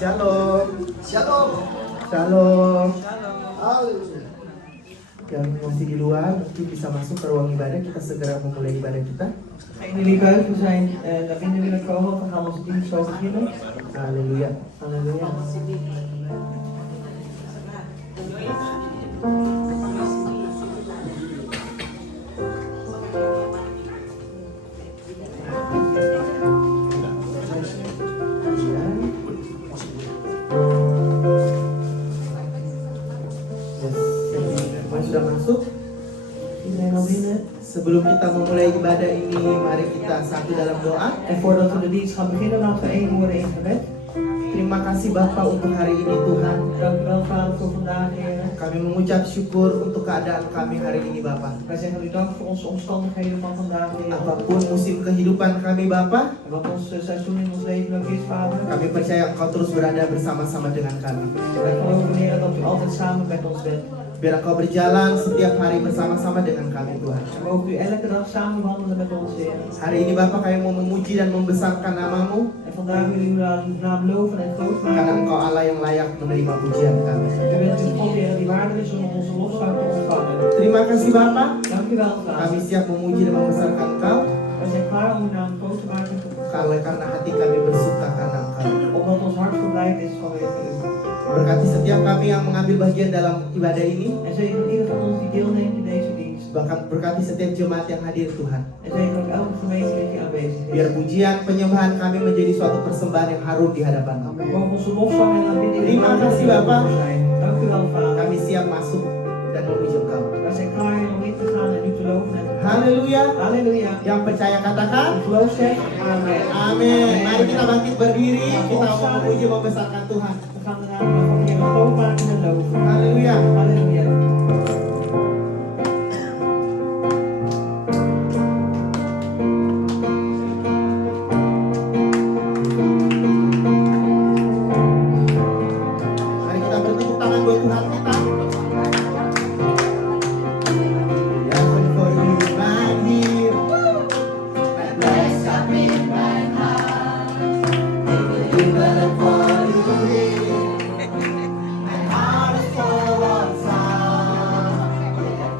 Shalom. Shalom. Shalom. Haleluya. Yang masih di luar mungkin bisa masuk ke ruang ibadah. Kita segera memulai ibadah kita. Degenen die buiten zijn naar binnen willen komen, we gaan onze dienst zo beginnen. Haleluya. Halleluja. Sudah masuk. Iedereen al binnen? Sebelum kita memulai ibadah ini, mari kita satu dalam doa. En voordat we de dienst gaan beginnen, laten we één worden in gebed. Terima kasih Bapa untuk hari ini Tuhan. Dank u wel, Vader, voor vandaag, Heer. Kami mengucap syukur untuk keadaan kami hari ini Bapa. Wij zeggen u dank voor onze omstandigheden van vandaag, Heer. Apapun musim kehidupan kami Bapa, En wat ons seizoen in ons leven ook is, Vader. kami percaya Engkau terus berada bersama-sama dengan kami. Wij geloven, Heer, dat u altijd samen met ons bent. Biar Engkau berjalan setiap hari bersama-sama dengan kami Tuhan. En mogen u elke dag samen wandelen met ons, Heer. Hari ini Bapa kami mau memuji dan membesarkan nama-Mu, En vandaag willen we uw naam loven en groot karena maken. Engkau Allah yang layak menerima pujian kami. U bent een God, Heer, die waardig is om onze lofzang te ontvangen. Terima kasih Bapa, Dank u wel, Vader. kami siap memuji dan membesarkan Engkau, Wij zijn klaar om uw naam groot te maken, karena hati kami bersuka karena Engkau. omdat ons hart verblijd is vanwege u. Berkati setiap kami yang mengambil bagian dalam ibadah ini, En zegen ieder van ons die deelneemt in deze dienst. bahkan berkati setiap jemaat yang hadir Tuhan. En zegen ook elke gemeente die aanwezig is. Biar pujian penyembahan kami menjadi suatu persembahan yang harum di hadapan-Mu. Mogen onze lofzang en aanbidding Terima kasih, Bapak. zijn. Dank u wel, Vader. Kami siap masuk dan memuji Engkau. Wij zijn klaar om in te gaan en u te loven en te Haleluya. Halleluja. Yang percaya katakan Ik geloof zeg, amen. amin. Mari kita bangkit berdiri, kita mau memuji membesarkan Tuhan. We gaan de naam van de Heer groot maken en loven. Haleluya. Halleluja. Mari kita bertepuk tangan buat Tuhan kita. Yang for you man here. Blessed up in my heart. Delivered for you here. My heart is full of song.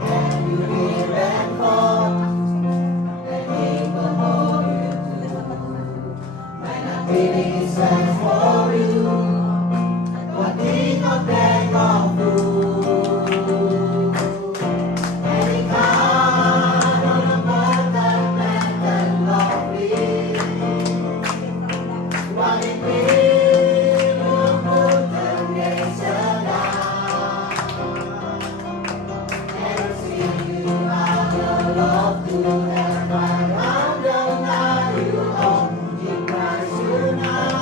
Can you hear and call? Let Him behold you too. When I'm feeling sad for you. What did not beg of you? Any kind of a bird that meant and lovely. What it will put the nation down. And see you out of love to have my round and now you own. In Christ you now.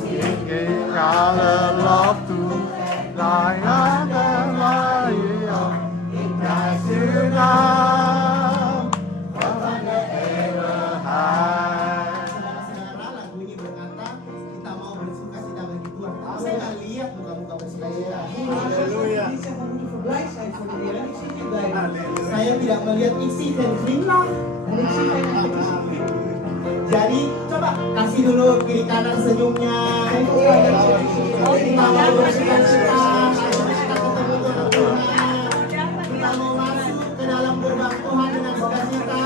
All the love to lie on the line in Christ you now, from the ever high. Saudara, lagu ini berkata kita mau bersuka cita bagi Tuhan. Saya nggak lihat muka-muka bersuka cita. Haleluya. Die zeggen we moeten verblijd zijn voor de Heer. En ik zie dit bij u. Saya tidak melihat isi dan glimlach. En ik zie geen uitzicht. Jadi coba kasih dulu kiri kanan senyumnya. Kita mau bersuka cita. Kita ketemu dengan Tuhan. Kita mau masuk ke dalam gerbang Tuhan dengan sukacita.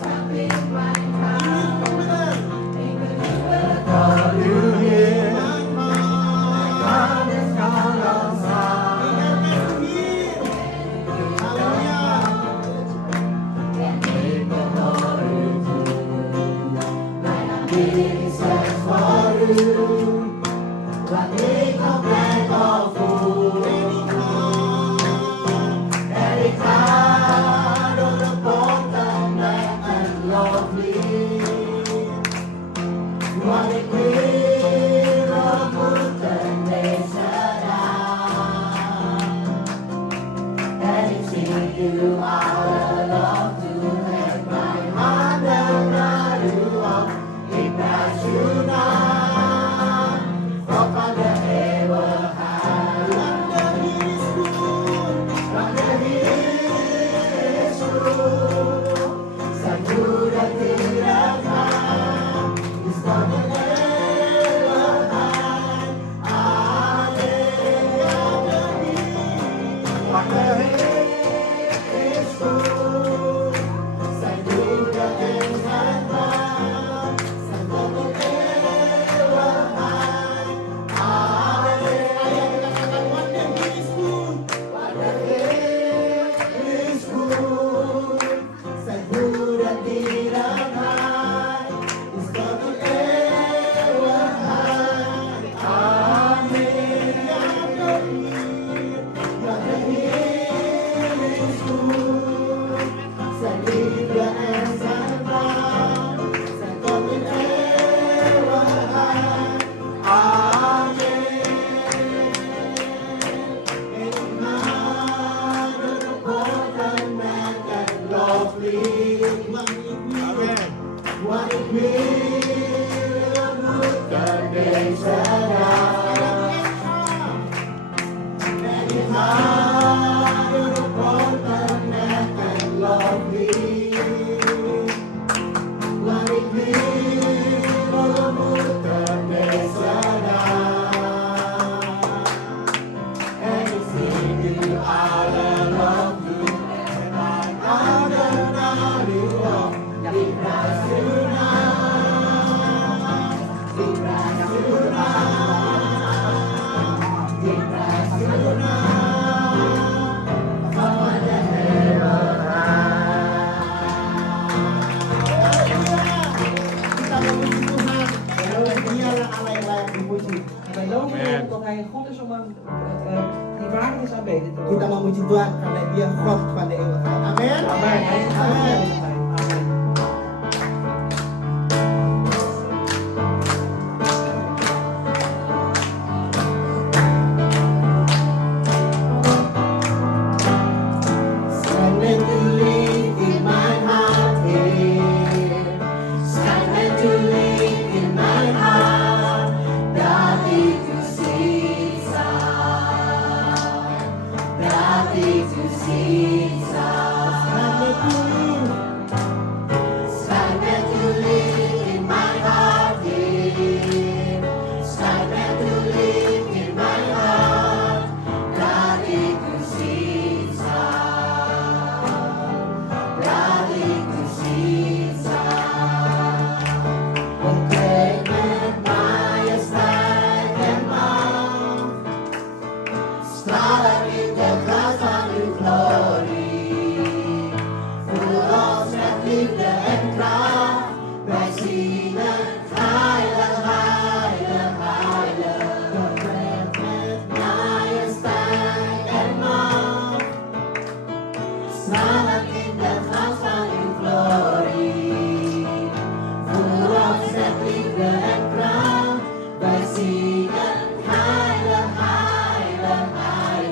Amin. Wij loven hem dat hij een God is om hem, die waardig is aanbeden te Kita worden. memuji Tuhan karena Dia God pada eeuwigheid. Amin. Amen. Hij is God Amen. van Amen. Stand meant to live in my heart here. Stand meant to live in my heart. Dati to see Dati to see Stand meant to live in my heart here. Stand meant to live in my heart. Dati to see Smiling in the clouds on your glory, full of splendor and crown, by singing higher, higher, higher.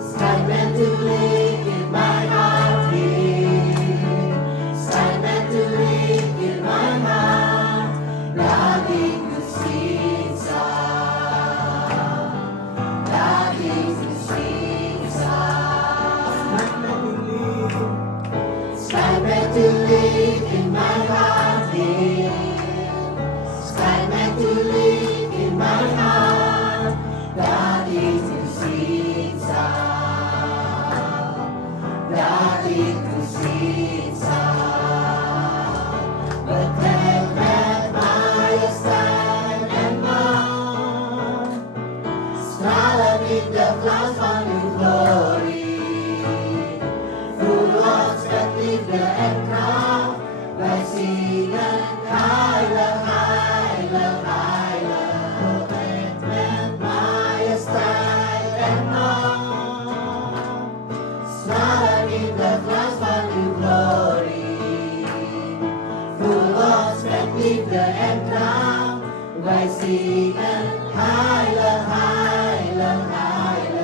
Sky meant to live in my heart here. Sky meant to live in my heart. Loving to see Sky meant to live in my heart here. Sky meant to live in my heart. That is to see That is to see But then met my stand and mount. Scarlet in the clouds on your glory. Full of splendor and crown, by singing higher, higher, higher. Proclaim majesty and might. Smiling in the clouds on your glory. Full of splendor and crown, by singing higher, higher, higher.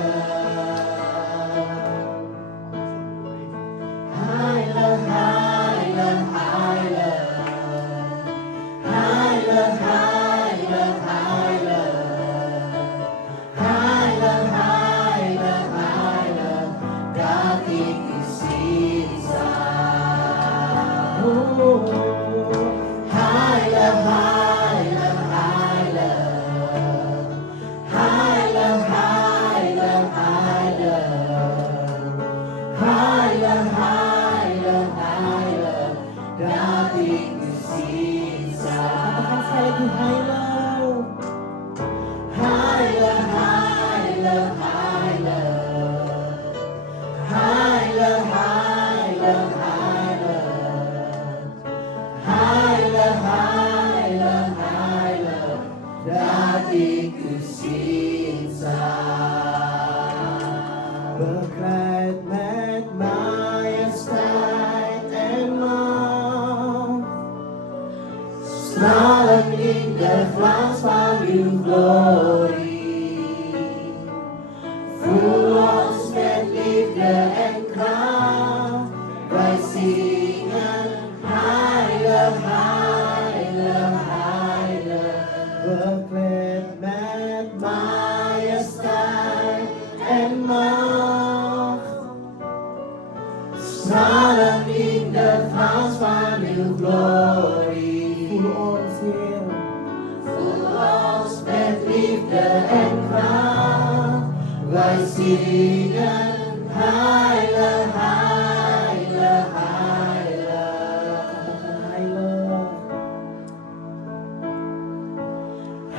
en kracht. Wij zingen heilig, heilig, heilig.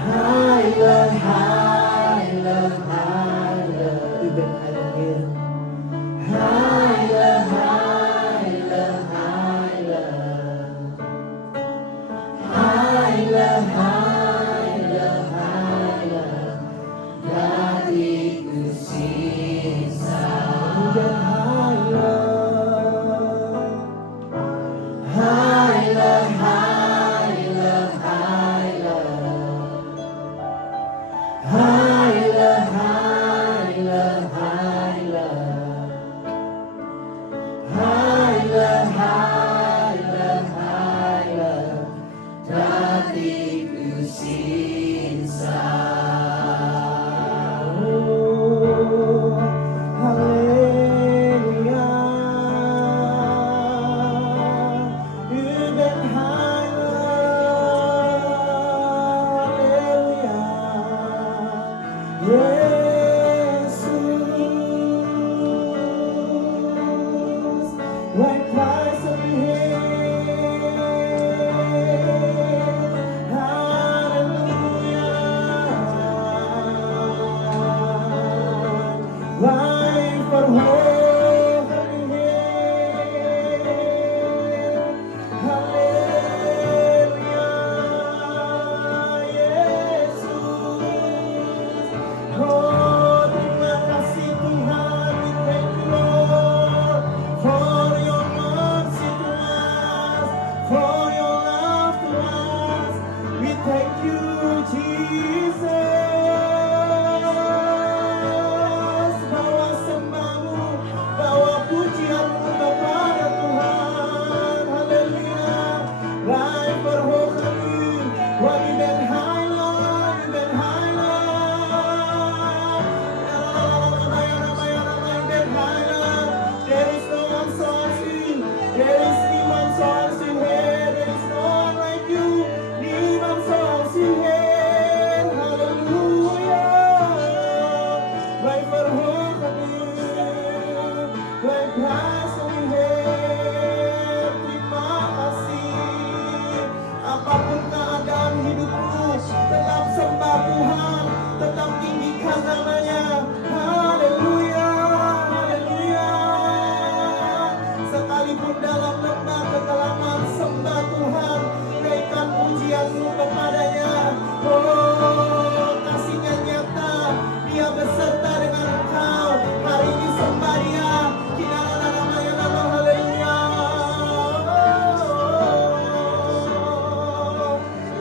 Heilig, heilig, heilig. U bent heilig, Heer. Heilig, heilig, heilig. Heilig, heilig, heilig. Dat ik u zien zou. U bent heilig. Heilig, heilig, heilig. Heilig, heilig, heilig. Heilig, heilig, heilig. Dat ik u zien zou. Halleluja. U bent heilig. Halleluja. Jezus, wij prijzen u, Heer. Halleluja. Wij verhogen u, Heer. Halleluja. Jezus. Oh, terima kasih Tuhan, we thank you Lord for your mercy to us, for your love to us. We thank you Jesus. Bawa sembahmu, bawa pujianmu kepada Tuhan. Haleluya. Wij verhogen u, want u bent heilig, u bent heilig. There is no one zoals u. There is niemand zoals u, Heer. There is no one like you. Niemand zoals u, Heer. Halleluja. Wij verhogen u. Wij prijzen u, Heer. Terima kasih. Apapun keadaan hidupmu, tetap sembah Tuhan, tetap tinggikan namanya. Haleluya, haleluya. Sekalipun dalam lembah kekelaman, sembah Tuhan, naikkan pujianmu kepadanya. Oh, kasihnya nyata, dia beserta dengan engkau. Hari ini sembah dia. Kinara namanya nama haleluya.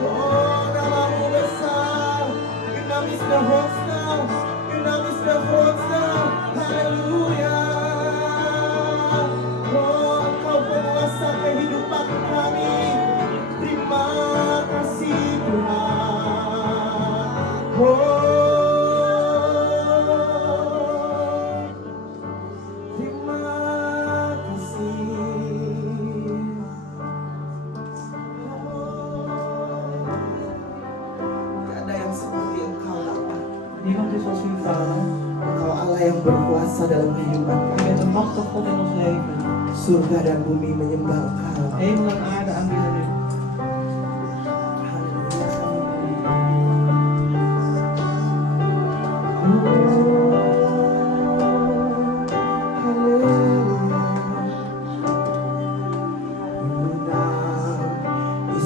Oh, namamu besar. Your name is the Hoster. Your name is the Hoster. Haleluya. Oh, engkau penguasa kehidupan kami. Terima kasih Tuhan. Terima kasih. Tidak ada yang seperti engkau Bapa. Niemand is als uw vader. Engkau Allah yang berkuasa dalam kehidupan U kami. bent een machtig God in ons leven. Surga dan bumi menyembah engkau. Hemel en aarde aanbidden u.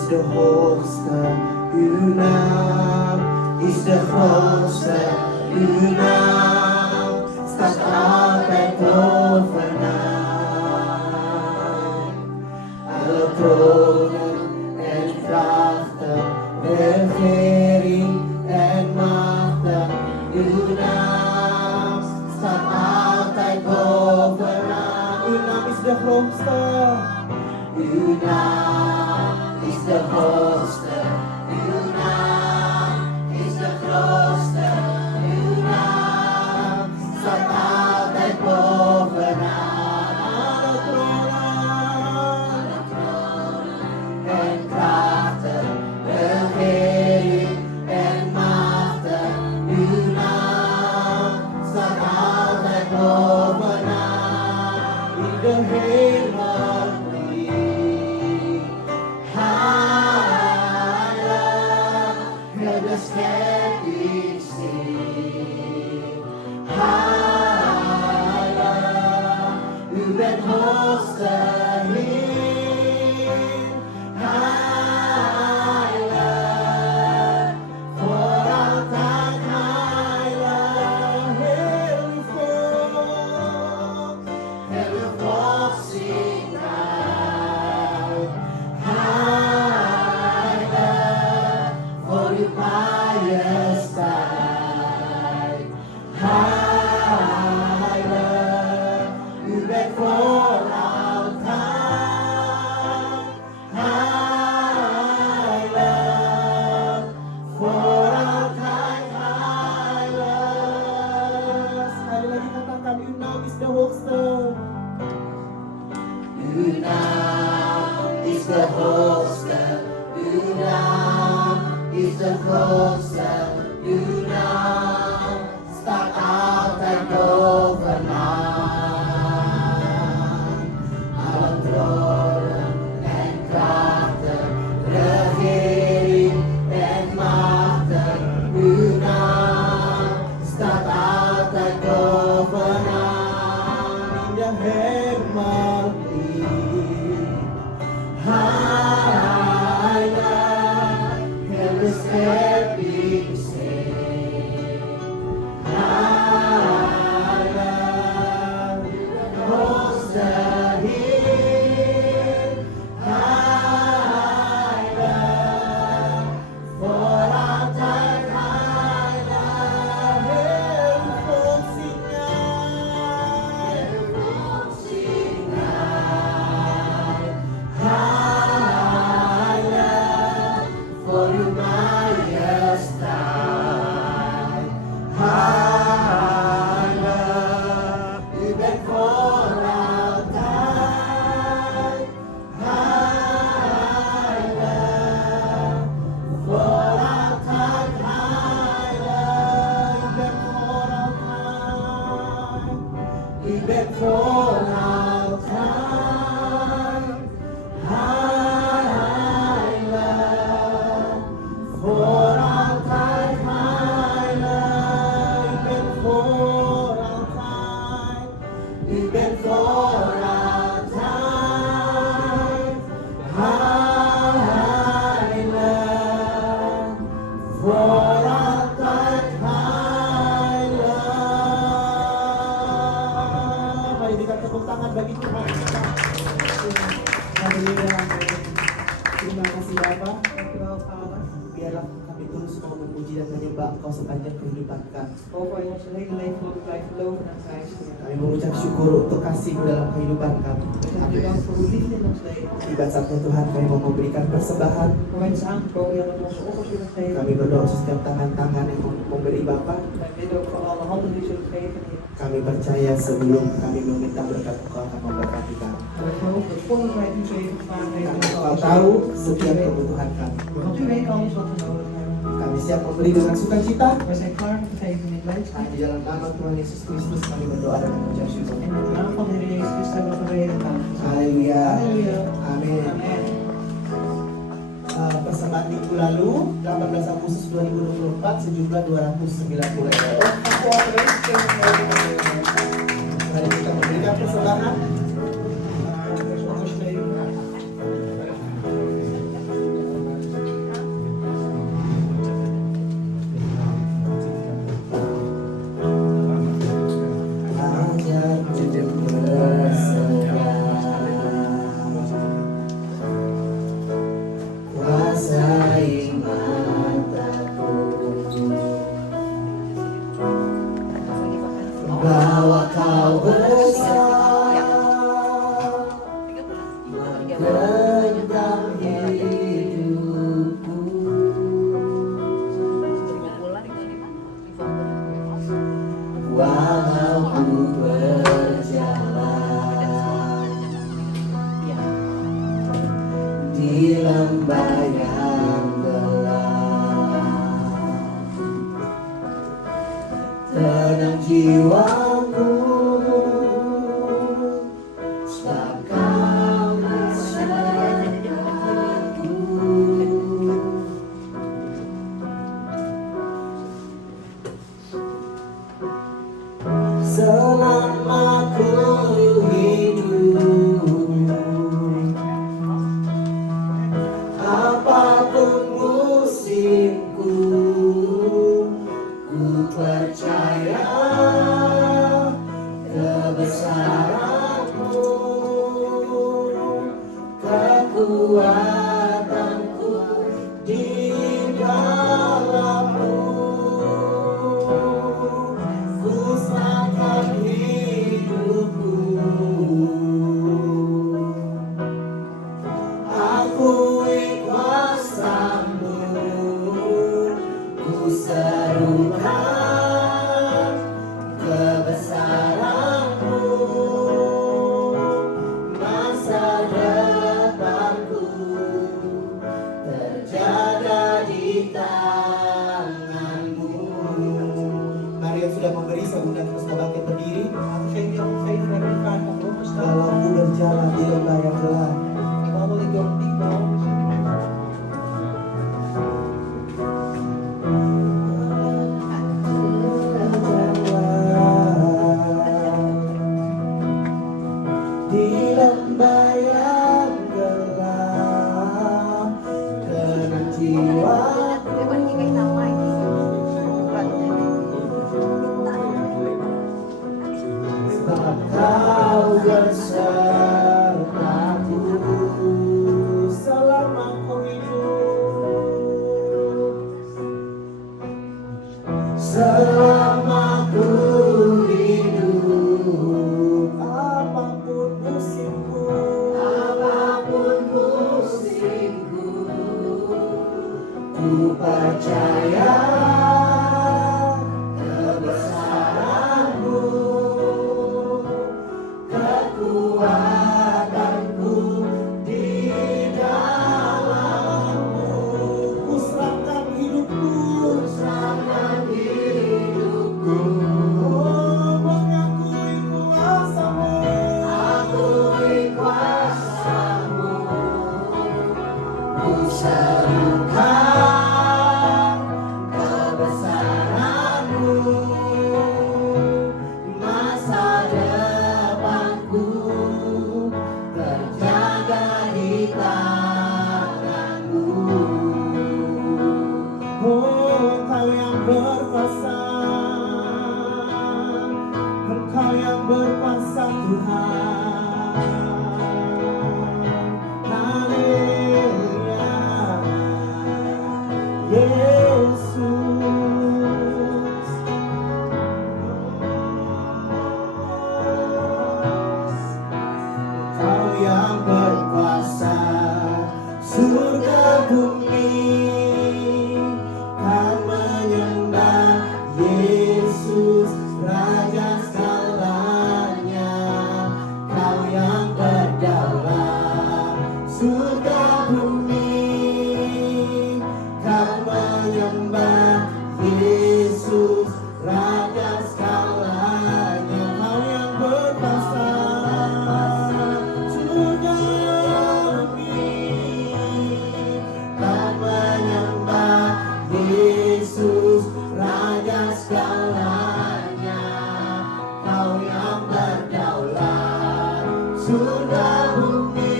De hoogste, uw naam is de grootste, uw naam staat altijd bovenaan. Alle tronen en krachten, regering en machten, uw naam staat altijd bovenaan. Uw naam is de grootste, uw naam is de hoogste, uw naam is de grootste, uw naam staat altijd bovenaan. Alle tronen en krachten, regering en machten, You now start out like overnight in the heavenly higher. Help us can be seen higher. You've been hosted here higher. For our time higher. Heaven fall, sing now higher. For you pious side higher. You beg for our time higher. For our time higher. Sekali lagi katakan, you now is the holster. You now is the holster. You now is the holster. You now start out and overnight. Alam troren en krachten, regering en machten. You now start out and overnight in the heavenly higher. Help us be saved higher. Holster here higher. For our time higher. Help us sing higher. For you majesty higher. You beg for our time higher. For our time higher. You beg for our time higher. For our time higher. You beg for our time higher. For our time higher. Mari berikan tepuk tangan bagi Tuhan. Haleluya. Terima kasih Bapa. Dankjewel, Vader. Biarlah kami terus mau memuji dan menyembah Engkau sepanjang kehidupan kami. Mogen wij ons hele leven lang blijven loven en prijzen. Kami mengucap syukur untuk kasih-Mu dalam kehidupan kami. We zeggen u dank voor uw liefde in ons leven. Tiba saatnya Tuhan kami mau memberikan persembahan. Het moment is aangekomen dat we onze offers willen geven. Kami berdoa untuk setiap tangan-tangan yang memberi Bapa. Wij bidden ook voor alle handen die zullen geven, Heer. Kami percaya sebelum kami meminta berkat Engkau akan memberkati kami. We geloven dat voordat wij u zegen gevraagd hebben, Engkau tahu setiap kebutuhan kami. want u weet alles wat we nodig hebben. Kami siap memberi dengan sukacita. We zijn klaar om te geven in blijdschap. Di dalam nama Tuhan Yesus Kristus kami berdoa dan mengucap syukur. In de naam van de Heer Jezus Christus hebben we gebeden. Haleluya. Halleluja. Amin. Amen. Persembahan minggu lalu 18 Agustus 2024 sejumlah 290 euro. Mari kita memberikan persembahan. Kuasai mataku, bawa kau bersama genggam hidupku. Walau ku berjalan di lembah yang gelap, tenang jiwaku, sebab Kau besertaku. Selama ku hidup, apapun musimku, ku percaya kebesaran-Mu, kekuatanku di dalam-Mu. Ku serahkan hidupku, akui kuasa-Mu, ku serukan kebesaran-Mu, masa depanku terjaga di tangan-Mu. Mari yang sudah memberi, saya undang terus bangkit berdiri. Kalau ku berjalan di lembah yang gelap, di lembah yang gelap, tenang jiwaku, sebab Kau besertaku. Selama ku hidup, selama ku hidup, apapun musimku, ku percaya kebesaran-Mu, kekuatanku di dalam-Mu. Ku serahkan hidupku, oh, mengakui kuasa-Mu, ku serukan kebesaran-Mu, masa depanku terjaga di tangan-Mu. Oh, Engkau yang berkuasa, Engkau yang berkuasa Tuhan. Haleluya, Yesus. Engkau yang berkuasa, surga bumi kan menyembah Yesus, Raja segalanya. Kau yang berdaulat, surga bumi kan menyembah Yesus, Raja segalanya. Kau yang berkuasa, surga bumi kan menyembah Yesus, Raja segalanya. Kau yang berdaulat, surga bumi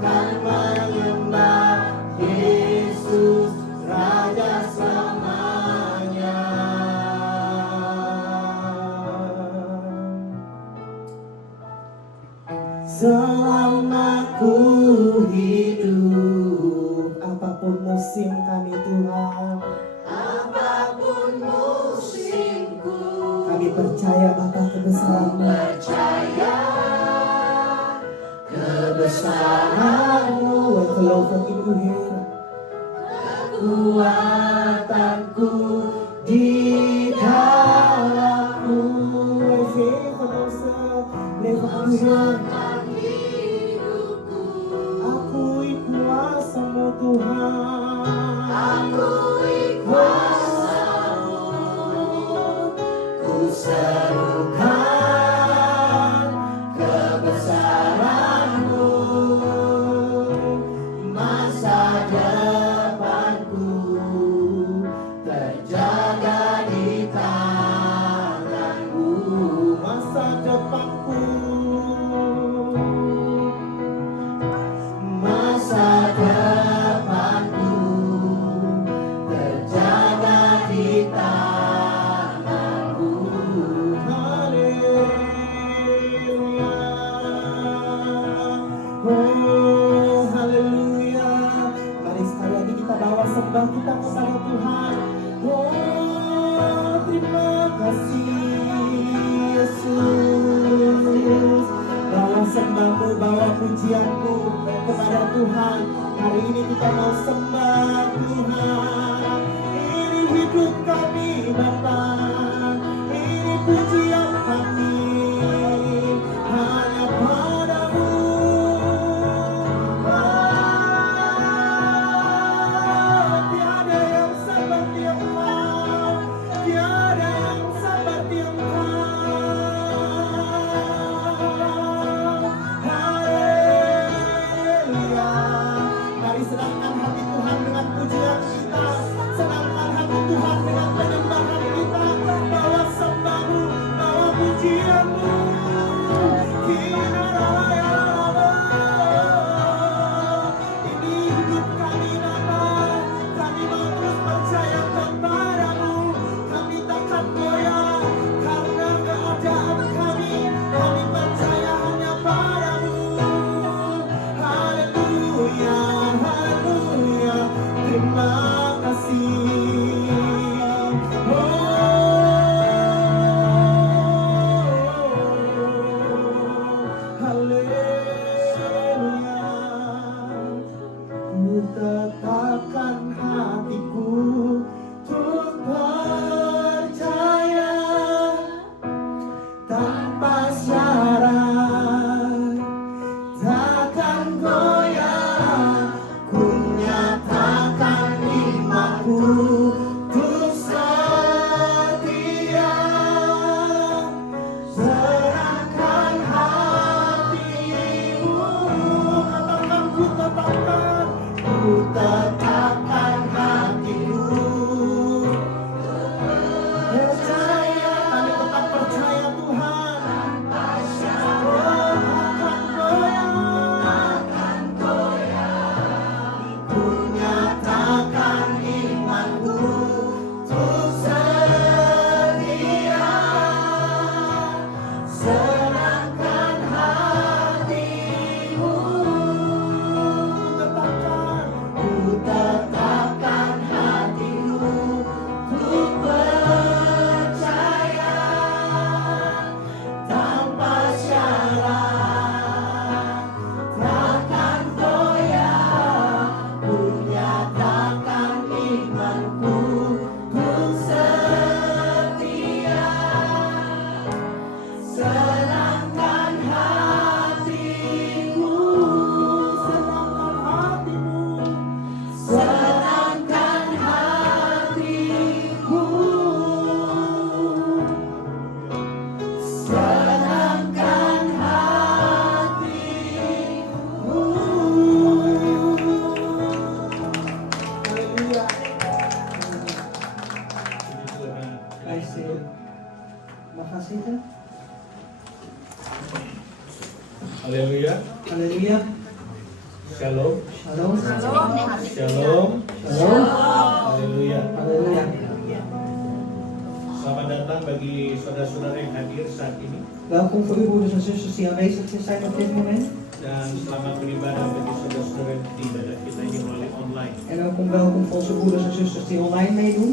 kan menyembah Yesus, Raja selamanya. Selama ku hidup, apapun musim kami Tuhan, apapun musimku, kami percaya Bapa kebesaran-Mu, kebesaran-Mu, walaupun itu heran, kekuatanku di dalam-Mu. Akui kuasa-Mu Tuhan, akui kuasa-Mu, pujianmu kepada Tuhan. Hari ini kita mau sembah Tuhan. Ini hidup kami Bapa, ini pujian kami hanya padamu. Tiada yang seperti Engkau, tiada yang seperti Engkau. Haleluya. Mari senangkan hati Tuhan dengan pujian kita, senangkan hati Tuhan dengan penyembahan kita. Bawa sembahmu, bawa pujianmu. Ini hidup kami Bapa, kami mau terus percaya kepadamu. Kami takkan goyah karena keadaan kami percaya hanya padamu. Haleluya, haleluya, terima kasih. Haleluya. Ku tetapkan hatiku untuk percaya tanpa syarat, takkan goyah. Ku nyatakan imanku untuk setia, serahkan hatimu. Katakan ku tetapkan, ku tetapkan hatiku percaya. Kami tetap percaya Tuhan. Oh, takkan goyah. Ku nyatakan imanku untuk setia, serahkan hatimu. Ku tetapkan hatimu untuk percaya tanpa syarat, takkan goyah. Ku nyatakan imanku untuk setia, senangkan hatimu, senangkan hatimu, senangkan hatimu, senangkan hatimu. Haleluya. Kasih. Makasih kan? Haleluya. Haleluya. Shalom. Shalom. Shalom. Shalom. Haleluya. Haleluya. Selamat datang bagi saudara-saudara yang hadir saat ini. Welkom voor uw broeders en zusters die aanwezig zijn op dit moment. Dan selamat beribadah bagi saudara-saudara yang di ibadah kita ini melalui online. En welkom voor onze broeders en zusters die online meedoen.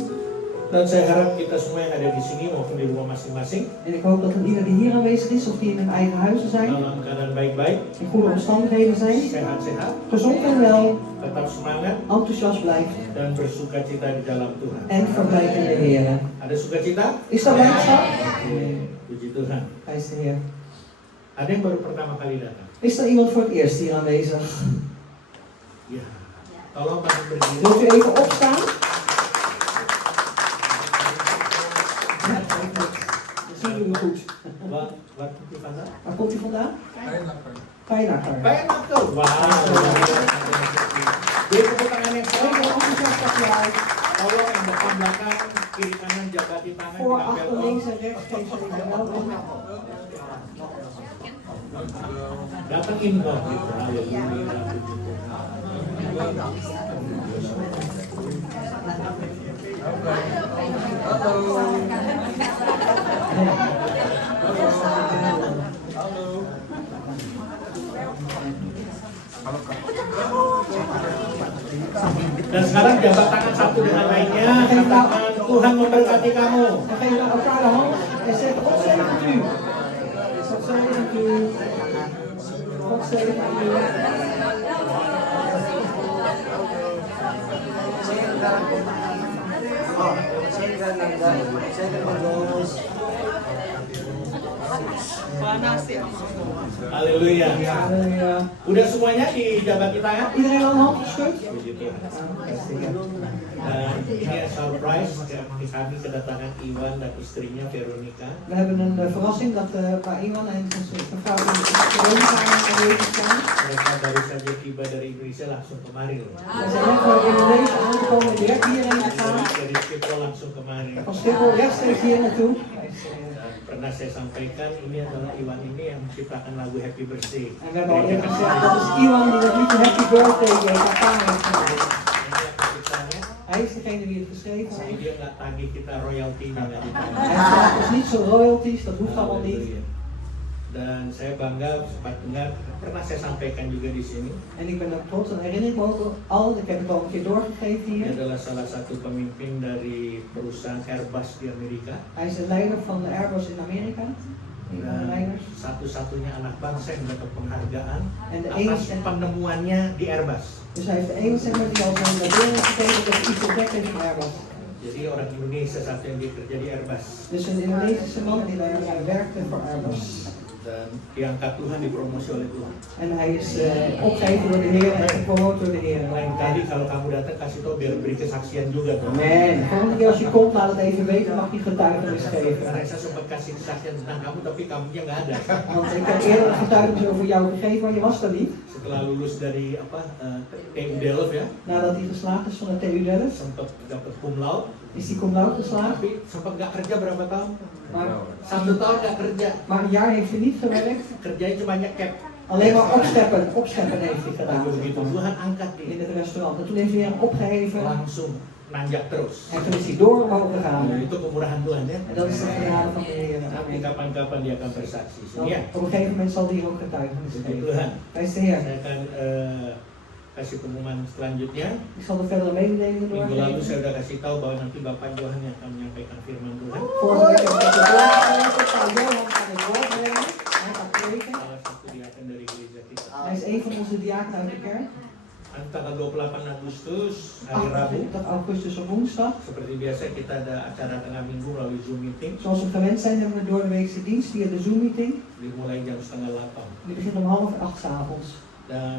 Dan saya harap kita semua yang ada di sini maupun di rumah masing-masing En ik hoop dat ieder die hier aanwezig is of die in hun eigen huizen zijn, dalam keadaan baik-baik, in goede omstandigheden zijn, sehat-sehat, gezond en wel, tetap semangat enthousiast blijft dan bersukacita di dalam Tuhan. en verblijft in de Heer. Ada sukacita? Is dat blijdschap? Puji Tuhan. Hij is de Heer. Ada yang baru pertama kali datang? Is er iemand voor het eerst hier aanwezig? Ya. Tolong bantu berdiri. Wilt u even opstaan? Ja, kijk, dat zien jullie goed. Wat komt u vandaan? Waar komt u vandaan? Pijnakker. Pijnakker. Wauw. Beri tepuk tangan yang Kijk, keras. hoe enthousiast dat je uit. Tolong yang depan belakang, kiri kanan jabati tangan, Voor, dilempel achter, om. links en rechts. Geef ze even welkom. Datengin dong gitu. Haleluya. Dan sekarang jabat tangan satu dengan lainnya. Katakan Tuhan memberkati kamu. Dan geef je elkaar de hand en zeg ontzettend u. Ontzettend u. God zegen u. Haleluya. Halleluja. Udah semuanya dijabat di tangan? Iedereen al een hand geschud? Puji Tuhan. Dan ini surprise, kami kedatangan Iwan dan istrinya Veronica. We hebben een verrassing dat Pa Iwan en zijn vrouw Veronica aanwezig zijn. Mereka baru saja tiba dari Indonesia langsung kemari loh. We zijn net in Indonesia aangekomen en direct hierheen gegaan. Dari Schiphol langsung kemari. Van Schiphol rechtstreeks hier naartoe. Dan pernah saya sampaikan ini adalah Iwan ini yang menciptakan lagu Happy Birthday. En we hebben al eerder gezegd, dat is Iwan die dat liedje Happy Birthday papa heeft gemaakt. Hij is degene die het geschreven Saya heeft. dia nggak tagih kita royaltinya nggak ditagih. Hij vraagt ons niet zo royalties, dat hoeft allemaal niet. Dan saya bangga sempat dengar, pernah saya sampaikan juga di sini. En ik ben ook trots en herinner ik me ook al, ik heb het al een keer doorgegeven Dia hier. adalah salah satu pemimpin dari perusahaan Airbus di Amerika. Hij is de leider van de Airbus in Amerika. Een van de Dan leiders. satu-satunya anak bangsa yang dapat penghargaan En de atas enige, penemuannya di Airbus. dus hij heeft de enige zeg die al zijn waardering heeft gegeven dat hij iets ontdekt heeft van Airbus. Jadi orang Indonesia satu yang bekerja di Airbus. Dus een Indonesische man die daar werkte voor Airbus. Dan diangkat Tuhan, dipromosi oleh Tuhan. En hij is opgegeven door de Heer en gepromoot door de Heer. Lain kali kalau kamu datang kasih tahu biar beri kesaksian juga tuh. Amen. Volgende keer als je komt, laat het even weten, mag je getuigenis geven. Karena saya sempat kasih kesaksian tentang kamu tapi kamunya nggak ada. Want ik heb eerder een getuigenis over jou gegeven, maar je was er niet. Setelah lulus dari TU Delft ya, Nadat hij geslaagd is van de TU Delft, sempat dapat cum laude, is hij cum laude geslaagd. tapi sempat nggak kerja berapa tahun? Maar, 1 tahun nggak kerja. maar een jaar heeft hij niet gewerkt. Kerjanya cuma nyekep. Alleen maar opscheppen heeft hij gedaan. Lalu begitu Tuhan angkat In dia, het restaurant. En toen heeft hij hem opgeheven. langsung nanjak terus. En toen is hij door omhoog gegaan. Nah, itu kemurahan Tuhan ya. En dat is de genade van de Heer. Nanti Amen. kapan-kapan dia akan bersaksi. Dan Ya, op een gegeven moment zal hij hier ook getuigenis puji geven. Tuhan. Hij is de Heer. Saya akan kasih pengumuman selanjutnya. Ik zal de verdere mededelingen Minggu lalu doorgeven. saya sudah kasih tahu bahwa nanti Bapak Johan yang akan menyampaikan firman Tuhan. Vorige week heb ik het doorgegeven. Pak Johan gaat het doorbrengen. Hij gaat preken. Salah satu diaken dari gereja kita. Hij is een van onze diaken uit de kerk. Nanti tanggal 28 Agustus, hari Rabu, 28 augustus op woensdag. seperti biasa kita ada acara tengah minggu melalui Zoom meeting. Zoals we gewend zijn hebben we door de weekse dienst via de Zoom meeting. Dimulai jam setengah 8. Die begint om 7:30 's avonds. Dan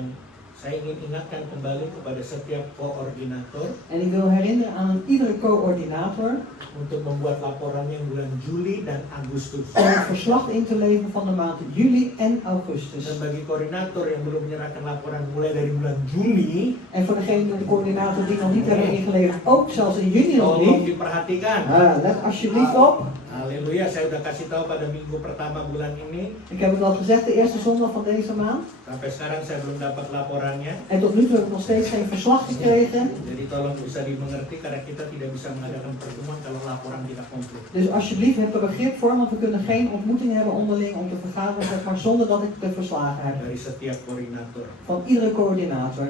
saya ingin ingatkan kembali kepada setiap koordinator En ik wil herinneren aan iedere coördinator untuk membuat laporannya bulan Juli dan Agustus. om het verslag in te leveren van de maanden juli en augustus. Dan bagi koordinator yang belum menyerahkan laporan mulai dari bulan Juli, En voor degene de coördinator die nog niet hebben ingeleverd, ook zelfs in juni nog tolong niet. diperhatikan. Let alsjeblieft op. Haleluya, saya udah kasih tahu pada minggu pertama bulan ini. Ik heb het al gezegd, de eerste zondag van deze maand. Sampai sekarang saya belum dapat laporannya. En tot nu toe heb ik nog steeds geen verslag gekregen. Jadi tolong bisa dimengerti karena kita tidak bisa mengadakan pertemuan kalau laporan tidak komplit. Dus alsjeblieft, heb er begrip voor, want we kunnen geen ontmoeting hebben onderling om te vergaderen, zeg maar, zonder dat ik de verslagen heb. Dari setiap koordinator. Van iedere coördinator.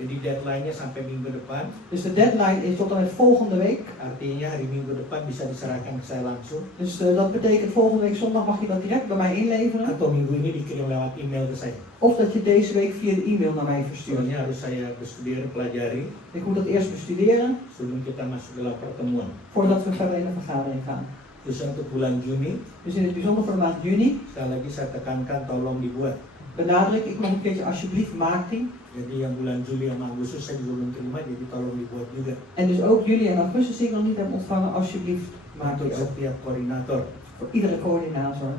Jadi deadline-nya sampai minggu depan. Dus de deadline is tot en met volgende week. Artinya hari Minggu depan bisa diserahkan ke saya langsung. Dus dat betekent volgende week zondag mag je dat direct bij mij inleveren. Atau minggu ini dikirim lewat email ke saya. Of dat je deze week via de e-mail naar mij verstuurt. Soalnya harus saya bestuderen, pelajari Ik moet dat eerst bestuderen sebelum kita masuk dalam pertemuan. voordat we verder in de vergadering gaan. Terus untuk bulan Juni, Dus in het bijzonder voor de maand juni sekali lagi saya tekankan tolong dibuat. benadruk ik nog een keertje alsjeblieft maak die. Jadi yang bulan Juli sama Agustus saya juga belum terima, jadi tolong dibuat juga. En dus ook juli en augustus die ik nog niet heb ontvangen, alsjeblieft maak Untuk die ook. setiap koordinator. Voor iedere coördinator.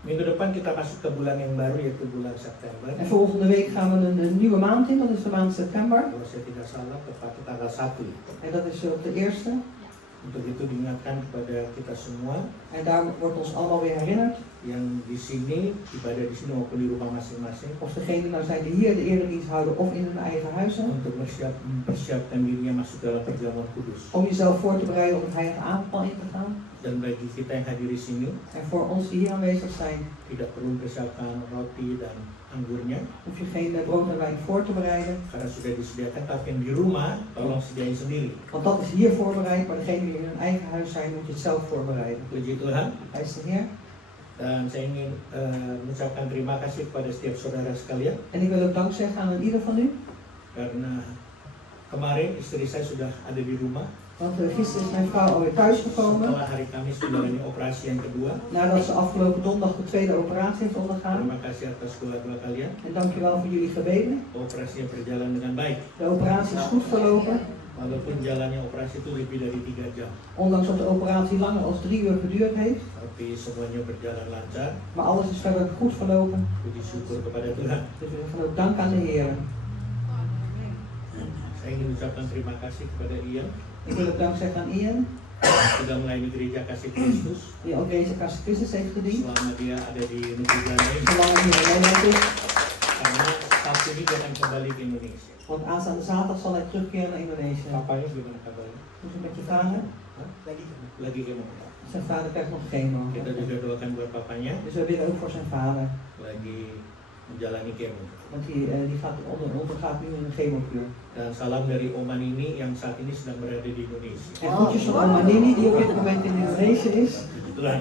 Minggu depan kita masuk ke bulan yang baru yaitu bulan September. En volgende week gaan we een nieuwe maand in, dat is de maand september. Kalau saya tidak salah tepatnya tanggal 1. En dat is op de eerste. Untuk itu diingatkan kepada kita semua En daar wordt ons allemaal weer herinnerd. yang di sini, ibadah di sini maupun di rumah masing-masing, Of degene nou zijn die hier de eredienst houden of in hun eigen huizen. untuk mempersiapkan dirinya masuk dalam perjamuan kudus. Om jezelf voor te bereiden om het heilige avondmaal in te gaan. Dan bagi kita yang hadir di sini, En voor ons die hier aanwezig zijn, tidak perlu mempersiapkan roti dan anggurnya hoef je geen brood en wijn voor te bereiden. karena sudah disediakan. Tapi yang di rumah tolong sediain sendiri. Want dat is hier voorbereid, maar degene die in hun eigen huis zijn, moet je het zelf voorbereiden. Puji Tuhan. Hij is de Heer. Dan saya ingin mengucapkan terima kasih kepada setiap saudara sekalian En ik wil ook dank zeggen aan ieder van u. karena kemarin istri saya sudah ada di rumah Want gisteren is mijn vrouw alweer thuisgekomen. setelah hari Kamis menjalani operasi yang kedua. Nadat ze afgelopen donderdag de tweede operatie heeft ondergaan. Terima kasih atas doa-doa kalian. En dankjewel voor jullie gebeden. Operasinya berjalan dengan baik. De operatie is goed verlopen. Walaupun jalannya operasi itu lebih dari 3 jam. Ondanks dat de operatie langer dan 3 uur geduurd heeft. Tapi semuanya berjalan lancar. Maar alles is verder goed verlopen. Puji syukur kepada Tuhan. Dus we gaan ook dank aan de Heer. Saya ingin ucapkan terima kasih kepada Ian Ik wil ook dank zeggen aan Ian. sudah melayani gereja Kasih Kristus Die ook deze Kasih Christus heeft gediend. selama dia ada di negeri Belanda ini. Zolang hij hier in Nederland is. Karena Sabtu ini dia akan kembali ke Indonesia. Want aanstaande zaterdag zal hij terugkeren naar Indonesië. Papanya gimana kabarnya? Hoe is het met je vader? Lagi kemo. Zijn vader krijgt nog chemo. Kita juga doakan buat papanya Dus we bidden ook voor zijn vader. lagi menjalani kemo. Want die ondergaat nu een chemokuur. Dan salam dari Oma Nini yang saat ini sedang berada di Indonesia. En groetjes van oma Nini die op dit moment in Indonesië is. Tuhan,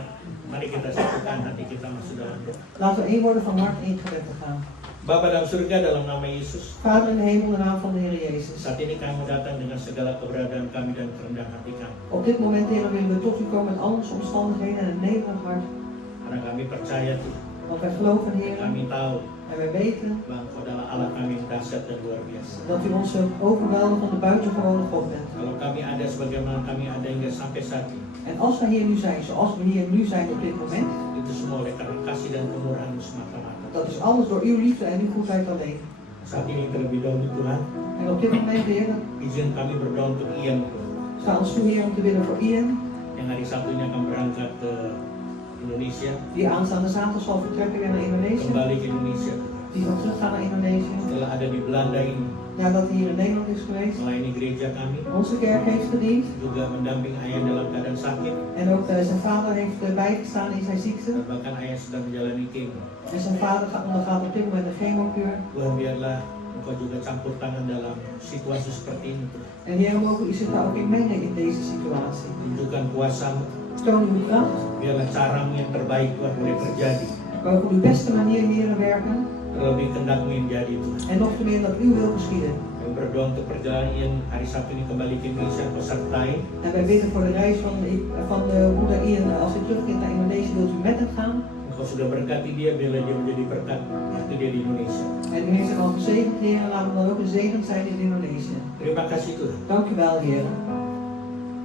mari kita satukan hati kita masuk dalam doa. Laten we één worden van hart één gebed te gaan. Bapa dalam surga dalam nama Yesus, Vader in de hemel in de naam van de Heer Jezus. saat ini kami datang dengan segala keberadaan kami dan kerendahan hati kami. Op dit moment, Heer, willen we tot u komen met al onze omstandigheden en een nederig hart. Karena kami percaya Tuhan, Want wij geloven, Heer, kami tahu en wij weten bahwa Engkau adalah Allah kami yang dahsyat dan luar biasa. dat u onze overweldigende buitengewone God bent. Kalau kami ada sebagaimana kami ada hingga sampai saat ini, En als wij hier nu zijn, zoals we hier nu zijn op dit moment, itu semua oleh karena kasih dan kemurahan-Mu semata-mata. dat is alles door uw liefde en uw goedheid alleen. Saat ini terlebih dahulu Tuhan, En op dit moment, Heer, izin kami berdoa untuk Ian sta ons toe, Heer, om te bidden voor Ian, yang hari Sabtu ini akan berangkat ke Indonesia, die aanstaande zaterdag zal vertrekken weer naar Indonesië. kembali ke Indonesia. Die zal teruggaan naar Indonesië. Setelah ada di Belanda ini, Nadat hij hier in Nederland is geweest. melayani gereja kami, Onze kerk heeft gediend. juga mendamping ayah dalam keadaan sakit, En ook zijn vader heeft bijgestaan in zijn ziekte. dan bahkan ayah sedang menjalani kemo. En zijn vader ondergaat op dit moment een chemokuur. Tuhan, biarlah Engkau juga campur tangan dalam situasi seperti ini. Tuhan. En Heer, mogen u zich daar ook in mengen in deze situatie. Tunjukkan kuasa-Mu, Toon uw kracht. biarlah cara-Mu yang terbaik Tuhan boleh terjadi. Mogen op uw beste manier, Heer, werken. Terlebih kehendak-Mu yang jadi Tuhan. En nog te meer dat uw wil geschieden. Kami berdoa untuk perjalanan Ian hari Sabtu ini kembali ke Indonesia, Engkau sertai. En wij bidden voor de reis van de broeder Ian. Als hij terugkeert naar Indonesië, wilt u met hem gaan. Engkau sudah berkati dia, biarlah dia menjadi berkat waktu dia di Indonesia. En u heeft hem al gezegend, Heer. En laat hem dan ook een zegen zijn in Indonesië. Terima kasih Tuhan. Dank u wel, Heer.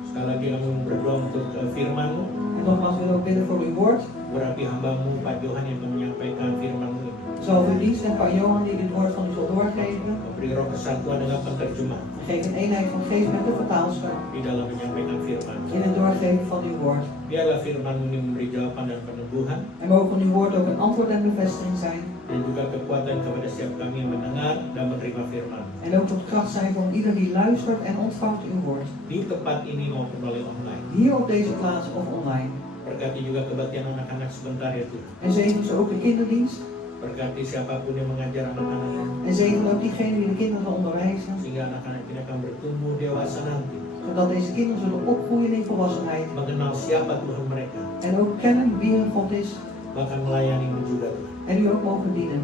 Sekali lagi kami berdoa untuk firman-Mu. En nogmaals willen we ook bidden voor uw woord. Berapi hamba-Mu, Pak Johan yang akan menyampaikan firman-Mu ini. Zal uw dienst en Pak Johan die dit woord van u zal doorgeven. Beri roh kesatuan dengan penterjemah Geef een eenheid van geest met de vertaalster. di dalam menyampaikan firman. In het doorgeven van uw woord. Biarlah firman-Mu ini memberi jawaban dan peneguhan En mogen uw woord ook een antwoord en bevestiging zijn. dan juga kekuatan kepada setiap kami yang mendengar dan menerima firman. En ook tot kracht zijn voor ieder die luistert en ontvangt uw woord. Di tempat ini maupun melalui online. Hier op deze plaats of online. Berkati juga kebaktian anak-anak sebentar ya Tuhan. En zegen ze ook de kinderdienst. Berkati siapapun yang mengajar anak-anak En zegen ook diegene die de kinderen zal onderwijzen. sehingga anak-anak ini akan bertumbuh dewasa nanti, Zodat deze kinderen zullen opgroeien in volwassenheid. mengenal siapa Tuhan mereka, En ook kennen wie hun God is. bahkan melayani-Mu juga Tuhan. En u ook mogen dienen.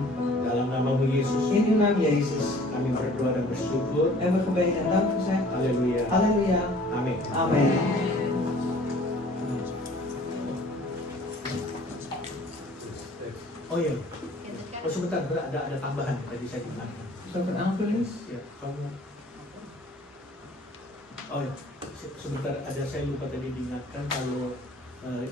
Dalam nama-Mu Yesus, In uw naam Jezus. kami berdoa dan bersyukur. En we gebeden en dank gezegd. Haleluya. Halleluja. Amin. Amen. Oh iya. Oh sebentar, ada tambahan tadi saya bilang. Is dat een aanvulling? Ya, kamu. Oh ya, sebentar ada saya lupa tadi diingatkan kalau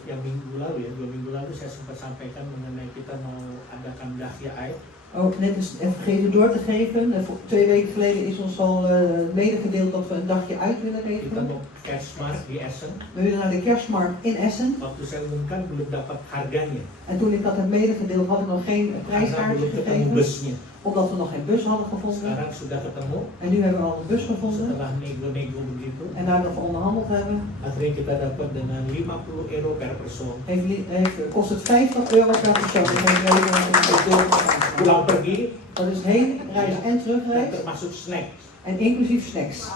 yang minggu lalu ya, 2 minggu lalu saya sempat sampaikan mengenai kita mau adakan Dahya Air. Ook net eens even vergeten door te geven. 2 weken geleden is ons al medegedeeld dat we een dagje uit willen Kita regelen. mau Kerstmarkt di Essen. We willen naar de kerstmarkt in Essen. Waktu saya umumkan belum dapat harganya En toen ik dat heb medegedeeld had ik nog geen karena prijskaartje belum ketemu gegeven. busnya. Omdat we nog geen bus hadden gevonden. Sekarang sudah ketemu. En nu hebben we al een bus gevonden. Setelah nego-nego begitu, En nadat we onderhandeld hebben, akhirnya kita dapat dengan 50 euro per persoon. kost het €50 per persoon. Dus heeft rekenen Pulang pergi dat is heen, reis en dan terugreis. termasuk snack En inclusief snacks.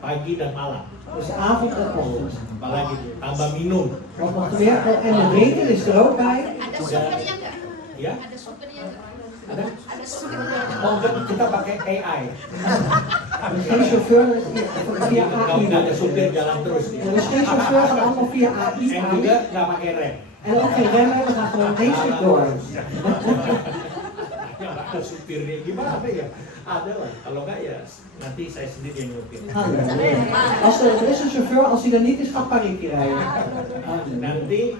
pagi dan malam. Dus avond en ochtend. Apalagi tuh, tambah minum. Wat nog meer? En de drinken is er ook bij. Ada sopirnya nggak? Ya, Ada sopirnya nggak? ada. Ada sopirnya. Oh, enggak, kita pakai AI. Er is geen chauffeur, dat is via Kalau AI. nggak ada supir jalan terus dia. Er is geen chauffeur, gaat allemaal via AI. En juga nggak pakai rem. En ook geen remmen, we gaan gewoon één stuk door. Ya, ada supirnya gimana ya? Ada lah. Kalau nggak ya nanti saya sendiri yang nyupir. Er is een chauffeur, als hij er niet is, gaat Pariki rijden. Nanti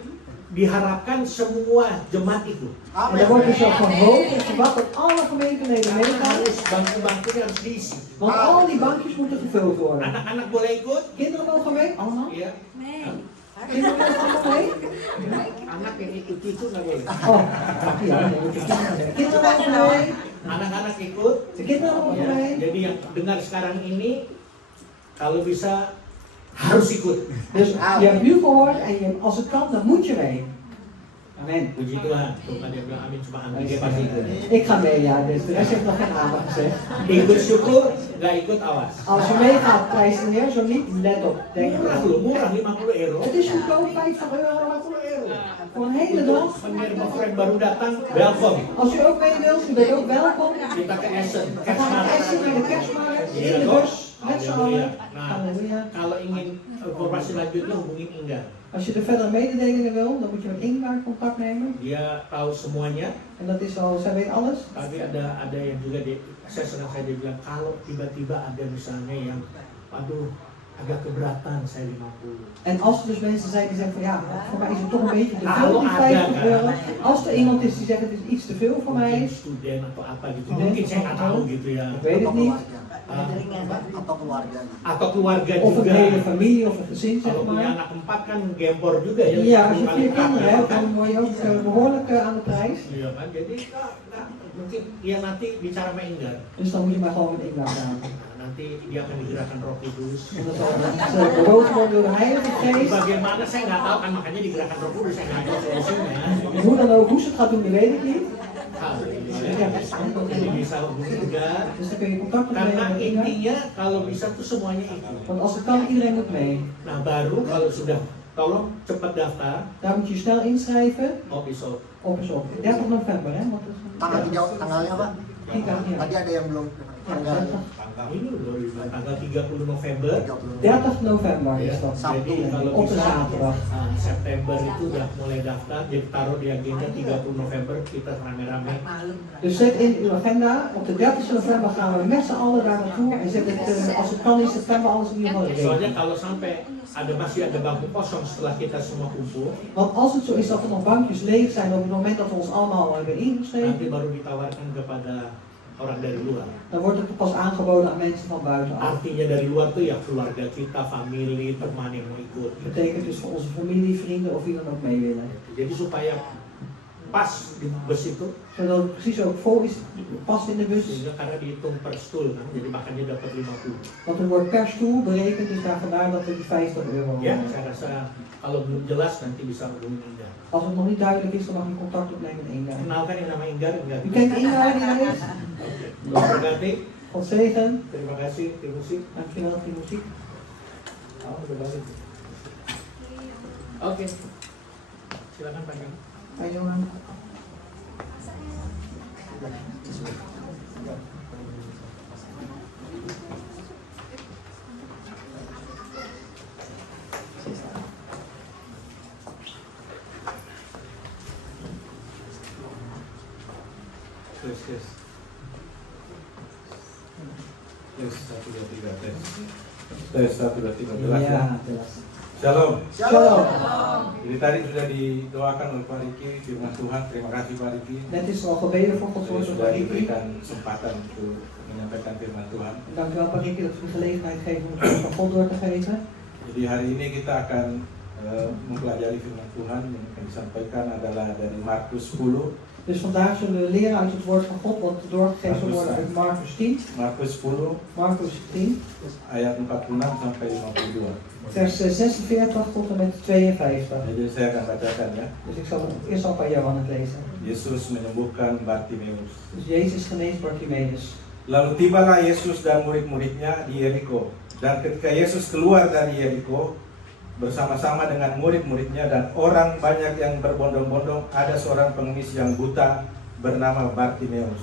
diharapkan semua jemaat itu. En er wordt dus ook gehoopt en verwacht dat alle gemeenteleden meegaan. Harus bangku-bangkunya harus diisi. Want al die bankjes moeten gevuld worden. Anak-anak boleh ikut? Kinderen mogen mee? Allemaal? Iya. Kinderen mogen allemaal mee? Anak yang ikut itu nggak boleh. Oh, ja, nee, moet je kinderen zeggen. Kinderen mogen mee. Anak-anak ikut. De kinderen mogen Ya, mee. jadi yang dengar sekarang ini kalau bisa harus ikut. Dus je hebt nu gehoord en als het kan, dan moet je mee. Amen. Puji Tuhan. Tuh kan dia bilang amin cuma amin dia pasti ikut. Ik ga mee, ja, dus de rest heeft nog geen aandacht gezegd. Ikut syukur, nggak ikut awas. Als je meegaat, prijs de Heer, zo niet, let op. Denk Murah loh, murah 50 euro. het is goedkoop, 50 euro. 50 euro. Voor een hele dag. Wanneer mijn friend baru datang, welkom. Als u ook mee wilt, u bent ook welkom. Kita ke Essen, We gaan Essen naar de kerstmarkt, in de bus, met z'n allen. Nah, Halleluja. kalau ingin informasi lanjutnya hubungin Inga. Als je er verder mededelingen wil, dan moet je met Ingmar contact nemen. Dia tahu semuanya. En dat is al, zij weet alles. Tapi ada yang juga saya bilang kalau tiba-tiba ada misalnya yang, aduh agak keberatan saya 50. En als er dus mensen zijn die zeggen van ja, voor mij is het toch een beetje te veel, Hallo, die ada, 50 kan? euro. Als er iemand is die zegt het is iets te veel voor Mungkin mij, student atau apa gitu. Student Mungkin saya nggak atau- tahu gitu ya. ik weet het niet. Atau keluarga. Atau keluarga Of een juga. hele familie of een gezin zeg Kalau punya maar. anak 4 kan gembor juga ya. Ja, als je Kali 4 kinderen empat, hebt, kan? dan word je ook behoorlijk aan de prijs. Iya kan, jadi mungkin ya nanti bicara sama Enggar. Dus dan moet je maar gewoon met Ingmar gaan. Nah, nanti dia akan digerakkan Roh Kudus. En dan zal het bewogen worden door de Heilige Geest. Bagaimana saya nggak tahu kan, makanya digerakkan Roh Kudus, saya nggak tahu solusinya. En hoe dan ook, hoe ze het gaat doen, dat weet ik niet. Jadi bisa hubungi Enggar. Dus dan kun je contact opnemen Karena met Ingmar. intinya kalau bisa tuh semuanya ikut. Want als het kan, iedereen moet mee. Nah baru kalau sudah, tolong cepat daftar. Daar moet je je snel inschrijven. Oh besok. Op 30 november, hè? Want dat is Tanggalnya Pak? ja. Tadi ada yang belum tanggalnya. Ini loh, tanggal 30 November. 30 november Ya, is dat. jadi kalau Op de bisa zaterdag. September itu udah mulai daftar, jadi taruh di agenda 30 November kita rame-rame. Dus zet in uw agenda, op de 30 november gaan we met z'n allen daar naartoe. En zet het, als het kan in september alles in ieder geval Soalnya regelen. kalau sampai masih ada bangku kosong setelah kita semua kumpul, Want als het zo is dat er nog bankjes leeg zijn op het moment dat we ons allemaal hebben ingeschreven, nanti baru ditawarkan kepada orang dari luar. dan wordt het pas aangeboden aan mensen van buitenaf. Artinya dari luar tuh ya keluarga kita, family, teman yang mau ikut. Dat betekent dus voor onze familie, vrienden of wie dan ook mee willen. Jadi supaya pas di bus itu, Zodat het precies ook vol is, past in de bus. sehingga karena dihitung per stoel kan, jadi makanya dapat 50. Want er wordt per stoel berekend, dus daar vandaar dat we die 50 euro Ya, saya rasa kalau belum jelas nanti bisa hubungi Enggar. Als het nog niet duidelijk is, dan mag je contact opnemen met Inga. Kenalkan yang nama Enggar, Enggar. U kent Inga die er is? God berkati. God zegen. Terima kasih, tim musik. Dankjewel voor de muziek. Oh, udah balik. Oke. Silakan Pak Yang. Hai Johan. Tes, tes. Tes, 1, 2, 3, tes. Tes, 1, 2, 3, jelas ya? Ja, jelas. Shalom. Shalom. Jadi tadi sudah didoakan oleh Pak Riki, firman Tuhan, terima kasih Pak Riki. Net is al gebeden voor Gods Saya woord door sudah Pak Riki. diberikan kesempatan untuk menyampaikan firman Tuhan. Dankjewel Pak Riki dat u de gelegenheid geeft om het woord van God door te geven. Jadi hari ini kita akan mempelajari firman Tuhan yang akan disampaikan adalah dari Markus 10. Dus vandaag zullen we leren uit het woord van God wat doorgegeven zal worden uit Markus 10. Markus 10 Markus 10, ayat 46 sampai 52. vers 46 tot en met 52. Jadi saya akan bacakan ya. Dus ik zal eerst al bij Johan het lezen. Yesus menyembuhkan Bartimeus. Dus Jezus geneest Bartimeus. Lalu tibalah Yesus dan murid-muridnya di Yeriko. Dan ketika Yesus keluar dari Yeriko bersama-sama dengan murid-muridnya dan orang banyak yang berbondong-bondong, ada seorang pengemis yang buta bernama Bartimeus.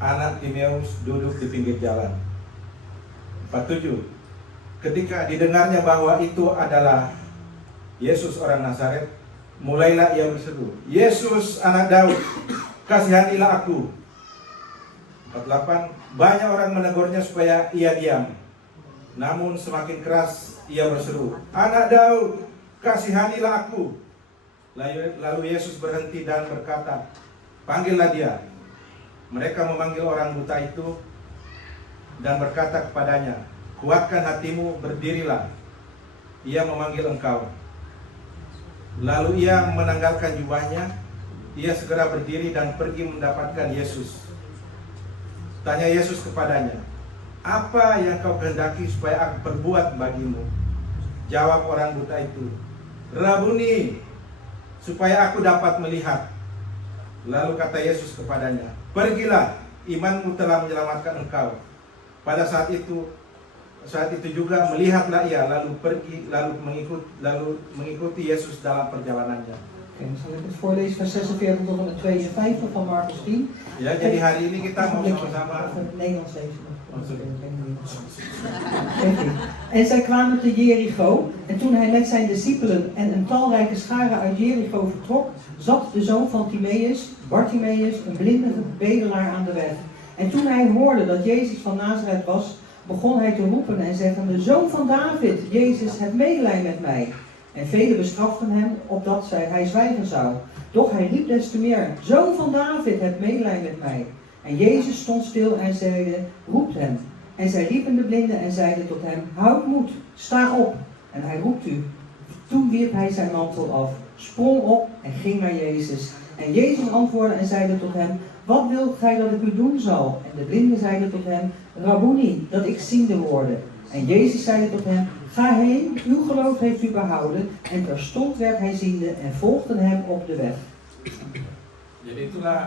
Anak Timeus duduk di pinggir jalan. 47. Ketika didengarnya bahwa itu adalah Yesus orang Nazaret, mulailah ia berseru, "Yesus anak Daud, kasihanilah aku." 48. Banyak orang menegurnya supaya ia diam. Namun semakin keras ia berseru, "Anak Daud, kasihanilah aku." Lalu Yesus berhenti dan berkata, "Panggillah dia." Mereka memanggil orang buta itu dan berkata kepadanya, "Kuatkan hatimu, berdirilah. Ia memanggil engkau." Lalu ia menanggalkan jubahnya, ia segera berdiri dan pergi mendapatkan Yesus. Tanya Yesus kepadanya, "Apa yang kau kehendaki supaya aku perbuat bagimu?" Jawab orang buta itu, "Rabuni, supaya aku dapat melihat." Lalu kata Yesus kepadanya, "Pergilah, imanmu telah menyelamatkan engkau." Pada saat itu juga melihatlah ia, lalu pergi, lalu mengikuti Yesus dalam perjalanannya. Oké, dan zal ik het voorlezen van 46 tot en met 52 van Marcus 10. Ya, jadi hari ini kita mau sama-sama. Of het Nederlands lezen. Oh, sorry. En zij kwamen te Jericho, en toen hij met zijn discipelen en een talrijke schare uit Jericho vertrok, zat de zoon van Timeus, Bartimeus, een blinde bedelaar aan de weg. En toen hij hoorde dat Jezus van Nazareth was, begon hij te roepen en zeggende, "Zoon van David, Jezus, heb medelijden met mij." En velen bestraften hem, opdat hij zwijgen zou. Doch hij riep des te meer, "Zoon van David, heb medelijden met mij." En Jezus stond stil en zeide, "Roept hem." En zij riepen de blinde en zeiden tot hem, "Houd moed, sta op." En hij roept u. Toen wierp hij zijn mantel af, sprong op en ging naar Jezus. En Jezus antwoordde en zeide tot hem, "Wat wilt gij dat ik u doen zal?" En de blinde zeiden tot hem, "Rabuni, dat ik ziende worde." En Jezus zeide tot hem, "Ga heen, uw geloof heeft u behouden." En terstond werd hij ziende en volgden hem op de weg. Jadi itulah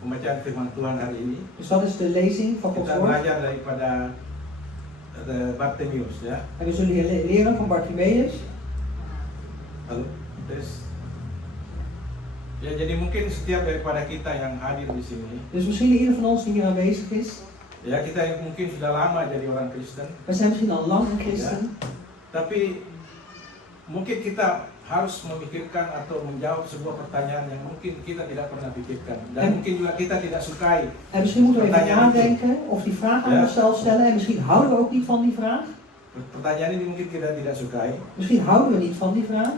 pembacaan firman Tuhan hari ini. Dus dat is de lezing van Gods Kita woord. belajar daripada Bartimeus, ya. En we zullen leren van Bartimeus. Lalu, terus, ya jadi mungkin setiap daripada kita yang hadir di sini, Dus misschien ieder van ons die hier aanwezig is. ya kita mungkin sudah lama jadi orang Kristen, We zijn misschien al lang een christen. tapi mungkin kita harus memikirkan atau menjawab sebuah pertanyaan yang mungkin kita tidak pernah pikirkan dan mungkin juga kita tidak sukai. En misschien moeten we even nadenken of die vraag aan onszelf stellen. En misschien houden we ook niet van die vraag. Pertanyaan ini mungkin kita tidak sukai. Misschien houden we niet van die vraag.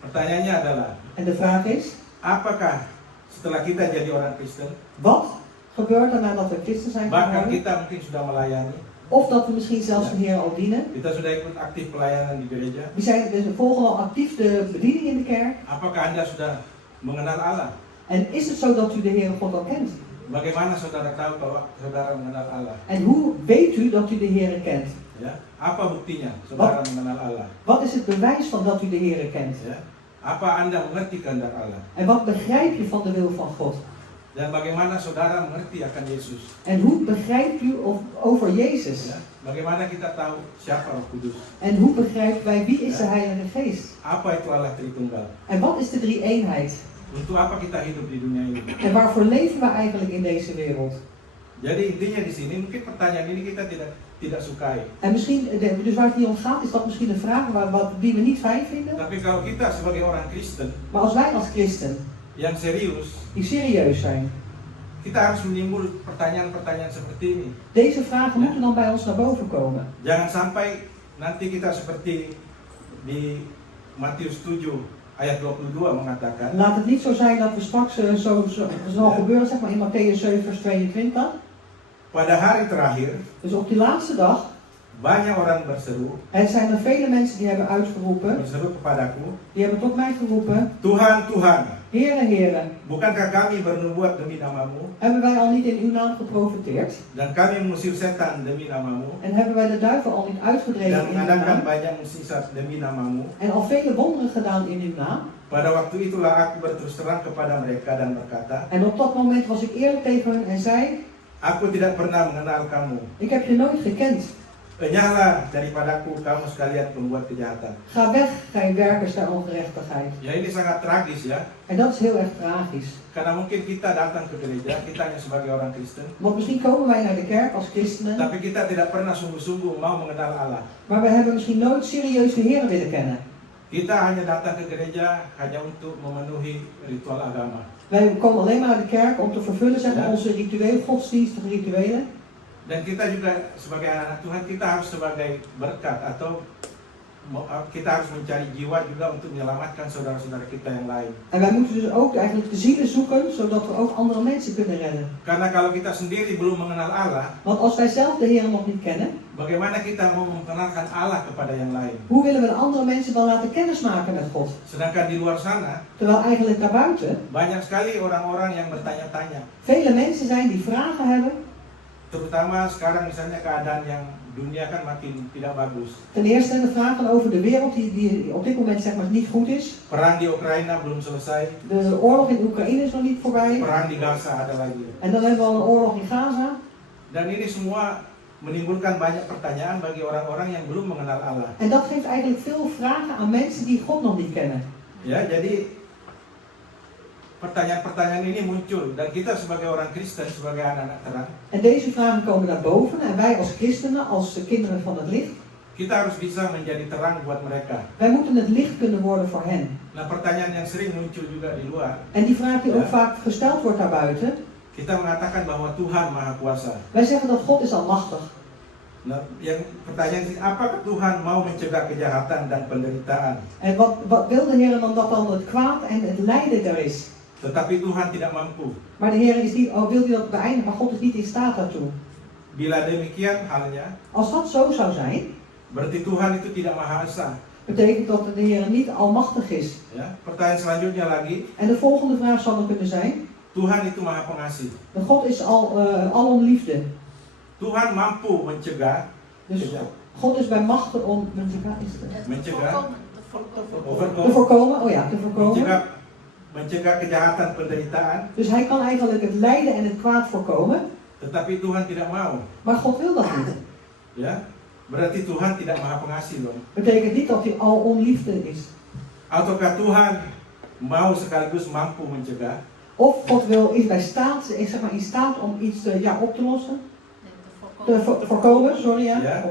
Pertanyaannya adalah, En de vraag is, apakah setelah kita jadi orang Kristen, wat gebeurt er nadat we christen zijn bahkan geworden? kita mungkin sudah melayani, Of dat we misschien zelfs de Heer al dienen. kita sudah ikut aktif pelayanan di gereja, We volgen al actief de bediening in de kerk. apakah Anda sudah mengenal Allah? En is het zo dat u de Heere God al kent? Bagaimana saudara tahu bahwa saudara mengenal Allah? En hoe weet u dat u de Heere kent? Ya, apa buktinya saudara mengenal Allah? Wat is het bewijs van dat u de Heere kent? Ya, apa Anda mengerti kehendak Allah? En wat begrijp je van de wil van God? Dan bagaimana saudara mengerti akan Yesus? En hoe begrijpt u over Jezus? Ya, bagaimana kita tahu siapa Roh Kudus? En hoe begrijpen wij wie is de Heilige Geest? Apa itu Allah Tritunggal? En wat is de drie-eenheid? Untuk apa kita hidup di dunia ini? En waarvoor leven we eigenlijk in deze wereld? Jadi intinya di sini mungkin pertanyaan ini kita tidak sukai. En misschien, dus waar het hier om gaat, is dat misschien een vraag die we niet fijn vinden. Tapi kalau kita sebagai orang Kristen Maar als wij als christen, yang serius, die serieus zijn, kita harus menimbul pertanyaan-pertanyaan seperti ini. deze vragen moeten dan bij ons naar boven komen. Jangan sampai nanti kita seperti di Matius 7 ayat 22 mengatakan, Laat het niet zo zijn dat we straks zo zal gebeuren, zeg maar in Matthäus 7 vers 22. pada hari terakhir Dus op die laatste dag, banyak orang berseru zijn er vele mensen die hebben uitgeroepen, kepadaku, die hebben tot mij geroepen, Tuhan, Tuhan, Heere, Heere, bukankah kami bernubuat demi namamu, hebben wij al niet in uw naam geprofeteerd? dan kami mengusir setan demi namamu, En hebben wij de duivel al niet uitgedreven dan in uw mengadakan naam? banyak mukjizat demi namamu? En al vele wonderen gedaan in uw naam? Pada waktu itulah aku berterus terang kepada mereka dan berkata, En op dat moment was ik eerlijk tegen hen en zei, aku tidak pernah mengenal kamu. ik heb je nooit gekend. Enyahlah daripadaku kamu sekalian pembuat kejahatan. Ga weg, gij werkers der ongerechtigheid. Ya ini sangat tragis ya. En dat is heel erg tragisch. Karena mungkin kita datang ke gereja, kita hanya sebagai orang Kristen, Want misschien komen wij naar de kerk als christenen, tapi kita tidak pernah sungguh-sungguh mau mengenal Allah. maar we hebben misschien nooit serieus de Heer willen kennen. Kita hanya datang ke gereja hanya untuk memenuhi ritual agama. Wij komen alleen maar naar de kerk om te vervullen zeg maar, onze rituelen, godsdienstige rituelen. Dan kita juga sebagai anak Tuhan, kita harus sebagai berkat atau kita harus mencari jiwa juga untuk menyelamatkan saudara-saudara kita yang lain. En wij moeten dus ook eigenlijk de zielen zoeken, zodat we ook andere mensen kunnen redden. Karena kalau kita sendiri belum mengenal Allah, Want als wij zelf de Heer nog niet kennen, bagaimana kita mau memperkenalkan Allah kepada yang lain? hoe willen we de andere mensen dan laten kennismaken met God? Sedangkan di luar sana, Terwijl eigenlijk daarbuiten banyak sekali orang-orang yang bertanya-tanya. vele mensen zijn die vragen hebben. Terutama sekarang misalnya keadaan yang dunia kan makin tidak bagus. Ten eerste de vragen over de wereld die op dit moment zeg maar niet goed is. Perang di Ukraina belum selesai, De oorlog in Oekraïne is nog niet voorbij. perang di Gaza ada lagi. En dan hebben we al een oorlog in Gaza. Dan ini semua menimbulkan banyak pertanyaan bagi orang-orang yang belum mengenal Allah. En dat geeft eigenlijk veel vragen aan mensen die God nog niet kennen. Ya, jadi pertanyaan-pertanyaan ini muncul dan kita sebagai orang Kristen, sebagai anak-anak terang, En deze vragen komen naar boven en wij als christenen, als kinderen van het licht, kita harus bisa menjadi terang buat mereka. wij moeten het licht kunnen worden voor hen. Nah, pertanyaan yang sering muncul juga di luar, En die vraag die ook Ja. vaak gesteld wordt daarbuiten, kita mengatakan bahwa Tuhan Maha Kuasa. wij zeggen dat God is almachtig. Nah, yang pertanyaan sih, apakah Tuhan mau mencegah kejahatan dan penderitaan? En wat wil de Heer dan dat dan het kwaad en het lijden er is? Tetapi Tuhan tidak mampu. Maar de Heer is niet, wil hij dat beëindigen, maar God is niet in staat daartoe. Bila demikian halnya, Als dat zo zou zijn, berarti Tuhan itu tidak Maha Esa. betekent dat de Heer niet almachtig is. Ya, pertanyaan selanjutnya lagi, En de volgende vraag zal dan kunnen zijn, Tuhan itu Maha Pengasih. de God is alom liefde. Tuhan mampu mencegah Dus kejahatan. God is bij machten om Mencegah. te voorkomen, oh ja, te voorkomen. Mencegah kejahatan penderitaan, Dus hij kan eigenlijk het lijden en het kwaad voorkomen, tetapi Tuhan tidak mau. maar God wil dat niet. Ya, berarti Tuhan tidak Maha Pengasih loh. Betekent niet dat hij alom liefde is. Ataukah Tuhan mau sekaligus mampu mencegah? Of God is zeg maar in staat om iets op te lossen, te voorkomen, sorry ja. Ja.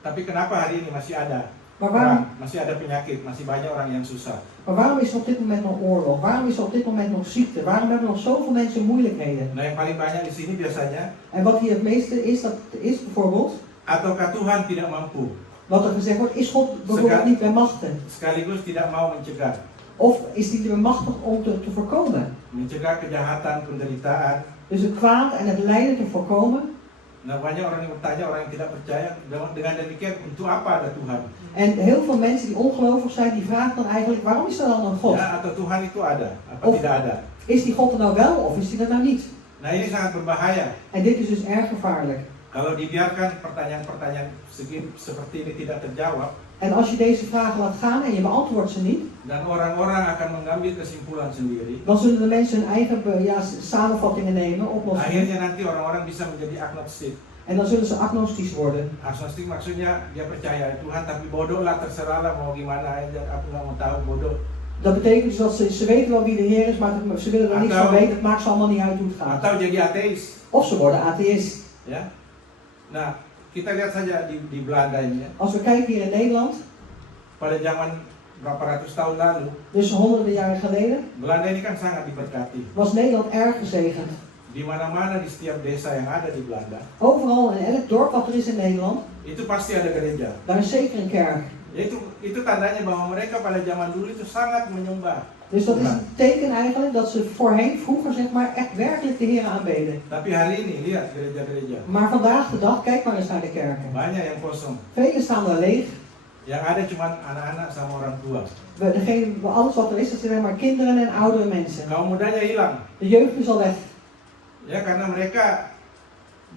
Tapi kenapa hari ini masih ada Maar waarom, perang, masih ada penyakit, masih banyak orang yang susah? maar waarom is er op dit moment nog oorlog? Waarom is er op dit moment nog ziekte? Waarom hebben nog zoveel mensen moeilijkheden? Nah, yang paling banyak di sini biasanya, En wat hier het meeste is, dat is bijvoorbeeld, ataukah Tuhan tidak mampu, wat er gezegd wordt, is God bijvoorbeeld niet bij machten? sekaligus tidak mau mencegah, Of is hij er machtig om te voorkomen? mencegah kejahatan, penderitaan. Dus het kwaad en het lijden te voorkomen. Nah, banyak orang yang bertanya, orang yang tidak percaya, dengan demikian untuk apa ada Tuhan? En heel veel mensen die ongelovig zijn, die vragen dan eigenlijk, waarom is er dan een God? Ya, atau Tuhan itu ada, apa Of- tidak ada? Is die God er nou wel of is die er nou niet? Nah, ini sangat berbahaya. En dit is dus erg gevaarlijk. Kalau dibiarkan pertanyaan-pertanyaan seperti ini tidak terjawab, En als je deze vragen laat gaan en je beantwoordt ze niet, dan orang-orang akan mengambil kesimpulan sendiri. dan zullen de mensen hun eigen samenvattingen nemen, oplossingen. Akhirnya nanti orang-orang bisa menjadi agnostik. En dan zullen ze agnostisch worden. Agnostik maksudnya dia percaya Tuhan tapi bodoh lah, terserah lah mau gimana aja, aku nggak mau tahu, bodoh. Dat betekent dus dat ze weten wel wie de Heer is, maar ze willen er niks van weten. Het maakt ze allemaal niet uit hoe het gaat. Atau jadi ateis, Of ze worden atheïst. ya. Nah, kita lihat saja di Belanda ini ya. Als we kijken hier in Nederland, Pada zaman berapa ratus tahun lalu, dus honderden jaren geleden, Belanda ini kan sangat diberkati. was Nederland erg gezegend. Di mana-mana di setiap desa yang ada di Belanda, Overal in elk dorp wat er is in Nederland, itu pasti ada gereja. daar is zeker een kerk. Itu tandanya bahwa mereka pada zaman dulu itu sangat menyembah. Dus dat is een teken eigenlijk dat ze vroeger zeg maar, echt werkelijk de Heer aanbeden. Tapi hari ini lihat gereja-gereja, Maar vandaag de dag, kijk maar eens naar de kerken. banyak yang kosong. Vele staan daar leeg. Yang ada cuma anak-anak sama orang tua. Alles wat er is, dat zijn maar kinderen en oudere mensen. Kaum mudanya hilang. De jeugd is al weg. Ya, karena mereka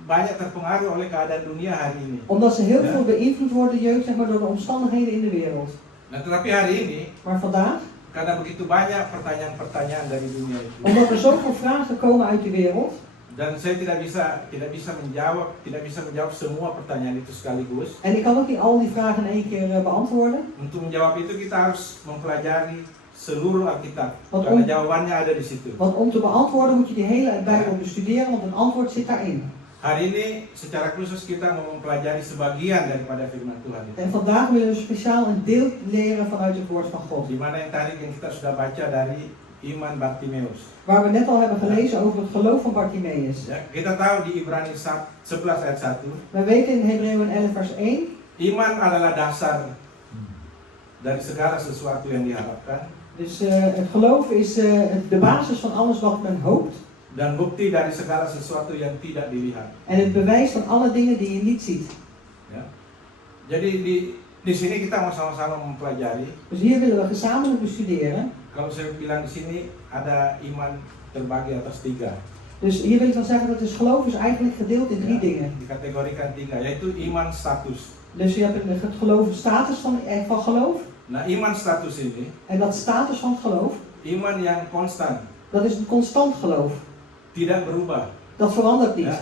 banyak terpengaruh oleh keadaan dunia hari ini. Omdat ze heel Ja. veel beïnvloed worden, de jeugd, zeg maar, door de omstandigheden in de wereld. Nah, tetapi hari ini, Maar vandaag, karena begitu banyak pertanyaan-pertanyaan dari dunia itu, omdat er zoveel vragen komen uit de wereld, Dan saya tidak bisa menjawab semua pertanyaan itu sekaligus. En ik kan ook niet al die vragen in één keer beantwoorden. Untuk menjawab itu kita harus mempelajari seluruh Alkitab. Wat Karena om- jawabannya ada di situ. Want om te beantwoorden moet je die hele Bijbel bestuderen, want een antwoord zit daarin. Hari ini secara khusus kita mau mempelajari sebagian daripada firman Tuhan itu. En vandaag willen we speciaal een deel leren vanuit het woord van God. Di mana yang tadi yang kita sudah baca dari iman Bartimeus. Waar we net al hebben gelezen over het geloof van Bartimeus. Ya, kita tahu di Ibrani 11 ayat 1, We weten in Hebreeën 11 vers 1, iman adalah dasar dari segala sesuatu yang diharapkan dus het geloof is de basis van alles wat men hoopt. dan bukti dari segala sesuatu yang tidak dilihat. En het bewijs van alle dingen die je niet ziet. Ya. Jadi di sini kita mau sama-sama mempelajari. Dus hier willen we gezamenlijk bestuderen. Kalau saya bilang di sini ada iman terbagi atas 3. Dus hier wil ik dan zeggen dat het geloof is eigenlijk gedeeld in 3 Ya, dingen. dikategorikan 3, yaitu iman status. Dus je hebt het geloof, een status van geloof. Nah, iman status ini En dat status van het geloof, iman yang konstan, dat is een constant geloof. tidak berubah. Dat verandert niet. Ya.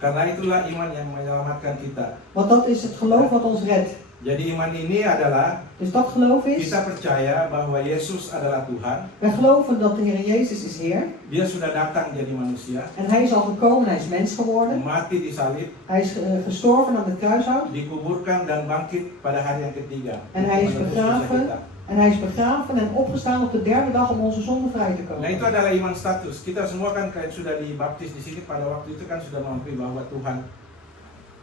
Karena itulah iman yang menyelamatkan kita. Want dat is het geloof wat ons redt. Jadi iman ini adalah Dus dat geloof is, kita percaya bahwa Yesus adalah Tuhan. wij geloven dat de Heer Jezus is Heer. Dia sudah datang jadi manusia, En Hij is al gekomen, Hij is mens geworden. mati di salib, Hij is gestorven aan het kruishout. dikuburkan dan bangkit pada hari yang ketiga. En hij is Menebus dosa begraven. kita. En Hij is begraven en opgestaan op de 3e dag om onze zonde vrij te Nah, komen. itu adalah iman status. Kita semua kan kayak sudah dibaptis di sini pada waktu itu kan sudah mengakui bahwa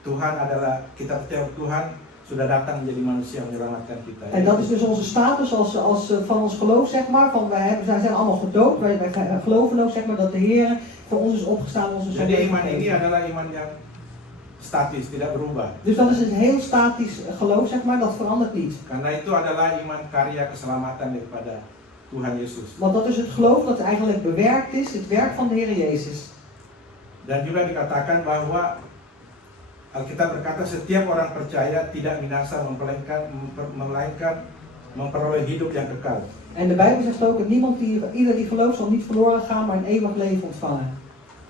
Tuhan adalah, kita percaya Tuhan sudah datang menjadi manusia menyelamatkan kita. En dat is dus onze status als van ons geloof, zeg maar. Van wij zijn allemaal gedoopt, wij geloven ook, zeg maar, dat de Heer voor ons is opgestaan, onze zonde Jadi heeft iman ini vergeven. adalah iman yang statis, tidak berubah. Dus dat is een heel statisch geloof, zeg maar, dat verandert niet. Karena itu adalah iman karya keselamatan daripada Tuhan Yesus. Want dat is het geloof dat eigenlijk bewerkt is, het werk van de Heer Jezus. Dan juga dikatakan bahwa Alkitab berkata setiap orang percaya tidak binasa melainkan memperoleh hidup yang kekal. En de Bijbel zegt ook, ieder die gelooft zal niet verloren gaan, maar een eeuwig leven ontvangen.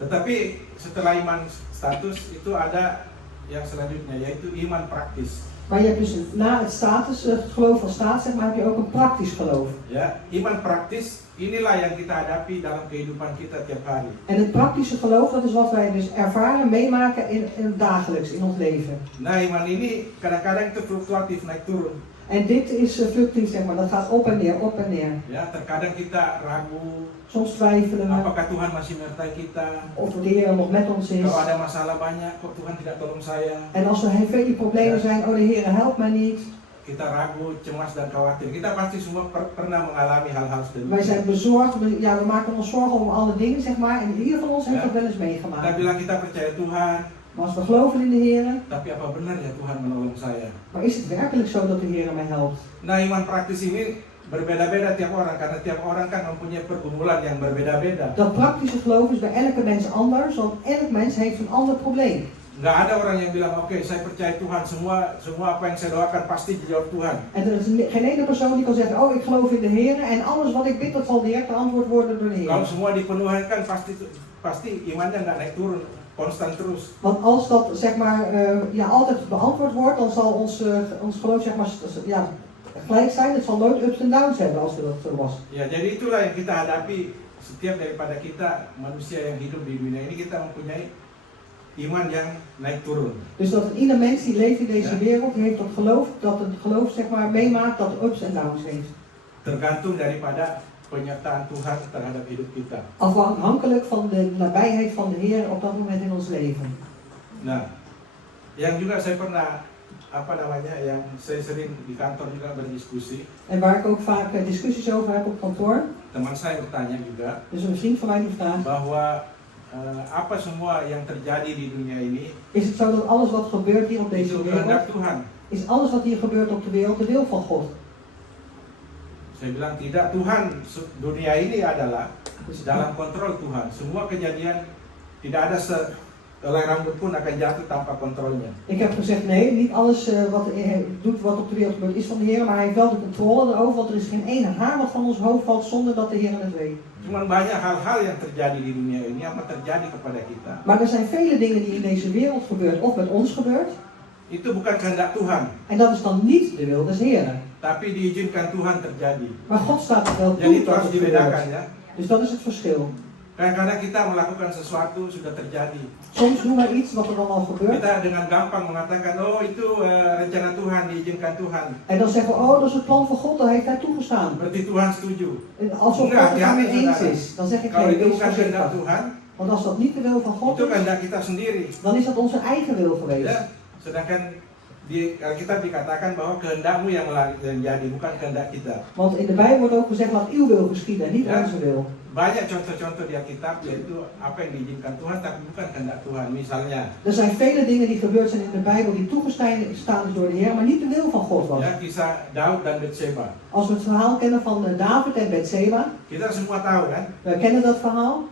Tetapi setelah iman status itu ada yang selanjutnya yaitu iman praktis. Maar je hebt dus na het status, het geloof van staat, zeg maar, heb je ook een praktisch geloof. Ya, iman praktis inilah yang kita hadapi dalam kehidupan kita tiap hari. En het praktische geloof, dat is wat wij dus ervaren, meemaken in het dagelijks, in ons leven. Nah, iman ini kadang-kadang itu fluktuatif, naik turun. En dit is fluctuatie, zeg maar, dat gaat op en neer, op en neer. Ya, terkadang kita ragu, Soms twijfelen we apakah Tuhan masih menyertai kita? of de Heer nog met ons is. Kalau ada masalah banyak, kok Tuhan tidak tolong saya? En als er vele problemen zijn, oh de Heer helpt mij niet. Kita ragu, cemas dan khawatir. Kita pasti semua pernah mengalami hal-hal Wij zijn sedemikian. bezorgd, we maken ons zorgen om alle dingen, zeg maar. En ieder van ons heeft Ja. dat wel eens Kita meegemaakt. bilang kita percaya Tuhan, Maar als we geloven in de Heer, tapi apa benar ya Tuhan menolong saya? maar is het werkelijk zo dat de Heer mij helpt? Nah, iman praktis ini berbeda-beda tiap orang karena tiap orang kan mempunyai pergumulan yang berbeda-beda. Dat praktische geloof is bij elke mens anders, want elk mens heeft een ander probleem. Nggak ada orang yang bilang, oke, saya percaya Tuhan, semua apa yang saya doakan pasti dijawab Tuhan. En er is geen ene persoon die kan zeggen, oh ik geloof in de Heer en alles wat ik bid, dat zal direct beantwoord worden door de Kalau Heer. semua dipenuhi kan pasti imannya nggak naik turun, konstan terus. Want als dat zeg maar altijd beantwoord wordt, dan zal ons geloof zeg maar gelijk zijn. Het zal nooit ups en downs hebben als dat zo was. Ya, jadi itulah yang kita hadapi. Setiap daripada kita manusia yang hidup di dunia ini kita mempunyai iman yang naik turun. Dus dat ieder mens die leeft in deze Ja. wereld, die heeft dat het geloof zeg maar meemaakt dat het ups en downs heeft. Tergantung daripada penyertaan Tuhan terhadap hidup kita. Afhankelijk van de nabijheid van de Heer op dat moment in ons leven. Nah, yang juga saya pernah yang saya sering di kantor juga berdiskusi. En waar ik ook vaak discussies over heb op kantoor. Teman saya bertanya juga Dus een vriend van mij die vraagt, bahwa apa semua yang terjadi di dunia ini is het zo dat alles wat gebeurt hier op itu deze wereld, kehendak Tuhan. is alles wat hier gebeurt op de wereld de wil van God? Saya bilang tidak, Tuhan, dunia ini adalah Dus, dalam kontrol Tuhan. Semua kejadian tidak ada helai rambut pun akan jatuh tanpa kontrolnya. Ik heb gezegd nee, niet alles wat hij doet wat op de wereld gebeurt is van de Heer, maar hij heeft wel de controle erover, want er is geen ene haar wat van ons hoofd valt zonder dat de Heer het weet. Cuman banyak hal-hal yang terjadi di dunia ini apa terjadi kepada kita. Maar er zijn vele dingen die in deze wereld gebeurt of met ons gebeurt, Itu bukan kehendak Tuhan, en dat is dan niet de wil des Heeren. tapi diizinkan Tuhan terjadi. Maar God staat het wel Jadi toe itu dat harus het dibedakan gebeurt. ya. Dus dat is het verschil. Kadang-kadang kita melakukan sesuatu sudah terjadi. Soms doen wij iets wat er dan al gebeurt. Kita dengan gampang mengatakan, oh itu rencana Tuhan, diizinkan Tuhan. En dan zeggen we, oh dat is het plan van God, dat heeft hij toegestaan. Berarti Tuhan setuju. En alsof Enggak, God het daarmee hati-hati, eens saudara. is. Dan zeg ik, Kalau nee, itu wees bukan kehendak voorzichtig. Tuhan, Want als dat niet de wil van God itu is, kehendak kita sendiri. dan is dat onze eigen wil geweest. Ya, sedangkan di Alkitab dikatakan bahwa kehendakmu yang jadi, bukan kehendak kita. Want in de Bijbel wordt ook gezegd, laat uw wil geschieden en niet Ja. onze wil. Banyak contoh-contoh di Alkitab yaitu apa yang diizinkan Tuhan tapi bukan kehendak Tuhan. Misalnya, Er zijn vele dingen die gebeurd zijn in de Bijbel die toegestaan is door de Heer, maar niet de wil van God was. ya kisah Daud dan Bathsheba. Als we het verhaal kennen van David en Bathsheba, Kita semua tahu kan we kennen dat verhaal,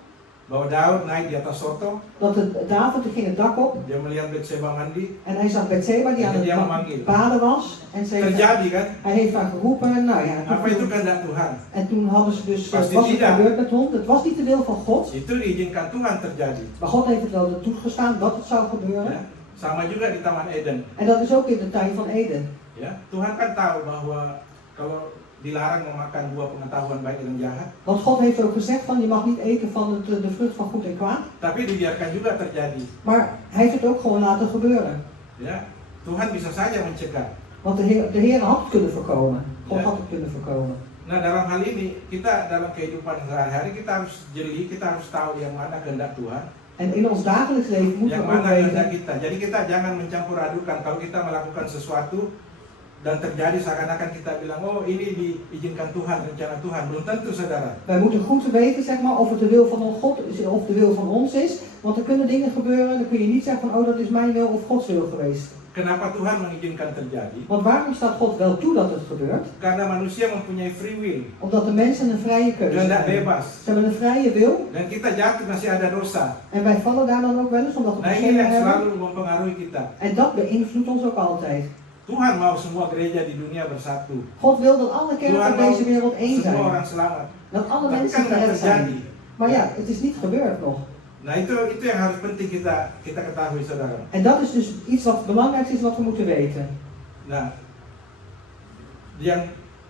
bahwa Daud naik di atas sorto, dat David ging het dak op dia melihat Bathsheba mandi, en hij zag Bathsheba die aan Dia het memanggil. baden was. En ze heeft, terjadi kan? hij heeft haar geroepen, nou ja. Apa itu Toen, kehendak Tuhan? en toen hadden ze dus, Pasti was het tidak. gebeurd met hond. Het was niet de wil van God, Itu diizinkan Tuhan terjadi. maar God heeft het wel toegestaan dat het zou gebeuren. Ya. Sama juga di Taman Eden. En dat is ook in de tuin van Eden. Ya, Tuhan kan tahu bahwa kalau dilarang memakan buah pengetahuan baik dan jahat, Want God heeft ook gezegd van je mag niet eten van de vrucht van goed en kwaad. tapi dibiarkan juga terjadi. Maar hij heeft het ook gewoon laten gebeuren. Ya, Tuhan bisa saja mencegah. Want de Heer had het kunnen voorkomen. God Ja. had het kunnen voorkomen. Nah dalam hal ini kita dalam kehidupan sehari-hari kita harus jeli, kita harus tahu yang mana kehendak Tuhan, En in ons dagelijks leven moeten yang we ook mana kehendak weten. kita. Jadi kita jangan mencampur adukan kalau kita melakukan sesuatu dan terjadi seakan-akan kita bilang oh ini diizinkan Tuhan, rencana Tuhan. Belum tentu saudara. Wij moeten goed weten zeg maar, of het de wil van God is of de wil van ons is. Want er kunnen dingen gebeuren, dan kun je niet zeggen van oh dat is mijn wil of Gods wil geweest. Kenapa Tuhan mengizinkan terjadi? Want waarom staat God wel toe dat het gebeurt? Karena manusia mempunyai free will, Omdat de mensen een vrije keuze kehendak hebben. bebas. Ze hebben een vrije wil Dan kita jatuh masih ada dosa. en wij vallen daar dan ook wel eens omdat we Nah ini zonde yang hebben. selalu mempengaruhi kita. En dat beïnvloedt ons ook altijd. Tuhan mau semua gereja di dunia bersatu. God wil dat alle kerken Tuhan op mau deze wereld één semua zijn. orang selamat. Dat alle Tapi mensen kan nggak gered zijn. terjadi. Maar ja, het is niet gebeurd nog. Nah itu yang harus penting kita ketahui saudara. En dat is dus iets wat belangrijk is wat we moeten weten. Nah, yang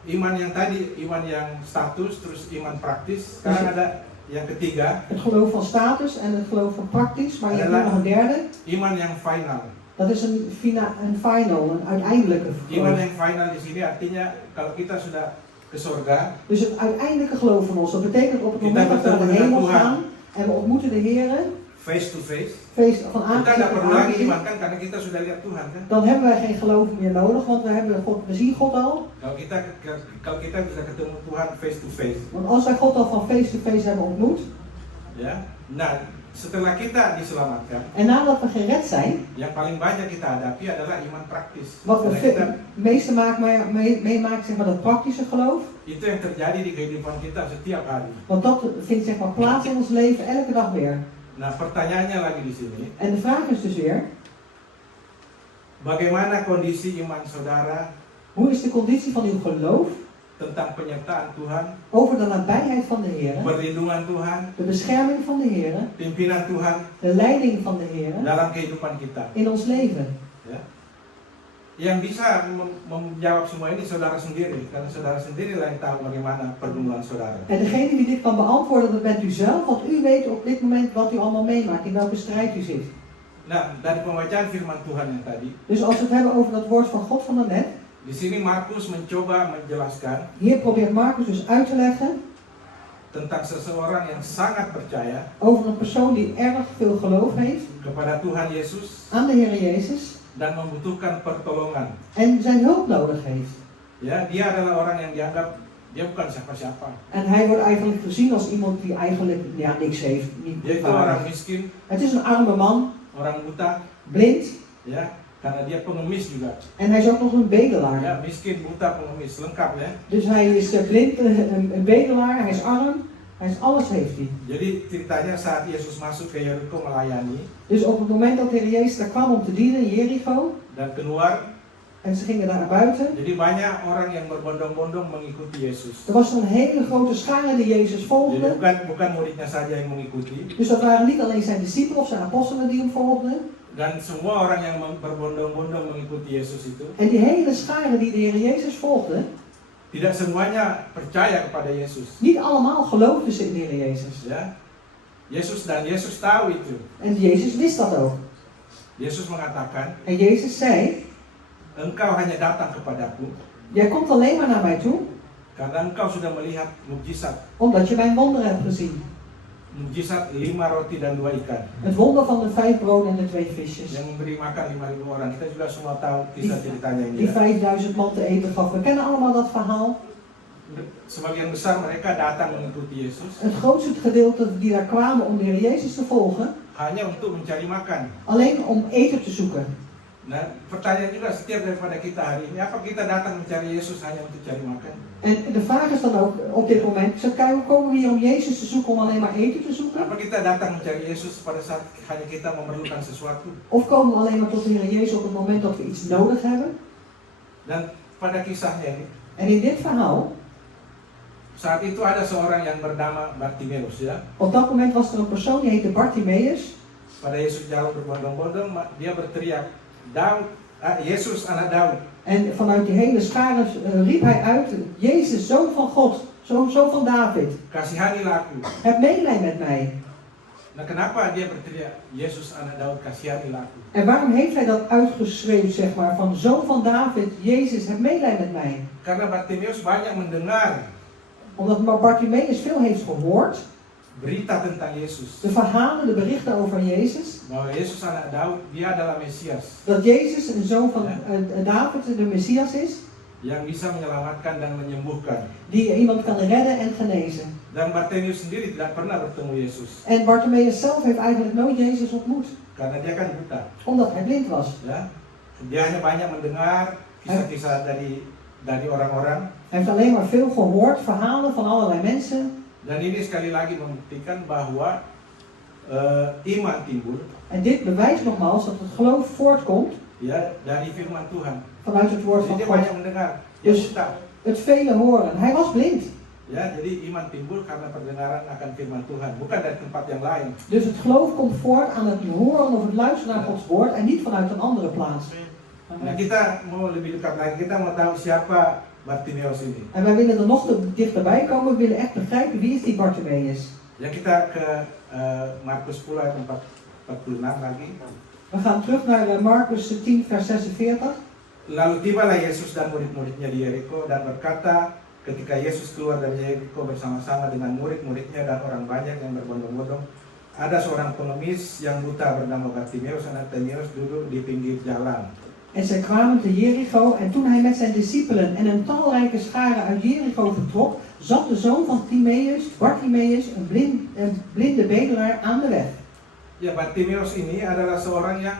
iman yang tadi, iman yang status, terus iman praktis. Sekarang ada yang ketiga, Het geloof van status en het geloof van praktisch, maar je hebt nu Adalah- nog een derde. iman yang final. Dat is een final, een uiteindelijke Iman geloof. yang final di sini artinya kalau kita sudah ke surga, Dus het uiteindelijke geloof van ons. Dat betekent op het Kita moment dat we naar de bertemu dengan hemel Tuhan. gaan en we ontmoeten de Heer, face to face. feest van Kita aangezicht tidak tot perlu lagi aangezicht, iman kan karena kita sudah lihat Tuhan kan. dan hebben wij geen geloof meer nodig, want we zien God al. Kalau kita bisa ketemu Tuhan face to face, Want als wij God al van face to face hebben ontmoet, ya. Nah, setelah kita diselamatkan, en nadat we gered zijn, yang paling banyak kita hadapi adalah iman praktis. wat we Karena kita, het meeste meemaken, zeg maar dat praktische geloof, itu yang terjadi di kehidupan kita setiap hari. want dat vindt zeg maar plaats in ons leven elke dag weer. Nah, pertanyaannya lagi di sini, En de vraag is dus weer, bagaimana kondisi iman saudara hoe is de conditie van uw geloof tentang penyertaan Tuhan, over de nabijheid van de Heer, perlindungan Tuhan, de bescherming van de Heer, pimpinan Tuhan de leiding van de Heer dalam kehidupan kita? in ons leven? Ya. Yang bisa menjawab semua ini saudara sendiri, karena saudara sendirilah yang tahu bagaimana perlindungan saudara. En degene die dit kan beantwoorden, dat bent u zelf, want u weet op dit moment wat u allemaal meemaakt, in welke strijd u zit. Nah, dari pembacaan firman Tuhan yang tadi, Dus als we het hebben over dat woord van God van daarnet, di sini Markus mencoba menjelaskan hier probeert Marcus dus uit te leggen tentang seseorang yang sangat percaya over een persoon die erg veel geloof heeft kepada Tuhan Yesus aan de Heer Jezus dan membutuhkan pertolongan. en zijn hulp nodig heeft. Ya, dia adalah orang yang dianggap dia bukan siapa-siapa. En hij wordt eigenlijk gezien als iemand die eigenlijk ja, niks heeft. Niet Dia itu orang waardig. miskin, Het is een arme man, orang buta, blind, ya, karena dia pengemis juga. en hij is ook nog een bedelaar. Ya, miskin, buta, pengemis, lengkap ya. Dus hij is blind, een bedelaar, hij is arm. Hij is alles heeft hij. Jadi ceritanya saat Yesus masuk ke Yeriko melayani Dus op het moment dat de Heer Jezus daar kwam om te dienen in Jericho, dan keluar, en ze gingen daar naar buiten, jadi banyak orang yang berbondong-bondong mengikuti Yesus. er was een hele grote schare die Jezus Jadi volgde. bukan muridnya saja yang mengikuti, Dus dat waren niet alleen zijn discipelen of zijn apostelen die hem volgden. dan semua orang yang berbondong-bondong mengikuti Yesus itu En die hele schare die de Heer Jezus volgde, tidak semuanya percaya kepada Yesus. niet allemaal geloofden ze in de Heer Jezus. Ya, Yesus tahu itu. En Jezus wist dat ook. Yesus mengatakan, En Jezus zei, engkau hanya datang kepadaku jij komt alleen maar naar mij toe, karena engkau sudah melihat mukjizat. omdat je mijn wonderen hebt gezien. Mukjizat 5 roti dan 2 ikan Het wonder van de 5 broden en de 2 visjes. yang memberi makan 5.000 orang. Kita juga semua tahu kisah ceritanya ini. Die Ya. 5000 man te eten gaf. We kennen allemaal dat verhaal. Sebagian besar mereka datang mengikuti Yesus Het grootste gedeelte die daar kwamen om de Heer Jezus te volgen, hanya untuk mencari makan. alleen om eten te zoeken. Nah, pertanyaan juga setiap daripada kita hari ini, apa kita datang mencari Yesus hanya untuk cari makan? En de vraag is dan ook op dit moment, komen we hier om Jezus te zoeken om alleen maar eten te zoeken? Apa kita datang mencari Yesus pada saat hanya kita memerlukan sesuatu? Of komen we alleen maar tot de Heer Jezus op het moment dat we iets nodig hebben? Dan pada kisahnya ini, En in dit verhaal, saat itu ada seorang yang bernama Bartimeus, ya. op dat moment was er een persoon die heette Bartimeus. Pada Yesus jalan berbondong-bondong, dia berteriak, Daud, Yesus anak Daud. En vanuit die hele schare riep hij uit, Jezus, zoon van God, zoon van David, Kasihanilah aku. heb medelijden met mij. Nah, kenapa dia berteriak, Yesus anak Daud, kasihanilah aku? En waarom heeft hij dat uitgeschreeuwd, zeg maar, van zoon van David, Jezus, heb medelijden met mij? Karena Bartimeus banyak mendengar Omdat Bartimeus veel heeft gehoord, berita tentang Yesus, de verhalen, de berichten over Jezus, bahwa Yesus anak Daud, dia adalah Mesias dat Jezus een zoon van David, de Messias is, yang bisa menyelamatkan dan menyembuhkan. die iemand kan redden en genezen. Dan Bartimeus sendiri tidak pernah bertemu Yesus En Bartimeus zelf heeft eigenlijk nooit Jezus ontmoet, karena dia kan buta, omdat hij blind was. ya. Dia hanya banyak mendengar kisah-kisah dari orang-orang. Hij heeft alleen maar veel gehoord, verhalen van allerlei mensen. Dan ini sekali lagi membuktikan bahwa iman timbul, En dit bewijst nogmaals dat het geloof voortkomt ya, dari firman Tuhan. vanuit het woord Jadi van dia God. banyak mendengar, dia Dus buta. het vele horen. Hij was blind. Ya, jadi iman timbul karena pendengaran akan firman Tuhan, bukan dari tempat yang lain. Dus het geloof komt voort aan het horen of het luisteren naar Gods woord en niet vanuit een andere plaats. Nah, kita mau lebih dekat lagi, kita mau tahu siapa Bartimeus ini. En wij willen er nog dichterbij komen, we willen echt begrijpen wie is die Bartimeus. Ya, kita ke Markus 10 ayat 46 lagi. We gaan terug naar Markus 10 vers 46. Lalu tibalah Yesus dan murid-muridnya di Yeriko dan berkata, ketika Yesus keluar dari Yeriko bersama-sama dengan murid-muridnya dan orang banyak yang berbondong-bondong, ada seorang pengemis yang buta bernama Bartimeus anak Timeus duduk di pinggir jalan. En zij kwamen te Jericho en toen hij met zijn discipelen en een talrijke schare uit Jericho vertrok, zat de zoon van Timeus, Bartimeus, een blinde bedelaar aan de weg. Ya, Bartimeus ini adalah seorang yang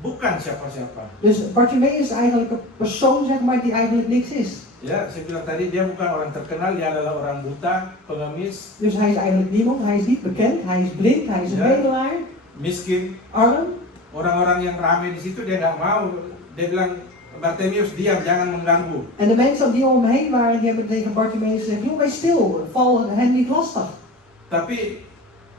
bukan siapa-siapa. Dus Bartimeus is eigenlijk een persoon, zeg maar, die eigenlijk niks is. Ya, saya bilang tadi dia bukan orang terkenal, dia adalah orang buta, pengemis, Dus hij is eigenlijk niemand, hij is niet bekend, hij is blind, hij is een Ja. bedelaar, miskin. arm. Orang-orang yang ramai di situ dia nggak mau. Dia bilang, Bartimeus diam, jangan mengganggu. En de mensen die om hem heen waren, die hebben tegen Bartimeus gezegd, joh, wees stil, val hem niet lastig. Tapi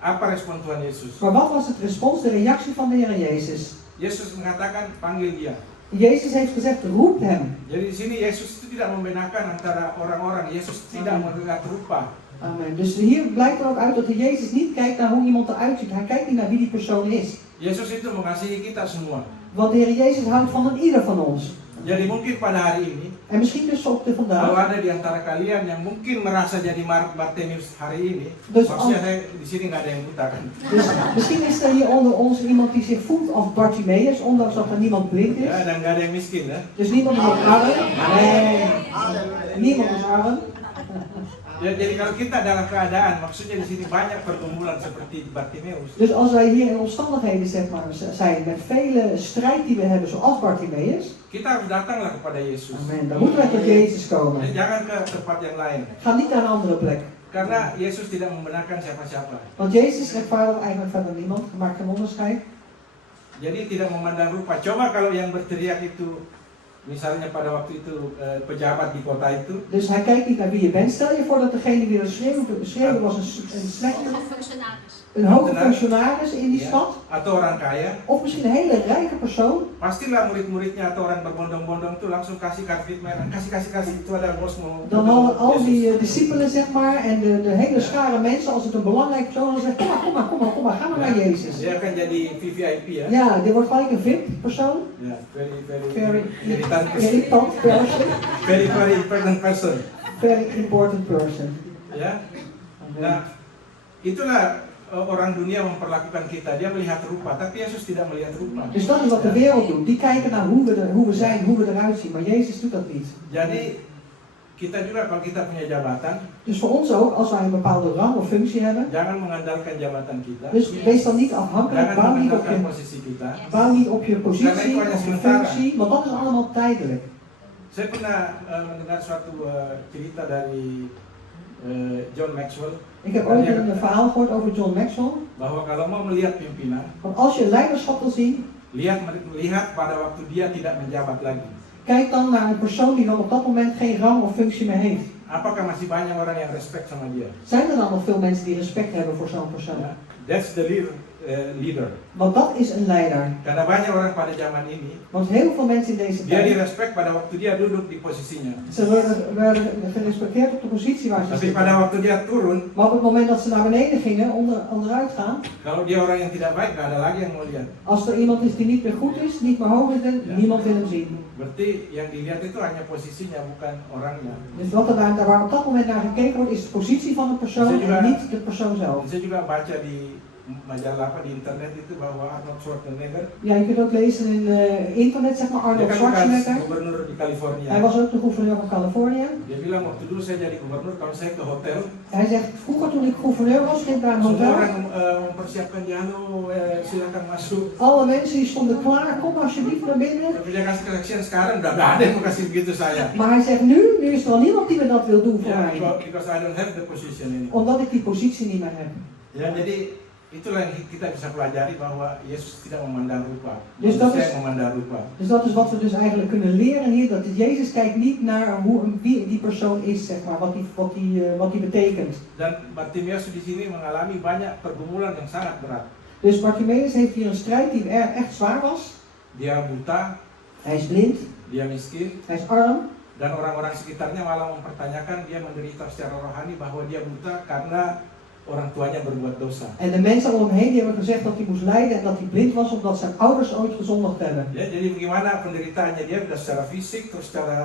apa respon Tuhan Yesus? Maar wat was het respons, de reactie van de Heer Jezus? Yesus mengatakan panggil dia. Jezus heeft gezegd, roep hem. Jadi di sini Yesus itu tidak membedakan antara orang-orang. Yesus tidak melihat rupa. Amen. Dus hier blijkt er ook uit dat de Jezus niet kijkt naar hoe iemand eruit ziet. Hij kijkt niet naar wie die persoon is. Yesus itu mengasihi kita semua. Want de Heer Jezus houdt van een ieder van ons. Jadi mungkin pada hari ini, En misschien dus ook de kalau vandaag. ada di antara kalian yang mungkin merasa jadi Bartimeus hari ini, Dus maksudnya saya di sini nggak ada yang buta kan? Dus misschien is er hier onder ons iemand die zich voelt als Bartimeus, ondanks dat er niemand blind is. Ya, dan nggak ada yang miskin ya. Dus niemand is arm. Nee, niemand is arm. Ya, jadi kalau kita dalam keadaan, maksudnya di sini banyak pergumulan seperti Bartimeus. Dus als wij hier in omstandigheden, zeg maar, zijn met vele strijd die we hebben, zoals Bartimeus, Kita harus datanglah kepada Yesus. amen, dan moeten wij tot Jezus komen. Ya, jangan ke tempat yang lain. Ga niet naar een andere plek. Karena Yesus tidak membenarkan siapa-siapa. Want Jezus rechtvaardigt eigenlijk verder niemand, maakt geen onderscheid. Jadi tidak memandang rupa. Coba kalau yang berteriak itu, misalnya pada waktu itu pejabat di kota itu, Dus hij kijkt niet naar wie je bent. Stel je voor dat degene die er schreeuwde was een slechte, Hoge functionaris. een hoge functionaris in die ya, stad. atau orang kaya, Of misschien een hele rijke persoon. pastilah murid-muridnya atau orang berbondong-bondong tuh langsung kasih karpet merah, kasih itu ada bos mau. Dan hadden al die discipelen, zeg maar, en de hele schare mensen, als het een belangrijk persoon was, zeggen, kom maar, ga maar naar Jezus. Dia akan jadi VVIP ya. Ja, dit wordt gelijk een VIP-persoon. Ya, very Very irritant person. irritant person. Very important person. Very important person. Ya. Nah, itulah orang dunia memperlakukan kita. Dia melihat rupa, tapi Yesus tidak melihat rupa. Dus dat is wat de wereld doet. Die kijken naar hoe we zijn, hoe we eruit zien. Maar Jezus doet dat niet. Jadi kita juga kalau kita punya jabatan, Dus voor ons ook, als wij een bepaalde rang of functie hebben. jangan mengandalkan jabatan kita. Dus wees dan niet afhankelijk. Jangan Bouw niet mengandalkan posisi kita. op je positie of je functie. Want dat is allemaal tijdelijk. Saya pernah mendengar suatu cerita dari John Maxwell Ik heb ooit een verhaal gehoord over John Maxwell. bahwa kalau mau melihat pimpinan, Want als je leiderschap wil zien, lihat pada waktu dia tidak menjabat lagi. kijk dan naar een persoon die dan op dat moment geen rang of functie meer heeft. Apakah masih banyak orang yang respect sama dia? Zijn er dan nog veel mensen die respect hebben voor zo'n persoon? Ya, that's the leader. Want dat is een leider. Karena banyak orang pada zaman ini, Want heel veel mensen in deze dia tijd, direspect pada waktu dia duduk di posisinya. ze werden gerespecteerd op de positie waar ze Tapi zitten. pada waktu dia turun, Maar op het moment dat ze naar beneden gingen, onderuit gaan, kalau dia orang yang tidak baik, nggak ada lagi yang mau lihat. als er iemand is die niet meer goed is, niet meer hoog is, niemand wil hem zien. Berarti yang dilihat itu hanya posisinya, bukan orangnya. Dus wat er waar op dat moment naar gekeken wordt, is de positie van de persoon en niet de persoon zelf. Saya juga baca di majalah di internet itu bahwa Arnold Schwarzenegger, Ja, je kunt ook lezen in internet, zeg maar, dia Arnold kan bekas Schwarzenegger. gubernur di California. Hij was ook de gouverneur van Californië. Dia bilang waktu dulu saya jadi gubernur, kalau saya ke hotel, Hij zegt, vroeger toen ik gouverneur was, ging ik naar een semua hotel. orang mempersiapkan dia, silakan masuk. Alle mensen die stonden klaar, kom alsjeblieft naar binnen. Tapi dia kasih kesaksian sekarang udah nggak ada yang mau kasih begitu saya. Maar hij zegt, nu is er al niemand die me dat wil doen voor Ya, mij. because I don't have the position ini. Omdat ik die positie niet meer heb. Ya, jadi itulah yang kita bisa pelajari bahwa Yesus tidak memandang rupa. Dus dat Manusia is- yang memandang rupa. Dus dat is wat we dus eigenlijk kunnen leren hier. Dat Jezus kijkt niet naar wie die persoon is, zeg maar, wat die betekent. Dan Bartimeus di sini mengalami banyak pergumulan yang sangat berat. Dus Bartimeus heeft hier een strijd die echt zwaar was. Dia buta, Hij is blind, dia miskin, hij is arm. dan orang-orang sekitarnya malah mempertanyakan dia menderita secara rohani bahwa dia buta karena orang tuanya berbuat dosa. En de mensen om hem heen die hebben gezegd dat hij moest lijden en dat hij blind was omdat zijn ouders ooit gezondigd hebben. Ya, jadi bagaimana penderitaannya dia sudah secara fisik terus secara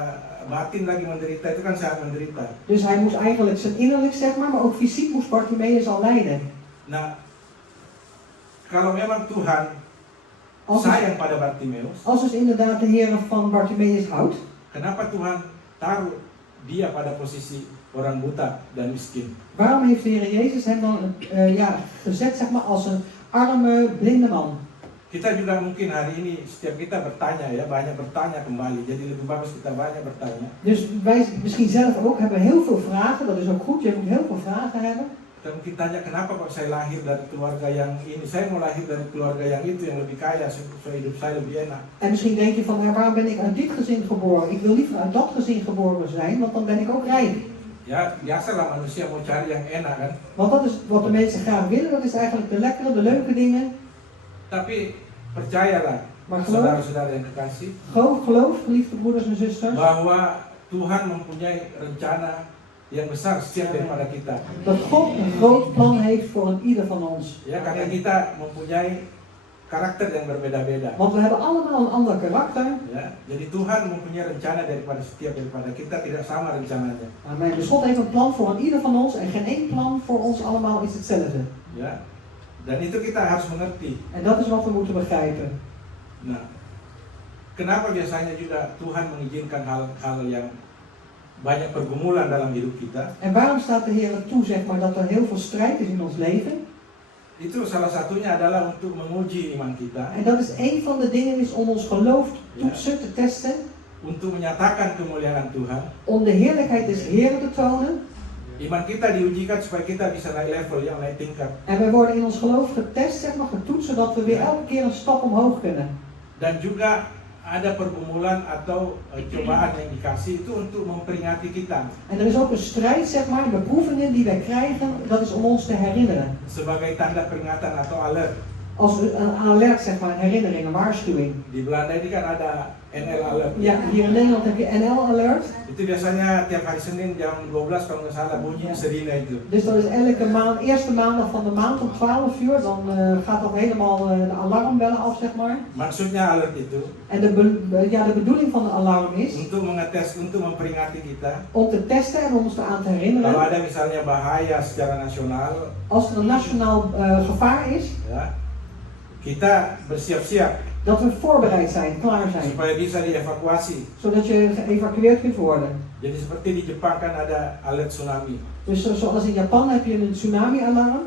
batin lagi menderita, itu kan sangat menderita. Dus hij moest eigenlijk zijn innerlijk, zeg maar ook fysiek moest Bartimeus al lijden. Nah, kalau memang Tuhan Als sayang pada Bartimeus, Als dus inderdaad de Heer van Bartimeus houdt, kenapa Tuhan taruh dia pada posisi orang buta dan miskin? waarom heeft de Heer Jezus hem dan gezet, zeg maar, als een arme, blinde man? Kita juga mungkin hari ini setiap kita bertanya ya, banyak bertanya kembali. Jadi lebih bagus kita banyak bertanya. Dus wij misschien zelf ook hebben heel veel vragen, dat is ook goed, je moet heel veel vragen hebben. Kita mungkin tanya kenapa kok saya lahir dari keluarga yang ini, saya mau lahir dari keluarga yang itu yang lebih kaya supaya hidup saya lebih enak. En misschien denk je van, waarom ben ik uit dit gezin geboren? Ik wil liever uit dat gezin geboren zijn, want dan ben ik ook rijk. Ya biasalah manusia mau cari yang enak kan. Want dat is wat de mensen graag willen, dat is eigenlijk de lekkere, de leuke dingen. Tapi percayalah, Maar geloof, saudara-saudara yang kekasih, geloof, geliefde broeders en zusters, bahwa Tuhan mempunyai rencana yang besar setiap daripada kita. dat God een groot plan heeft voor een ieder van ons. Ya, karena kita mempunyai karakter yang berbeda-beda. Want we hebben allemaal een ander karakter. Ya, jadi Tuhan mempunyai rencana daripada kita tidak sama rencananya. Amen. Dus God heeft een plan voor een ieder van ons en geen één plan voor ons allemaal is hetzelfde. Ya, dan itu kita harus mengerti. En dat is wat we moeten begrijpen. Nah, kenapa biasanya juga Tuhan mengizinkan hal-hal yang banyak pergumulan dalam hidup kita? En waarom staat de Heer toe, zeg maar, dat er heel veel strijd is in ons leven? Itu salah satunya adalah untuk menguji iman kita, En dat is een van de dingen is om ons geloof toetsen, te testen, untuk menyatakan kemuliaan Tuhan, om de heerlijkheid des Heeren te tonen. Iman kita diujikan supaya kita bisa naik level, yang naik tingkat. En we worden in ons geloof getest, zeg maar, getoetst, zodat we weer elke keer een stap omhoog kunnen. Dan juga ada pergumulan atau cobaan yang dikasih itu untuk memperingati kita. En er is ook een strijd, zeg maar, beproevingen die wij krijgen, dat is om ons te herinneren. Sebagai tanda peringatan atau alert. Als een alert, zeg maar, een herinnering, een waarschuwing. Di Belanda ini kan ada NL alert. Ja, hier in Nederland heb je NL alert. Itu biasanya tiap hari Senin jam 12 kalau nggak salah bunyi sirine itu. Dus dat is elke maand, eerste maandag van de maand om 12 uur, dan gaat dat helemaal de alarmbellen af, zeg maar. Maksudnya alert itu En de bedoeling van de alarm is untuk mengetes, untuk memperingati kita. om te testen en om ons eraan te Kalau herinneren. ada misalnya bahaya secara nasional, Als er een nationaal gevaar is, ya, kita bersiap-siap dat we voorbereid zijn, klaar zijn. supaya bisa dievakuasi. Zodat je geëvacueerd kunt worden. Jadi seperti di Jepang kan ada alert tsunami. Dus zoals in Japan heb je een tsunami-alarm.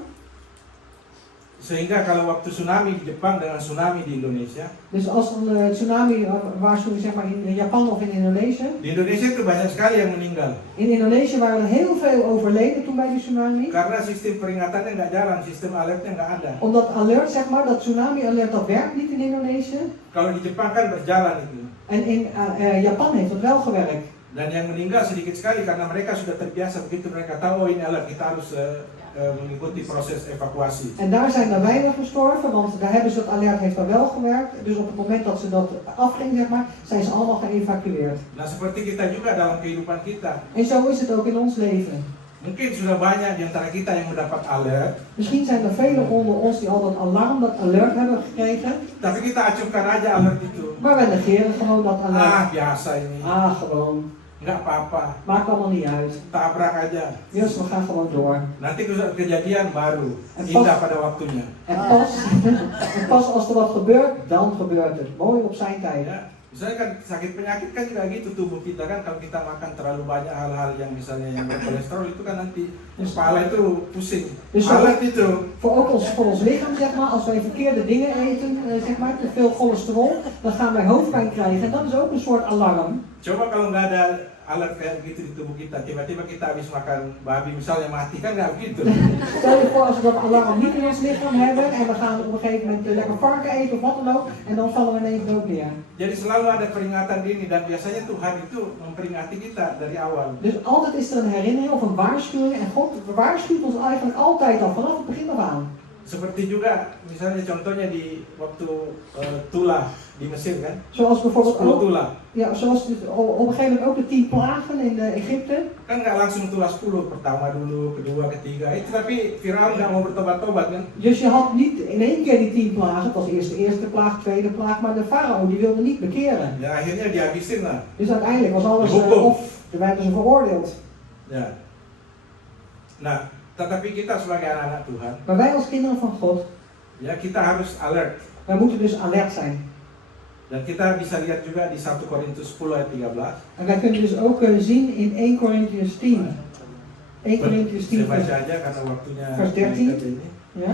Sehingga kalau waktu tsunami di Jepang dengan tsunami di Indonesia, Dus als een tsunami waarschuwing, zeg maar, in Japan of in Indonesië. di Indonesia itu banyak sekali yang meninggal. In Indonesië waren er heel veel overleden toen bij die tsunami. Karena sistem peringatannya nggak jalan, sistem alertnya nggak ada. Omdat alert, zeg maar, dat tsunami-alert, dat werkt niet in Indonesië. Kalau di Jepang kan berjalan itu. En in Japan heeft dat wel gewerkt. Dan yang meninggal sedikit sekali karena mereka sudah terbiasa, begitu mereka tahu oh ini alert, kita harus mengikuti proses evakuasi. En daar zijn er weinig gestorven, want daar hebben ze het alert, heeft daar wel gewerkt. Dus op het moment dat ze dat afging, zeg maar, zijn ze allemaal geëvacueerd. Nah seperti kita juga dalam kehidupan kita. En zo is het ook in ons leven. Mungkin sudah banyak di antara kita yang mendapat alert, Misschien zijn er velen onder ons die al dat alarm, dat alert hebben gekregen. tapi kita acungkan aja alert itu. Maar wij negeren gewoon dat alert. Ah biasa ini, Gewoon. nggak apa-apa, Maakt allemaal niet uit. tabrak aja. Dus we gaan gewoon door. Nanti kejadian baru, indah pada waktunya. En pas als er wat gebeurt, dan gebeurt het. Mooi op zijn tijd. Ya, misalnya kan sakit penyakit kan juga gitu tubuh kita kan, kalau kita makan terlalu banyak hal-hal yang misalnya yang berkolesterol itu kan nanti kepala itu pusing. Dus Alert itu. voor ons lichaam, zeg maar, als wij verkeerde dingen eten, zeg maar, te veel cholesterol, dan gaan wij hoofdpijn krijgen. En dat is ook een soort alarm. Coba kalau nggak ada alert kayak begitu di tubuh kita, tiba-tiba kita habis makan babi misalnya mati kan nggak begitu. Stel je voor als we dat alarm niet in ons lichaam hebben en we gaan op een gegeven moment lekker varken eten of wat dan ook, en dan vallen we ineens dood neer. Jadi selalu ada peringatan dini dan biasanya Tuhan itu memperingati kita dari awal. Dus altijd is er een herinnering of een waarschuwing en God waarschuwt ons eigenlijk altijd al vanaf het begin af aan. Seperti juga misalnya contohnya di waktu Tula di Mesir kan, Zoals bijvoorbeeld 10 ook, Tula. ja, zoals op een gegeven moment ook de 10 plagen in Egypte. Kan nggak langsung Tula 10, pertama dulu, kedua, ketiga. Itu tapi Firaun nggak mau bertobat-tobat kan. Dus je had niet in één keer die 10 plagen, het was eerst de eerste plaag, tweede plaag, maar de farao die wilde niet bekeren. Ya akhirnya dihabisin lah. Dus uiteindelijk was alles Hukum. of er werden ze veroordeeld. Ya. Nah, tetapi kita sebagai anak-anak Tuhan, Maar wij als kinderen van God, ya kita harus alert. wij moeten dus alert zijn. Dan kita bisa lihat juga di 1 Korintus 10 ayat 13. En wij kunnen dus ook zien in 1 Korintiërs 10. 1 Korintiërs 10 Saya baca vers, aja karena waktunya vers 13. mendekat ini. ja?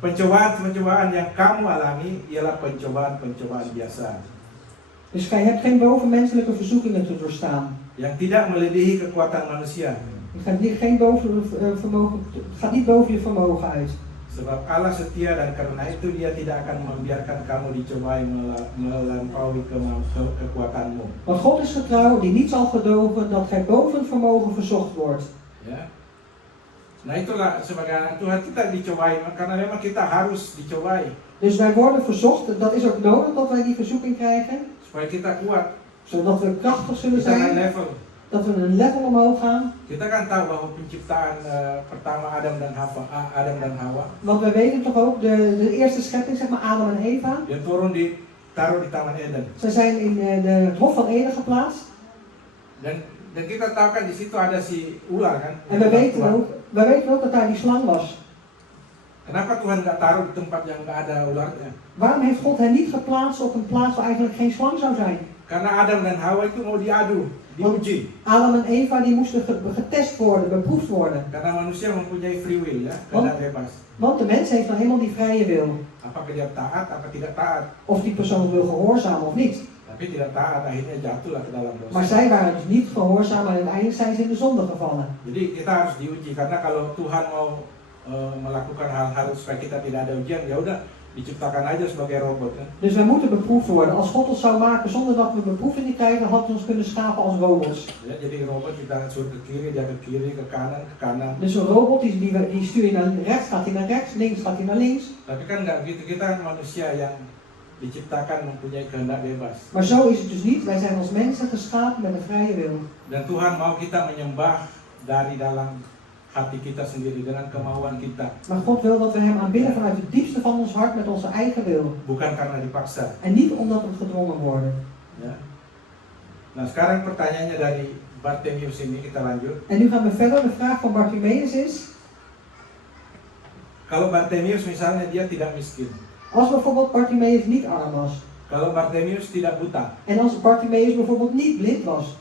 Pencobaan-pencobaan yang kamu alami ialah pencobaan-pencobaan biasa Dus gij hebt geen bovenmenselijke verzoekingen te doorstaan. yang tidak melebihi kekuatan manusia. Het gaat niet, het gaat niet boven je vermogen uit. Sebab Allah setia dan karena itu Dia tidak akan membiarkan kamu dicobai melampaui kekuatanmu. Want God is getrouw die niet zal gedogen dat gij boven het vermogen verzocht wordt. Ya. Nah itulah sebagai anak Tuhan kita dicobai karena memang kita harus dicobai Dus wij worden verzocht, dat is ook nodig dat wij die verzoeking krijgen. supaya kita kuat, Zodat we krachtig zullen kita naik zijn, level. dat we een level omhoog gaan. Kita kan tahu bahwa penciptaan pertama Adam dan Hawa Want wij weten toch ook, de eerste schepping, zeg maar Adam en Eva. dia taruh di Taman Eden. Zij zijn in het Hof van Eden geplaatst. Dan kita tahu kan di situ ada si ular kan. En wij weten ook dat daar die slang was. Kenapa Tuhan nggak taruh di tempat yang nggak ada ularnya? Waarom heeft God hen niet geplaatst op een plaats waar eigenlijk geen slang zou zijn? Karena Adam dan Hawa itu mau diadu, diuji. Adam en Eva die moesten getest worden, beproefd worden. Karena manusia mempunyai free will ya, kehendak bebas. Want de mens heeft dan helemaal die vrije wil. Apakah dia taat, apa tidak taat. Of die persoon wil gehoorzamen of niet. Tapi tidak taat, akhirnya jatuhlah ke dalam dosa. Maar zij waren dus niet gehoorzaam en uiteindelijk zijn ze in de zonde gevallen. Jadi kita harus diuji, karena kalau Tuhan mau melakukan hal-hal supaya kita tidak ada ujian, ya udah diciptakan aja sebagai robot kan. Dus wij moeten beproefd worden. Als God ons zou maken zonder dat we beproevingen krijgen, had hij ons kunnen schapen als robots. Ya, jadi robot kita suruh ke kiri, dia ke kiri, ke kanan. Dus een robot die stuur je naar rechts, gaat hij naar rechts, links gaat hij naar links. Tapi kan nggak begitu, kita manusia yang diciptakan mempunyai kehendak bebas. Maar zo is het dus niet. Wij zijn als mensen geschapen met een vrije wil. Dan Tuhan mau kita menyembah dari dalam hati kita sendiri dengan kemauan kita, Maar God wil dat we hem aanbidden vanuit het diepste van ons hart met onze eigen wil. bukan karena dipaksa. En niet omdat we gedwongen worden. Ya. Nah sekarang pertanyaannya dari Bartimius ini, kita lanjut. En nu gaan we verder. De vraag van Bartimaeus is: Kalau Bartimius misalnya dia tidak miskin, als bijvoorbeeld Bartimaeus niet arm was. kalau Bartimius tidak buta, En als Bartimaeus bijvoorbeeld niet blind was.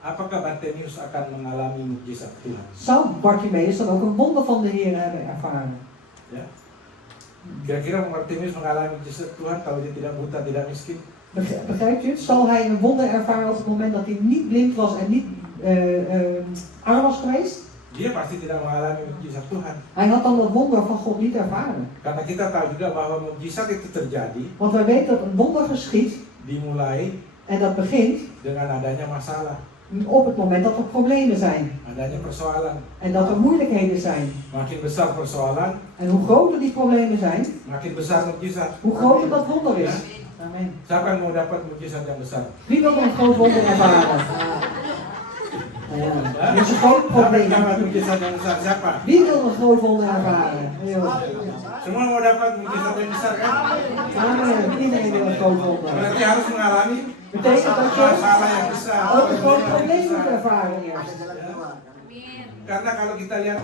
apakah Bartimius akan mengalami mukjizat Tuhan? Zou Bartimaeus dan ook een wonder van de Heer hebben ervaren? Ya. Kira-kira Bartimius mengalami mukjizat Tuhan kalau dia tidak buta, tidak miskin? Begrijpt u het? Zal hij een wonder ervaren op het moment dat hij niet blind was en niet arm was geweest? Dia pasti tidak mengalami mukjizat Tuhan. Hij had dan dat wonder van God niet ervaren. Karena kita tahu juga bahwa mukjizat itu terjadi Want wij weten dat een wonder geschiet dimulai en dat begint dengan adanya masalah, op het moment dat er problemen zijn. adanya persoalan. En dat er moeilijkheden zijn. Makin besar persoalan, En hoe groter die problemen zijn, makin besar mukjizat. hoe groter dat wonder is. Amen. Siapa yang mau dapat mukjizat yang besar? Wie wil een groot wonder ervaren? Ja, dat is een groot Siapa probleem. yang dapat mukjizat yang besar? Siapa? Wie wil een groot wonder ervaren? Semua mau dapat mukjizat yang besar kan? Amen. Iedereen wil een groot wonder. Berarti harus mengalami Betekent dat je masalah yang besar. ook een groot probleem moet ervaren eerst. Ada jalan keluar. Karena kalau kita lihat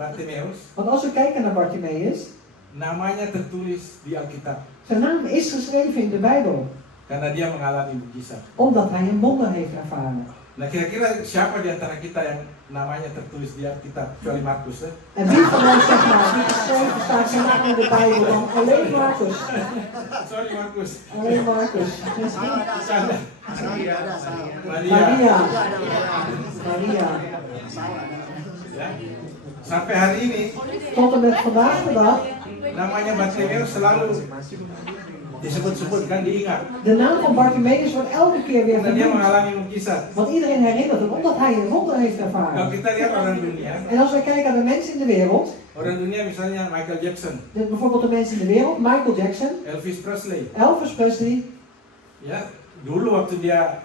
Bartimeus, Want als we kijken naar Bartimaeus, namanya tertulis di Alkitab zijn naam is geschreven in de Bijbel. karena dia mengalami mukjizat. Omdat hij een wonder heeft ervaren. Nah kira-kira siapa di antara kita yang namanya tertulis di Alkitab kecuali Markus? En wie van ons, zeg maar, die geschreven staat zijn naam in de Bijbel dan? Alleen Marcus. Sorry Markus. Alleen Marcus. Ada. Maria. Maria. Maria. Maria. Maria. Ya. Sampai hari ini Tot en met vandaag de dag, namanya Bartimeus selalu disebut-sebut kan, diingat. de naam van Bartimaeus wordt elke keer weer Karena dia genoemd. mengalami mukjizat. Want iedereen herinnert hem, omdat hij een wonder heeft Kalau ervaren. kita lihat orang dunia, En als wij kijken naar de mensen in de wereld, orang dunia misalnya Michael Jackson, bijvoorbeeld de mensen in de wereld, Michael Jackson, Elvis Presley, Elvis Presley, ya dulu waktu dia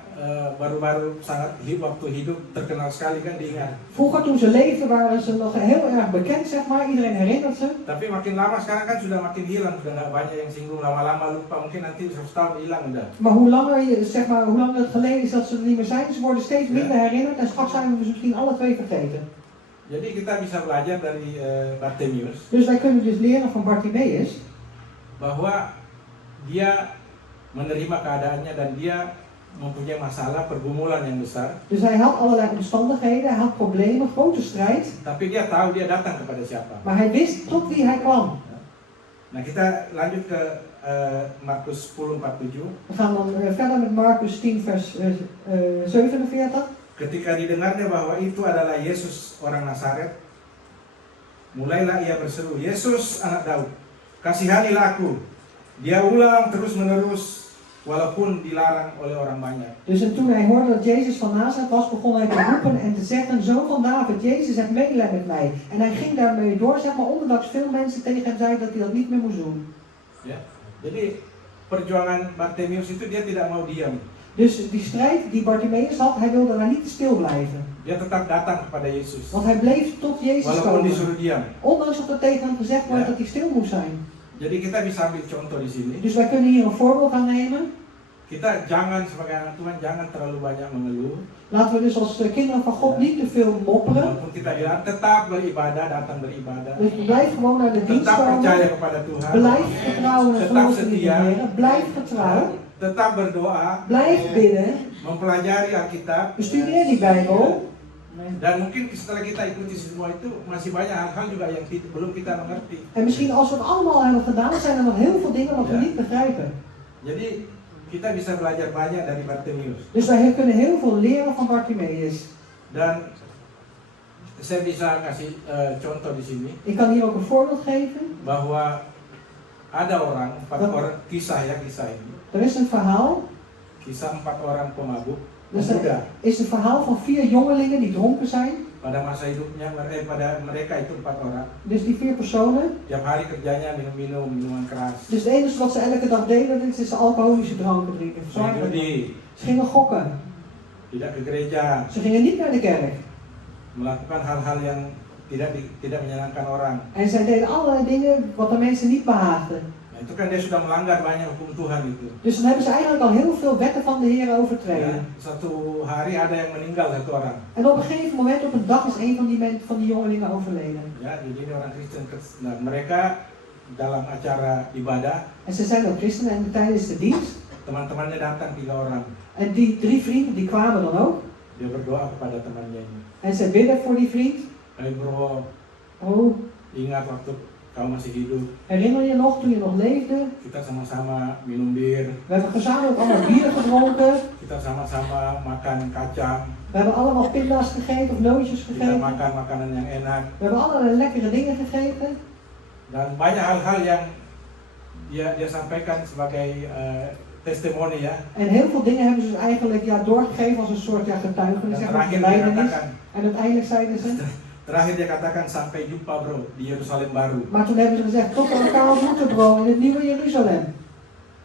baru-baru sangat waktu hidup terkenal sekali kan, diingat. vroeger toen ze leefden waren ze nog heel erg bekend, zeg maar, iedereen herinnert ze. Tapi makin lama sekarang kan sudah makin hilang, sudah nggak banyak yang singgung, lama-lama lupa, mungkin nanti 100 tahun hilang udah. Maar hoe langer, zeg maar, hoe langer het geleden is dat ze er niet meer zijn, ze worden steeds minder herinnerd en straks zijn we ze misschien alle twee vergeten. Jadi kita bisa belajar dari Bartimeus Dus wij kunnen dus leren van Bartimaeus bahwa dia menerima keadaannya dan dia mempunyai masalah, pergumulan yang besar. Dus hij had allerlei omstandigheden, hij had problemen, grote strijd. Tapi dia tahu dia datang kepada siapa. Maar hij wist tot wie hij kwam. Nah kita lanjut ke Markus 10:47. We gaan dan verder met Marcus 10 vers 47. Ketika didengarnya bahwa itu adalah Yesus orang Nazaret, mulailah ia berseru, Yesus anak Daud, kasihanilah aku. Dia ulang terus-menerus walaupun dilarang oleh orang banyak. Dus en toen hij hoorde dat Jezus van Nazareth was, begon hij te roepen en te zeggen, Zoon van David, Jezus, heb medelijden met mij. En hij ging daarmee door, zeg maar, ondanks veel mensen tegen hem zeiden dat hij dat niet meer moest doen. Ya. Jadi perjuangan Bartimeus itu dia tidak mau diam. Dus die strijd die Bartimaeus had, hij wilde daar niet stil blijven. Dia tetap datang kepada Yesus. Want hij bleef tot Jezus Walaupun komen. disuruh diam. Ondanks dat er tegen hem gezegd wordt Ja. dat hij stil moest zijn. Jadi kita bisa ambil contoh di sini. Dus wij kunnen hier een voorbeeld aan nemen. Kita jangan sebagai anak Tuhan jangan terlalu banyak mengeluh. Laten we dus als kinderen van God niet te veel mopperen. Walaupun kita bilang tetap beribadah, datang beribadah. Dus blijf gewoon naar de dienst Tetap percaya komen. kepada Tuhan. Blijf vertrouwen en Tetap geloven in de setia. Heer. Blijf getrouw. Tetap berdoa, Blijf bidden. mempelajari Alkitab. Bestudeer die Bijbel. Dan mungkin setelah kita ikuti semua itu masih banyak hal-hal juga yang belum kita mengerti. En misschien als we het allemaal hebben gedaan, zijn er nog heel veel dingen wat we Ja. niet begrijpen. Jadi kita bisa belajar banyak dari Bartimeus. Dus wij kunnen heel veel leren van Bartimeus. Dan saya bisa kasih contoh di sini Ik kan hier ook een voorbeeld geven. bahwa ada orang, 4 orang, kisah ini. Er is een verhaal. Kisah 4 orang pemabuk Dus pemuda. er is een verhaal van 4 jongelingen die dronken zijn. Pada masa hidupnya, pada mereka itu 4 orang. Dus die 4 personen. Tiap hari kerjanya minum minuman keras. Dus het enige wat ze elke dag deden, is alcoholische dranken drinken. Main judi, Ze gingen gokken. tidak ke gereja, Ze gingen niet naar de kerk. melakukan hal-hal yang tidak menyenangkan orang. En zij deden allerlei dingen wat de mensen niet behaagden. Nah, itu kan dia sudah melanggar banyak hukum Tuhan itu. Dus dan hebben ze eigenlijk al heel veel wetten van de Heer Ya, overtreden. satu hari ada yang meninggal 1 orang. En op een gegeven moment, op een dag, is een van die jongelingen overleden. Ya, jadi ini orang Kristen. Nah, mereka dalam acara ibadah, En ze zijn ook christenen en tijdens de dienst. teman-temannya datang 3 orang. En die 3 vrienden die kwamen dan ook. Dia berdoa kepada temannya ini. En ze bidden voor die vriend. Hey bro, Oh, ingat waktu kau masih hidup, herinner je nog toen je nog leefde? kita sama-sama minum bir, We hebben gezamenlijk allemaal bier gedronken. kita sama-sama makan kacang, We hebben allemaal pinda's gegeten of nootjes kita gegeten. makan makanan yang enak, We hebben allerlei lekkere dingen gegeten. dan banyak hal-hal yang dia sampaikan sebagai testimoni ya. En heel veel dingen hebben ze dus eigenlijk doorgegeven als een soort getuigenis, Dan zeg maar, terakhir dia belijdenis. katakan, En uiteindelijk zeiden ze, terakhir dia katakan sampai jumpa bro di Yerusalem baru. maar toen hebben ze gezegd, tot we elkaar ontmoeten bro in het nieuwe Jeruzalem.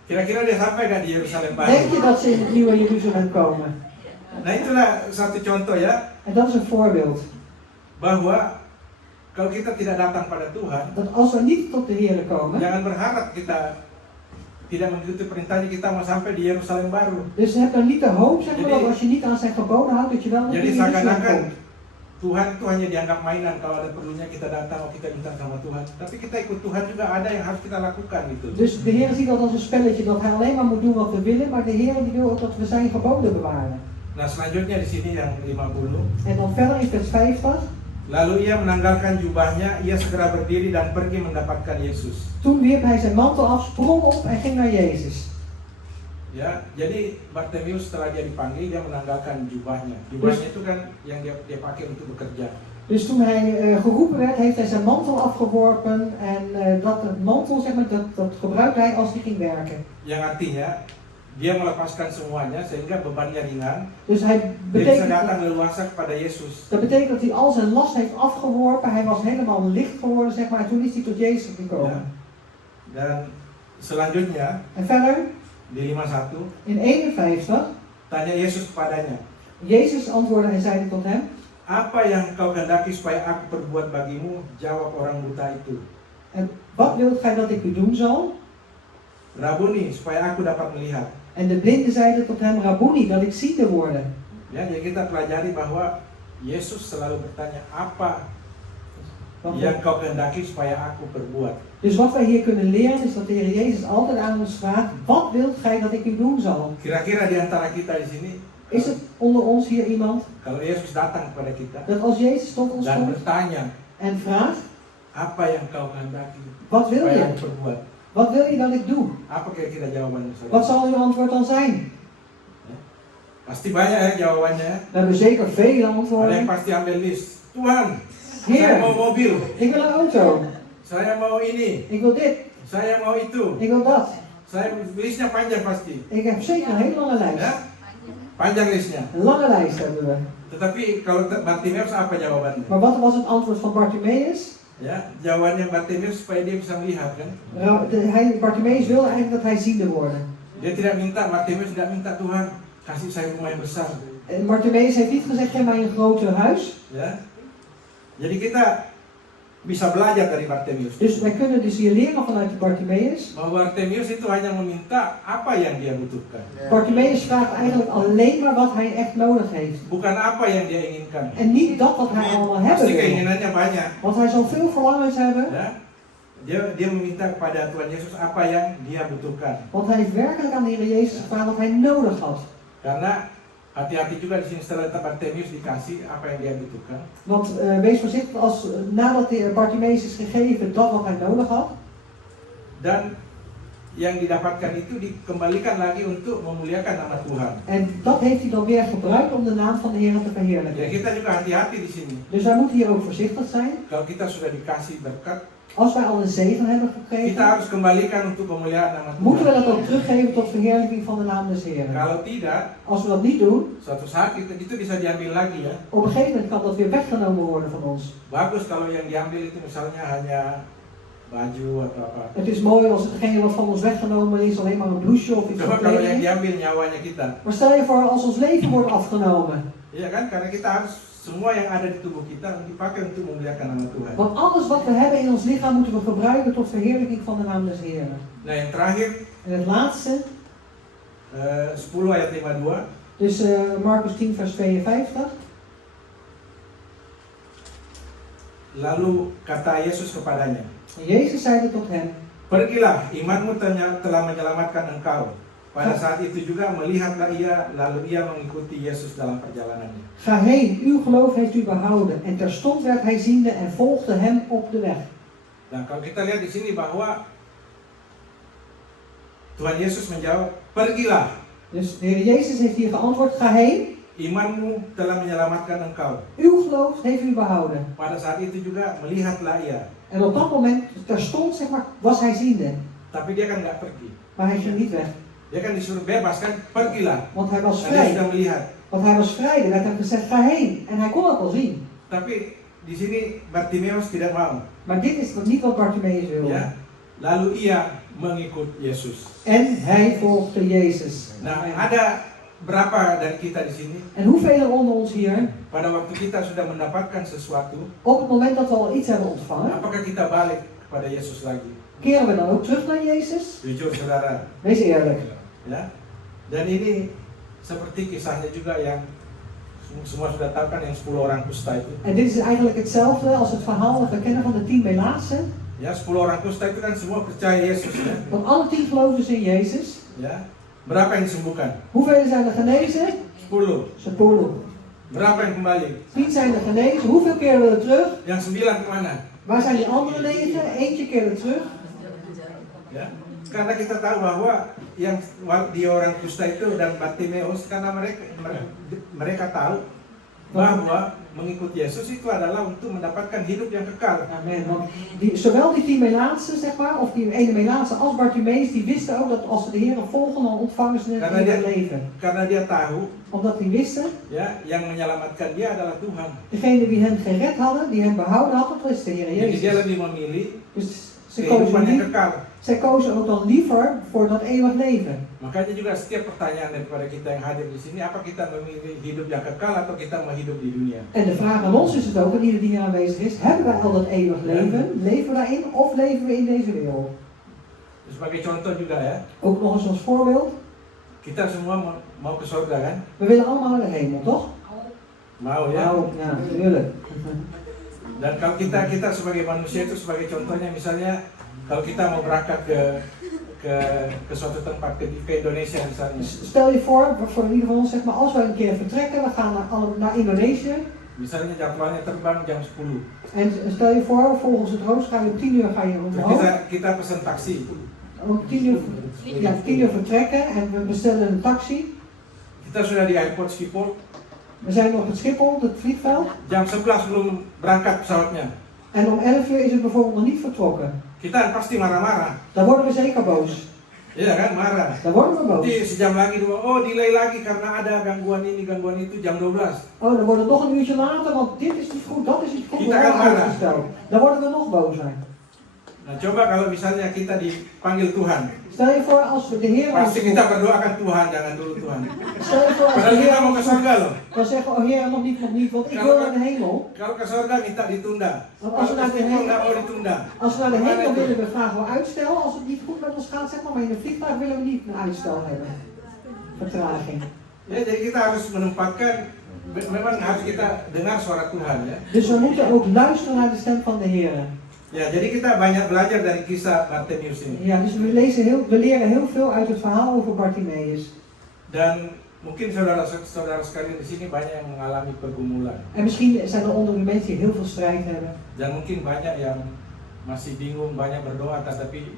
Kira-kira dia sampai gak di Yerusalem baru? Denk je dat ze in het nieuwe Jeruzalem komen? Nah itulah satu contoh ya, En dat is een voorbeeld. bahwa kalau kita tidak datang pada Tuhan, Dat als we niet tot de Heer komen, jangan berharap kita tidak mengikuti perintahnya, kita mau sampai di Yerusalem baru. dus heb dan niet de hoop, zeg maar, Jadi- dat als je niet aan zijn geboden houdt, dat je wel naar Jadi Jeruzalem seakan-akan komt. Tuhan itu hanya dianggap mainan, kalau ada perlunya kita datang, oh kita minta sama Tuhan. Tapi kita ikut Tuhan juga ada yang harus kita lakukan gitu. Dus de Heer ziet dat als een spelletje, dat hij alleen maar moet doen wat we willen, maar de Heer die wil ook dat we zijn geboden bewaren. Nah selanjutnya di sini yang 50. En dan verder in vers 50. Lalu ia menanggalkan jubahnya, ia segera berdiri dan pergi mendapatkan Yesus. Toen wierp hij zijn mantel af, sprong op en ging naar Jezus. Ya, jadi Bartimeus setelah dia dipanggil, dia menanggalkan jubahnya. Jubahnya itu kan yang dia pakai untuk bekerja. Dus toen hij geroepen werd, heeft hij zijn mantel afgeworpen en dat mantel, zeg maar, dat gebruikte hij als hij ging werken. Yang artinya dia melepaskan semuanya sehingga bebannya ringan. Dus hij Dia bisa datang betekent, leluasa kepada Yesus. dat betekent dat hij al zijn last heeft afgeworpen. Hij was helemaal licht geworden, zeg maar. En toen is hij tot Jezus gekomen. Dan selanjutnya En verder, di 51 in 51, tanya Yesus kepadanya, Jezus antwoordde en zeide tot hem: apa yang kau kehendaki supaya aku perbuat bagimu? Jawab orang buta itu. En wat wilt gij dat ik u doen zal? Rabuni, supaya aku dapat melihat. En de blinde zeide tot hem: Rabuni, dat ik ziende worde. Ya, jadi kita pelajari bahwa Yesus selalu bertanya, apa Want yang kau kehendaki supaya aku perbuat? Dus wat wij hier kunnen leren is dat de Heer Jezus altijd aan ons vraagt: wat wilt gij dat ik u doen zal? Kira-kira di antara kita di sini, Is het onder ons hier iemand kalau Yesus datang kepada kita dat als Jezus tot ons dan komt bertanya, en vraagt: apa yang kau kehendaki wat wil supaya je? aku perbuat? Wat wil je dat ik doe? Apa kira-kira jawabannya? Wat zal uw antwoord dan zijn? Pasti banyak ya jawabannya. We hebben zeker vele Ada yang antwoorden. pasti ambil list. Tuhan, saya Heer, mau mobil, ik wil een auto. saya mau ini, Ik wil dit. saya mau itu. Ik wil dat. Saya listnya panjang pasti. Ik heb zeker een hele lange lijst. Ya, panjang listnya. Een lange lijst hebben we. Tetapi kalau Bartimeus apa jawabannya? Maar wat was het antwoord van Bartimeus? Ya, jawabannya Bartimeus supaya dia bisa melihat kan. Bartimeus wilde eigenlijk dat hij ziende worden. Dia tidak minta, Bartimeus tidak minta Tuhan kasih saya rumah yang besar. En Bartimeus heeft niet gezegd: geef mij een groter huis. Ya, jadi kita bisa belajar dari Bartimeus. Dus wij kunnen dus hier leren vanuit Bartimeus. Bahwa Bartimeus itu hanya meminta apa yang dia butuhkan, Bartimeus vraagt eigenlijk alleen maar wat hij echt nodig heeft. bukan apa yang dia inginkan. En niet dat wat hij allemaal hebben Pasti wil. keinginannya banyak. Want hij zal veel verlangens hebben. Ya, dia meminta kepada Tuhan Yesus apa yang dia butuhkan. Want hij heeft werkelijk aan de Heer Jezus gevraagd wat hij nodig had. Karena hati-hati juga di sini setelah Bartimeus dikasih apa yang dia butuhkan. Want wees voorzichtig als nadat de Bartimeus is gegeven dat wat hij nodig had. Dan yang didapatkan itu dikembalikan lagi untuk memuliakan nama Tuhan. En dat heeft hij dan weer gebruikt om de naam van de Heer te Ya, verheerlijken. kita juga hati-hati di sini. Dus wij moeten hier ook voorzichtig zijn. Kalau kita sudah dikasih berkat, Als wij al een zegen hebben kita gekregen, harus kembalikan untuk pemuliaan nama moeten we Tuhan. dat ook teruggeven tot verheerlijking van de naam des Heeren. Kalau tidak, Als we dat niet doen, suatu saat itu bisa diambil lagi ya. op een gegeven moment kan dat weer weggenomen worden van ons. Bagus kalau yang diambil itu misalnya hanya baju atau apa. Het is mooi als hetgene wat van ons weggenomen is alleen maar een blouseje of iets Coba van kalau yang kleding. diambil nyawanya kita. Maar stel je voor als ons leven wordt afgenomen. Iya kan? Karena kita harus semua yang ada di tubuh kita dipakai untuk memuliakan nama Tuhan. Want alles wat we hebben in ons lichaam moeten we gebruiken tot verheerlijking van de naam des Heeren. Nah, yang terakhir En het laatste, 10 ayat 52. dus Markus 10 vers 52. Lalu kata Yesus kepadanya, En Jezus zeide tot hem, "Pergilah, imanmu telah menyelamatkan engkau." Pada saat itu juga melihatlah ia, lalu ia mengikuti Yesus dalam perjalanannya. ga heen, uw geloof heeft u behouden. En terstond werd hij ziende en volgde hem op de weg. Nah, kalau kita lihat di sini bahwa Tuhan Yesus menjawab, "Pergilah, Dus de Heer Jezus heeft hier geantwoord, ga heen, imanmu telah menyelamatkan engkau." uw geloof heeft u behouden. Pada saat itu juga melihatlah ia, En op dat moment, terstond zeg maar, was hij ziende. tapi dia kan nggak pergi. Maar hij ging niet weg, Dia kan disuruh bebas kan, pergilah. want hij was Dan dia vrij. sudah melihat. Want hij was vrij, er werd hem gezegd, ga heen. En hij kon het al zien. Tapi di sini Bartimeus tidak mau. Maar dit is niet wat Bartimeus wilde. Ya. Lalu ia mengikut Yesus. En hij volgde Jezus. Nah, ada berapa dari kita di sini En hoeveel onder ons hier, pada waktu kita sudah mendapatkan sesuatu, op het moment dat we al iets hebben ontvangen, apakah kita balik kepada Yesus lagi? keren we dan ook terug naar Jezus? Jujur saudara, Wees eerlijk. ya. Dan ini seperti kisahnya juga yang semua sudah tahu kan, yang 10 orang kusta itu. En dit is eigenlijk hetzelfde als het verhaal dat we kennen van de 10 melaatsen. Ya, 10 orang kusta itu kan semua percaya Yesus ya. Want alle 10 geloofden ze in Jezus. Ya. Berapa yang disembuhkan? Hoeveel zijn er genezen? 10. 10. Berapa yang kembali? 10 zijn er genezen. Hoeveel keren we er terug? Yang 9 kemana? Waar zijn die andere 9? Eentje keer er terug. Ya. Karena kita tahu bahwa yang di orang kusta itu dan Bartimeus, karena mereka tahu bahwa mengikut Yesus itu adalah untuk mendapatkan hidup yang kekal. Amen. Want zowel die 10 melaatsen, zeg maar, of die ene melaatse als Bartimeus, die wisten ook dat als ze de Heer volgen, dan ontvangen ze het eeuwig leven. Karena dia tahu, Omdat die wisten, ya, yang menyelamatkan dia adalah Tuhan. degene die hen gered hadden, die hen behouden had, dat was de Heer Jadi dia Jezus. lebih memilih Dus kehidupan yang kekal. zij kozen ook dan liever voor dat eeuwig leven. Makanya juga setiap pertanyaan daripada kita yang hadir di sini, apa kita memilih hidup yang kekal atau kita mau hidup di dunia? En de vraag aan ons is het ook, en ieder die hier aanwezig is, hebben wij al dat eeuwig leven? Leven we daarin of leven we in deze wereld? Dus sebagai contoh juga ya, Ook nog eens als voorbeeld, kita semua mau ke surga kan? we willen allemaal naar de hemel, toch? Mau ya. Nou, ja, natuurlijk. Dan kalau kita sebagai manusia itu sebagai contohnya, misalnya kalau kita mau berangkat ke suatu tempat, ke Indonesia misalnya. Stel je voor ieder van ons, zeg maar, als we een keer vertrekken, we gaan naar Indonesië. Misalnya jadwalnya terbang jam 10. En stel je voor, volgens het rooster ga je om 10 uur ga je Terus omhoog. kita pesan taksi. Om 10 uur vertrekken en we bestellen een taxi. Kita sudah di airport Schiphol. We zijn nog op Schiphol, het vliegveld. Jam 11 belum berangkat pesawatnya. En om 11 uur is het bijvoorbeeld nog niet vertrokken. Kita pasti marah-marah. Dan worden we zeker boos. Iya kan, marah. Dan worden we boos. Nanti sejam lagi, oh delay lagi karena ada gangguan ini, gangguan itu, jam 12. Oh, dan wordt het nog een uurtje later, want dit is niet goed, dat is niet goed. Kita We kan hebben marah. uitgesteld. Dan worden we nog bozer. Nah, coba kalau misalnya kita dipanggil Tuhan. Stel je voor als we de Heer Pasti kita aanspreken. berdoakan Tuhan, jangan dulu Tuhan. Stel je voor als Padahal de kita mau Heer ke surga loh. dan zeggen we, oh Heer, nog niet, want ik wil naar de hemel. Kalau ke surga minta ditunda. Want Kalau als we ke naar de Schiphol nggak hemel, mau ditunda. als we naar de hemel willen we graag wel uitstel. Als het niet goed met ons gaat, zeg maar in een vliegtuig willen we niet een uitstel hebben. Vertraging. Ya, jadi kita harus menempatkan, memang harus kita dengar suara Tuhan ya. Dus we moeten ook luisteren naar de stem van de Heer. Ya, jadi kita banyak belajar dari kisah Bartimeus ini. Ja, dus we leren heel veel uit het verhaal over Bartimeus. Dan mungkin saudara-saudara sekalian di sini banyak yang mengalami pergumulan. En misschien zijn er onder u mensen die heel veel strijd hebben. Dan mungkin banyak yang masih bingung, banyak berdoa, tetapi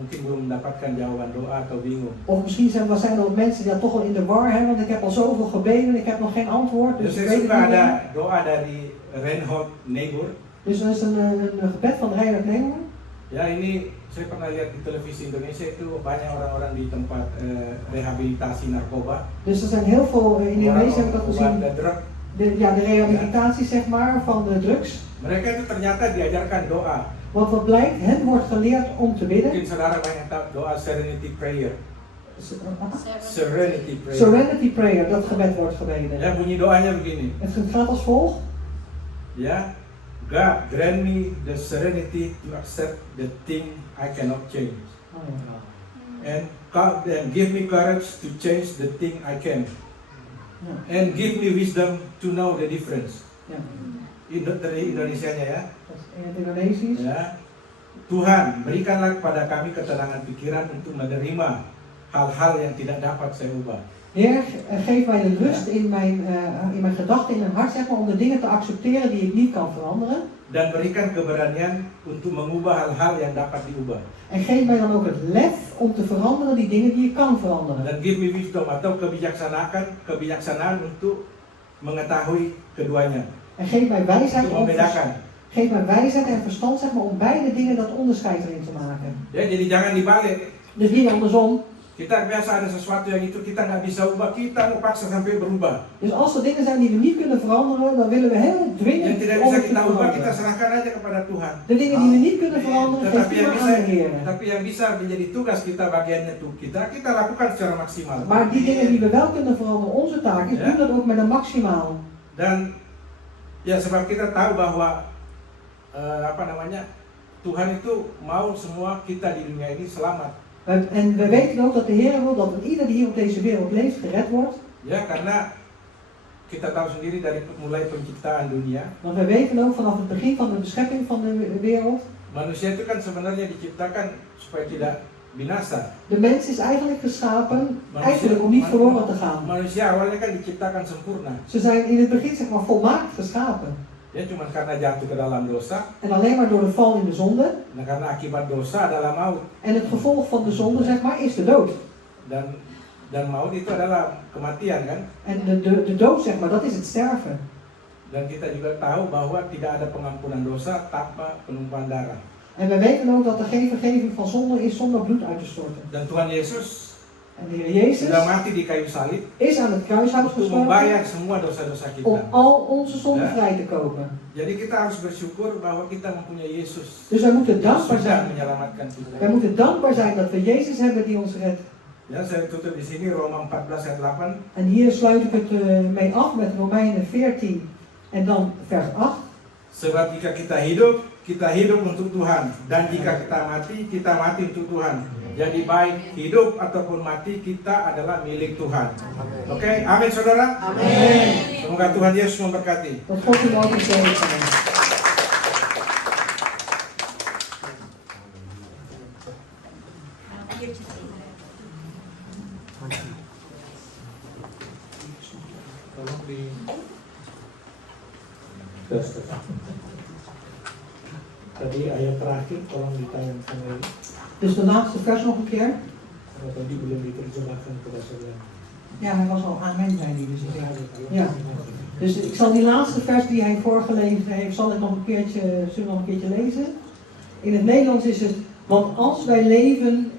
mungkin belum mendapatkan jawaban doa atau bingung. Of misschien zijn er ook mensen die toch al in de war hebben, want ik heb al zoveel gebeden en ik heb nog geen antwoord. Dus Dus ik saya weet het suka niet ada meer. doa dari Reinhold Niebuhr. Dus dat is een gebed van Reinhard Niebuhr. Ya ini saya pernah lihat di televisi Indonesia itu banyak orang-orang di tempat rehabilitasi narkoba. Dus er zijn heel veel, in Indonesië heb ik dat gezien, Obat drug. de rehabilitatie zeg maar van de drugs. Mereka itu ternyata diajarkan doa. Want wat blijkt, hen wordt geleerd om te bidden. Mungkin saudara banyak tahu doa Serenity Prayer. Serenity Prayer. Serenity Prayer, dat gebed wordt gebeden. Ya bunyi doanya begini. Het gaat als volgt. Ya, God grant me the serenity to accept the thing I cannot change, Oh, ja. and give me courage to change the thing I can, Ja. and give me wisdom to know the difference. Ja. Dari Indonesianya ya. Dat is in het Indonesisch. Ya, Tuhan berikanlah kepada kami ketenangan pikiran untuk menerima hal-hal yang tidak dapat saya ubah. Heer, geef mij de rust in mijn gedachten, in mijn hart, zeg maar, om de dingen te accepteren die ik niet kan veranderen. Dan berikan keberanian untuk mengubah hal-hal yang dapat diubah. En geef mij dan ook het lef om te veranderen die dingen die ik kan veranderen. Dan give me wisdom atau kebijaksanaan untuk mengetahui keduanya. En geef mij wijsheid, Untuk membedakan. geef mij wijsheid en verstand, zeg maar, om beide dingen dat onderscheid erin te maken. Ya, jadi jangan dibalik. Dus niet andersom. Kita biasa ada sesuatu yang itu kita nggak bisa ubah, kita mau paksa sampai berubah. Dus als er dingen zijn die we niet kunnen veranderen, dan willen we heel Yang dringend tidak om bisa te kita ubah, kita veranderen. serahkan aja kepada Tuhan. De dingen die we niet kunnen veranderen, geef Tetapi die yang maar bisa, aan de Heer. tapi yang bisa menjadi tugas kita bagiannya tuh kita lakukan secara maksimal. Maar die dingen die we wel kunnen veranderen, onze taak is, Ja. doe dat ook met een maximaal. Dan ya sebab kita tahu bahwa Tuhan itu mau semua kita di dunia ini selamat. En we weten ook dat de Heer wil dat ieder die hier op deze wereld leeft, gered wordt. Ya, karena kita tahu sendiri dari mulai penciptaan dunia, Want we weten ook vanaf het begin van de beschepping van de wereld, manusia itu kan sebenarnya diciptakan supaya tidak binasa. de mens is eigenlijk geschapen, eigenlijk om niet verloren te gaan. Manusia awalnya kan diciptakan sempurna. Ze zijn in het begin zeg maar volmaakt geschapen. Ya cuma karena jatuh ke dalam dosa, En alleen maar door de val in de zonde. nah karena akibat dosa adalah maut. En het gevolg van de zonde zeg maar is de dood. Dan maut itu adalah kematian kan? En de dood zeg maar, dat is het sterven. Dan kita juga tahu bahwa tidak ada pengampunan dosa tanpa penumpahan darah. En we weten ook dat er geen vergeving van zonde is zonder bloed uit te storten. Dan Tuhan Yesus En de Heer Jezus sudah mati di kayu salib is aan het kruishout untuk gestorven membayar semua dosa-dosa om kita. al onze zonden Ja. vrij te kopen. Jadi kita harus bersyukur bahwa kita mempunyai Yesus Dus wij moeten yang dankbaar sudah zijn. menyelamatkan kita. Wij moeten dankbaar zijn dat we Jezus hebben die ons redt. Ya, saya tutup di sini Roma 14 ayat 8. En hier sluit ik het mee af met Romeinen 14 en dan vers 8. Sebab jika kita hidup untuk Tuhan, dan jika kita mati untuk Tuhan. Jadi baik hidup ataupun mati kita adalah milik Tuhan. Oke, amin saudara. Amen. Semoga Tuhan Yesus memberkati. Dat God u ook gezegend zijn. Tolong di tes. Tadi ayat terakhir tolong ditayangkan lagi. Dus de laatste vers nog een keer. Karena tadi belum diterjemahkan kepada saya. Ja, hij was al amen, zei hij. Dus, Ja. dus ik zal die laatste vers die hij voorgelezen heeft, zullen we nog een keertje lezen. In het Nederlands is het, want als wij leven,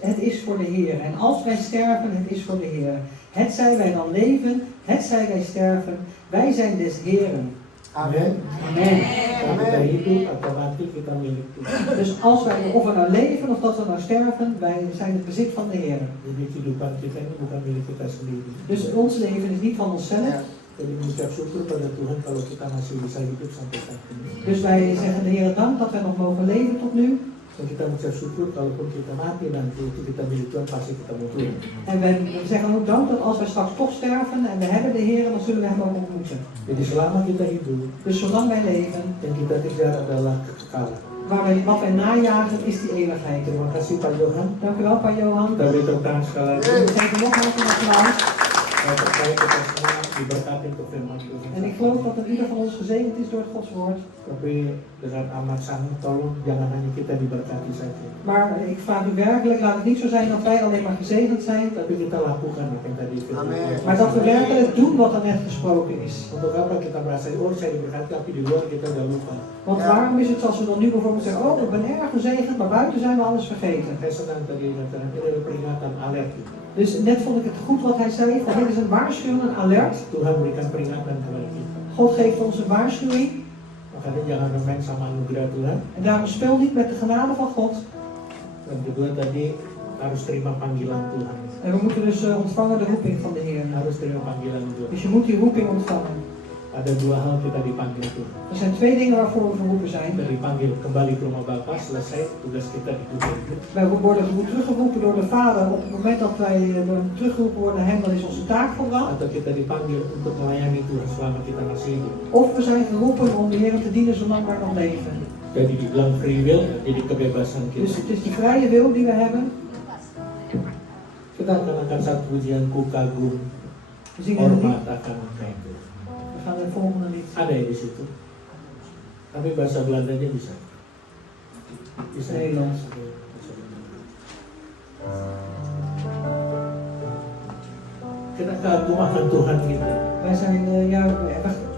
het is voor de Heer. En als wij sterven, het is voor de Heer. Hetzij wij dan leven, hetzij wij sterven, wij zijn des Heeren. Amen. Amen. Kalau kita hidup atau mati kita milik Tuhan. Dus als wij, of we nou leven of dat we nou sterven, wij zijn het bezit van de Heer. Jadi kehidupan kita ini bukan milik kita sendiri. Dus ons leven is niet van onszelf. Jadi mengucap syukur pada Tuhan kalau kita masih bisa hidup sampai saat ini. Dus wij zeggen de Heer dank dat wij nog mogen leven tot nu. Dan kita mengucap syukur kalaupun kita mati nanti itu kita milik Tuhan pasti kita mau Tuhan. En we zeggen ook dank dat als wij straks toch sterven en we hebben de Heer, dan zullen we hem ook ontmoeten. Jadi selama kita hidup, Dus zolang wij leven, yang kita kejar adalah kekekalan. wat wij najagen is die eeuwigheid. Terima kasih Pak Johan. Dank u wel, Pak Johan. Kita beri tepuk tangan sekali lagi. We geven nogmaals een applaus. Terkait kita semua diberkati untuk firman Tuhan. En ik geloof dat ieder van ons gezegend is door het Gods woord. Tapi dengan amat sangat tolong jangan hanya kita diberkati saja. Maar ik vraag u werkelijk, laat het niet zo zijn dat wij alleen maar gezegend zijn. Tapi kita lakukan apa yang tadi firman Amin. Tuhan. Maar dat we werkelijk doen wat er net gesproken is. Untuk apa kita merasa, oh saya diberkati tapi di luar kita udah lupa. Want waarom is het als we dan nu bijvoorbeeld zeggen, oh ik ben erg gezegend, maar buiten zijn we alles vergeten. Saya senang tadi dikatakan ini adalah peringatan alert. Dus net vond ik het goed wat hij zei, van dit is een waarschuwing, een alert. Tuhan berikan peringatan kepada kita. God geeft ons een waarschuwing. Makanya jangan main sama anugerah Tuhan. En daarom speel niet met de genade van God. Dan kedua tadi harus terima panggilan Tuhan. En we moeten dus ontvangen de roeping van de Heer. Harus terima panggilan Tuhan. Dus je moet die roeping ontvangen. Ada dua hal kita dipanggil Tuhan. Er zijn twee dingen waarvoor we geroepen zijn. Kita dipanggil kembali ke rumah Bapa, selesai tugas kita ditutup. Wij worden teruggeroepen door de Vader. Op het moment dat wij teruggeroepen worden naar Hem, dan is onze taak volbracht. Atau kita dipanggil untuk melayani Tuhan selama kita masih hidup. Of we zijn geroepen om de Heer te dienen zolang wij nog leven. Jadi dibilang free will, jadi kebebasan Dus kita. het is die vrije wil die we hebben. Kita akan angkat satu pujian ku kagum, We zingen een lied. hormat akan Engkau Tuhan. We gaan het volgende lied. Ada ya di situ. Tapi bahasa Belandanya bisa. Bisa. Nederlands. Bahasa Belanda. Kita kagum akan Tuhan kita. Wij zijn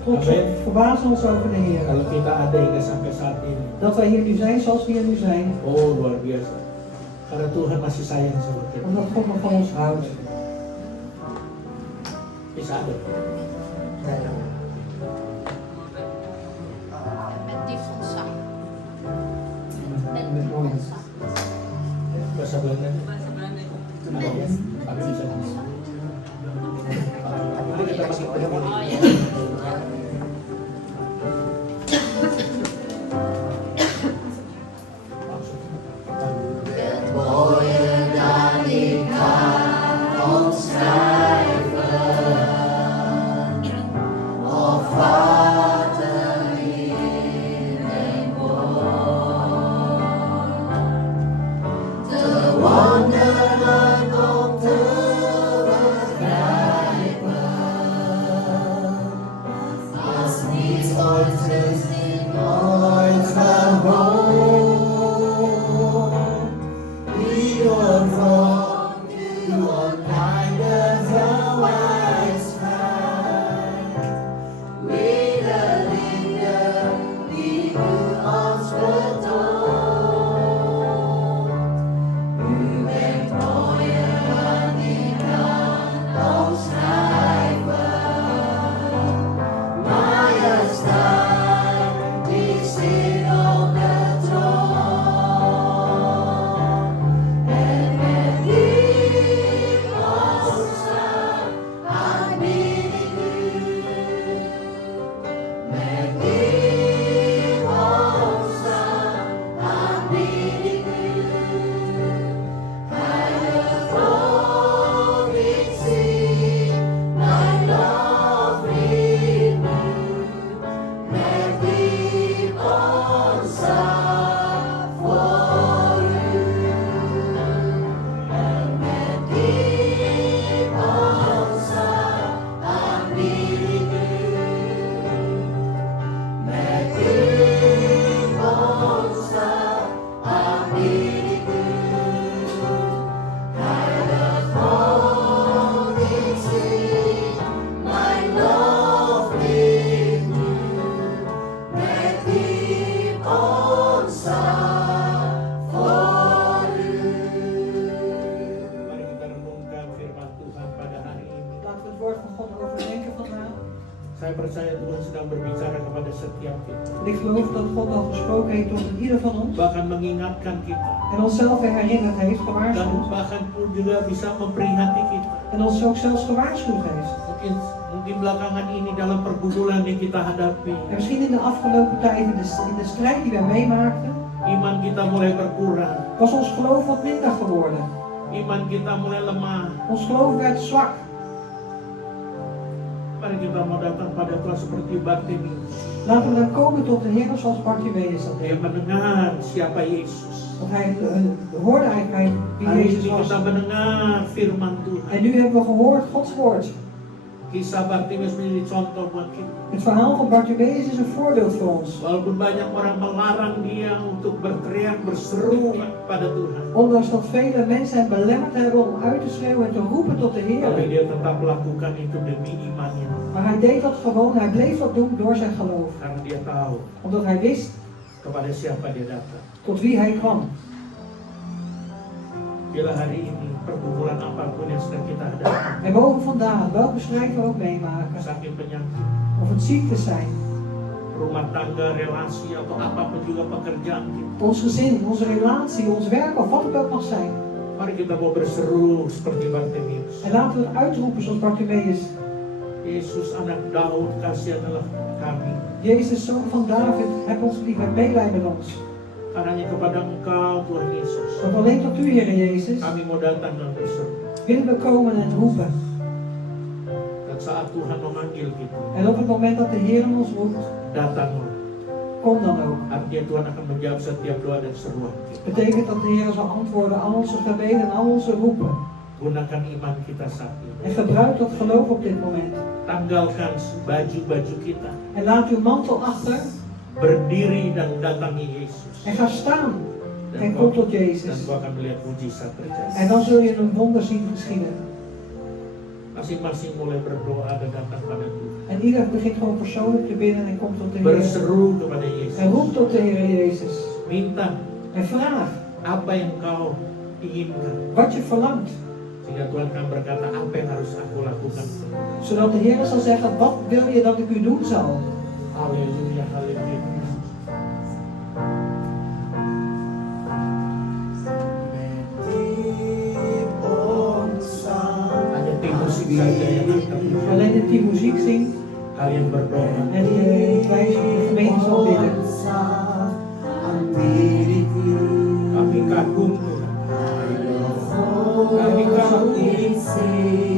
trots op, verbazen ons over de Heer. Kalau kita ada hingga sampai saat ini, Dat wij hier nu zijn zoals we hier nu zijn. oh luar biasa. Karena Tuhan masih sayang sama kita. Omdat God nog van ons houdt. Bisa ada. Met die fondsa. Met mooie. Bahasa Belanda. Ada ya? Tapi bisa. Nanti kita masih ketemu. Oh ya. Mooier dan ik kan omschrijven, of vatten in een woord. Te wonderlijk om te begrijpen, als niets ooit gezien, nooit gehoord. Wie doorvrocht uw oneindige wijsheid. Wie de liefde die u ons betoont. U bent mooier dan ik kan omschrijven. Majesteit die zit op de troon. En met die ontzag aanbied ik u. Met die ontzag aanbied ik u. Heilige God, ik zie mijn loflied nu. Met die ontzag voor u. En met die ontzag aanbied ik u. Met die ontzag aanbied ik u. Heilige God, ik zie mijn loflied nu. Met die ontzag voor u. Mari kita renungkan firman Tuhan pada hari ini. Laten we het woord van God overdenken vandaag. Saya percaya Tuhan sedang berbicara kepada setiap kita. En ik geloof dat God al gesproken heeft tot ieder van ons. Bahkan mengingatkan kita. En onszelf weer herinnerd heeft, Dan gewaarschuwd. bahkan pun juga bisa memperingati kita. En ons ook zelfs gewaarschuwd heeft. Mungkin belakangan ini dalam pergumulan yang kita hadapi, En misschien in de afgelopen tijd, in de strijd die wij meemaakten, iman kita mulai berkurang, was ons geloof wat minder geworden. iman kita mulai lemah. Ons geloof werd zwak. Mari kita mau datang pada Tuhan seperti Bartimius. Laten we dan komen tot de Heer zoals Bartimaeus dat Dia deed. mendengar siapa Yesus. Want hij hoorde eigenlijk wie Hari Jezus ini was. kita mendengar firman Tuhan. En nu hebben we gehoord Gods woord. Kisah Bartimeus menjadi contoh buat kita. Het verhaal van Bartimeus is een voorbeeld voor ons. Walaupun banyak orang melarang dia untuk berteriak, berseru pada Tuhan, Ondanks dat vele mensen hem belemmerd hebben om uit te schreeuwen en te roepen tot de tapi Heer. dia tetap melakukan itu demi imannya. Maar hij deed dat gewoon, hij bleef dat doen door zijn geloof. Karena dia tahu Omdat hij wist kepada siapa dia datang. tot wie hij kwam. Bila hari ini pergumulan apapun yang sedang kita hadapi, En mogen vandaag, welke strijd we ook meemaken, sakit penyakit, of het ziektes zijn, rumah tangga, relasi, atau apapun juga pekerjaan kita, ons gezin, onze relatie, ons werk of wat het ook mag zijn. mari kita mau berseru seperti Bartimeus. En laten we het uitroepen zoals Bartimeus. Yesus anak Daud, kasihanlah kami. Jezus, zoon van David, heb ons lief, heb meelij met ons. Karena hanya kepada Engkau, Tuhan Yesus, Want alleen tot u, Heer Jezus, kami mau datang dan berseru. willen we komen en roepen. Dan saat Tuhan memanggil kita, En op het moment dat de Heer ons roept, datanglah. kom dan ook. Artinya Tuhan akan menjawab setiap doa dan seruan kita. Betekent dat de Heer zal antwoorden aan onze gebeden en al onze roepen. Gunakan iman kita saat ini. En gebruik dat geloof op dit moment. Tanggalkan baju-baju kita. En laat uw mantel achter Berdiri dan datangi Yesus. en ga staan Dan en kau, kom tot dan Jezus. kau akan melihat mujizat terjadi. En dan zul je een wonder zien geschieden. Masing-masing mulai berdoa dan datang pada Tuhan. En ieder begint gewoon persoonlijk te bidden en komt tot de Heer. Berseru kepada En Yesus. roep tot de Heer Jezus. Minta En vraag apa yang kau inginkan. wat je verlangt. Sehingga Tuhan akan berkata, apa yang harus aku lakukan. Zodat de Heer zal zeggen, wat wil je dat ik u doen zal? Haleluya, haleluya. Hanya tim musik saja yang akan punya. Alleen dat die muziek zingt Kalian berdoa. en wij de gemeente zal bidden. Kami kagum Tuhan. Kami kagum. Terima kasih.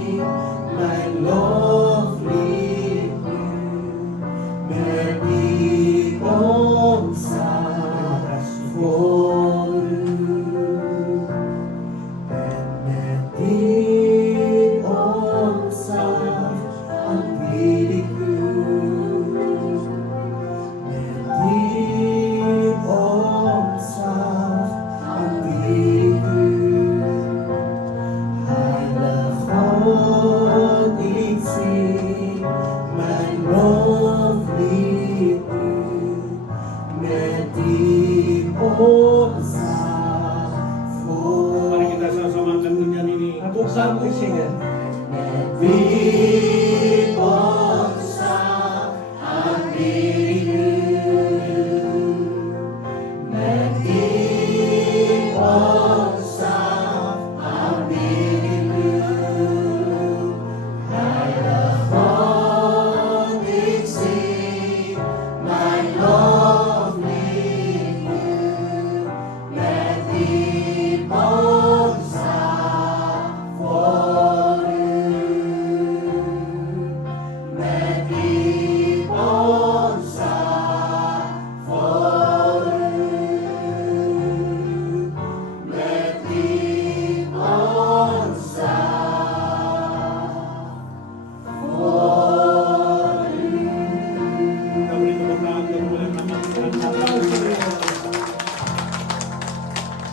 Mari kita sama-sama akan menyanyi ini. Laten we samen zingen. Kita beri tepuk tangan kemuliaan nama Tuhan.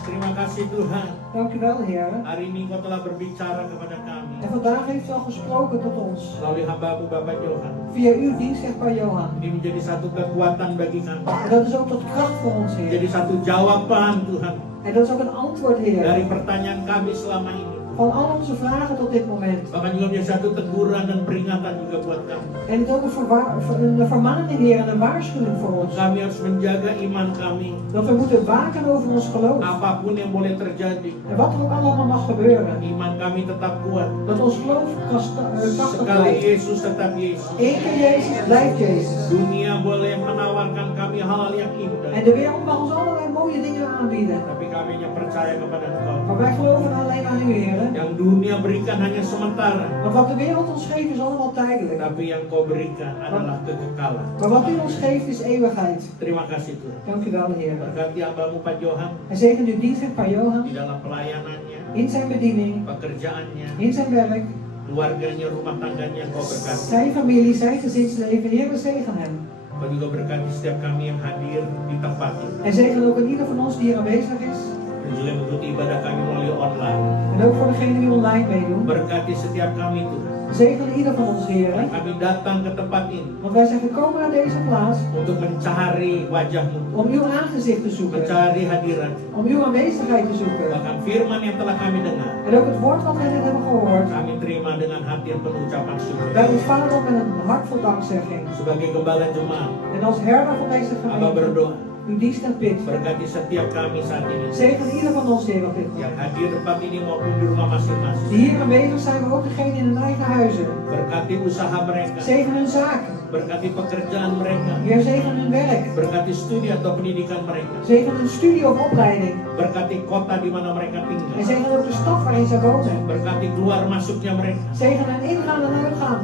Terima kasih Tuhan. Dank u wel, Heer. Hari ini Kau telah berbicara kepada kami En vandaag heeft u al gesproken tot ons. melalui hamba-Mu Bapak Johan. Via uw dienstrechtbaar Johan. Ini menjadi satu kekuatan bagi kami. En dat is ook tot kracht voor ons, Jadi Heer. satu jawaban Tuhan En dat is ook een antwoord, Heer. dari pertanyaan kami selama ini. Van al onze vragen tot dit moment. Bahkan juga menjadi satu teguran dan peringatan juga buat kami. En het is ook een vermaning, Heer, en een waarschuwing voor ons. Kami harus menjaga iman kami. Dat we moeten waken over ons geloof. Apapun yang boleh terjadi, En wat er ook allemaal mag gebeuren. iman kami tetap kuat. Dat ons geloof krachtig Sekali blijft. Yesus tetap Yesus. Eén keer Jezus, blijft Jezus. Dunia boleh menawarkan kami hal-hal yang En indah, de wereld mag ons allerlei mooie dingen aanbieden. tapi kami hanya percaya kepada Engkau. Maar wij geloven alleen aan u, Heer. Yang dunia berikan hanya sementara, Want wat de wereld ons geeft is allemaal tijdelijk. tapi yang Kau berikan adalah kekekalan. Maar wat u ons geeft is eeuwigheid. Terima kasih Tuhan. Dank u wel, Heer. Berkati hamba-Mu Pak Johan En zegen uw dienstrechtbaar Johan di dalam pelayanannya, in zijn bediening, pekerjaannya. in zijn werk. keluarganya, rumah tangganya Engkau berkati. Zijn familie, zijn gezinsleven, Heer, zegen hem. Engkau juga berkati setiap kami yang hadir di tempat ini. En zegen ook in ieder van ons die hier aanwezig is. Dan juga mengikuti ibadah kami melalui online. En ook voor degenen die online meedoen. Berkati setiap kami Tuhan. Zegen ieder van ons, Heer. Kami datang ke tempat ini Want wij zijn gekomen naar deze plaats untuk mencari wajah-Mu, om uw aangezicht te zoeken. mencari hadirat. Om uw aanwezigheid te zoeken. Bahkan firman yang telah kami dengar, En ook het woord wat wij net hebben gehoord. kami terima dengan hati yang penuh ucapan syukur. Wij ontvangen dat met een hart vol dankzegging. Sebagai gembala jemaat, En als herder van deze Abah gemeente, berdoa, uw dienst en bid. berkati setiap kami saat ini Zegen ieder van ons, Heer, op dit yang moment. hadir di tempat ini maupun di rumah Die masing-masing. hier aanwezig zijn, maar ook degenen in hun eigen huizen. Berkati usaha mereka, Zegen hun zaken. berkati pekerjaan mereka, Heer, zegen hun werk. berkati studi atau pendidikan mereka, Zegen hun studie of opleiding. berkati kota di mana mereka En tinggal, zegen ook de stad waarin ze wonen. berkati keluar masuknya mereka. Zegen hun ingaan en uitgaan.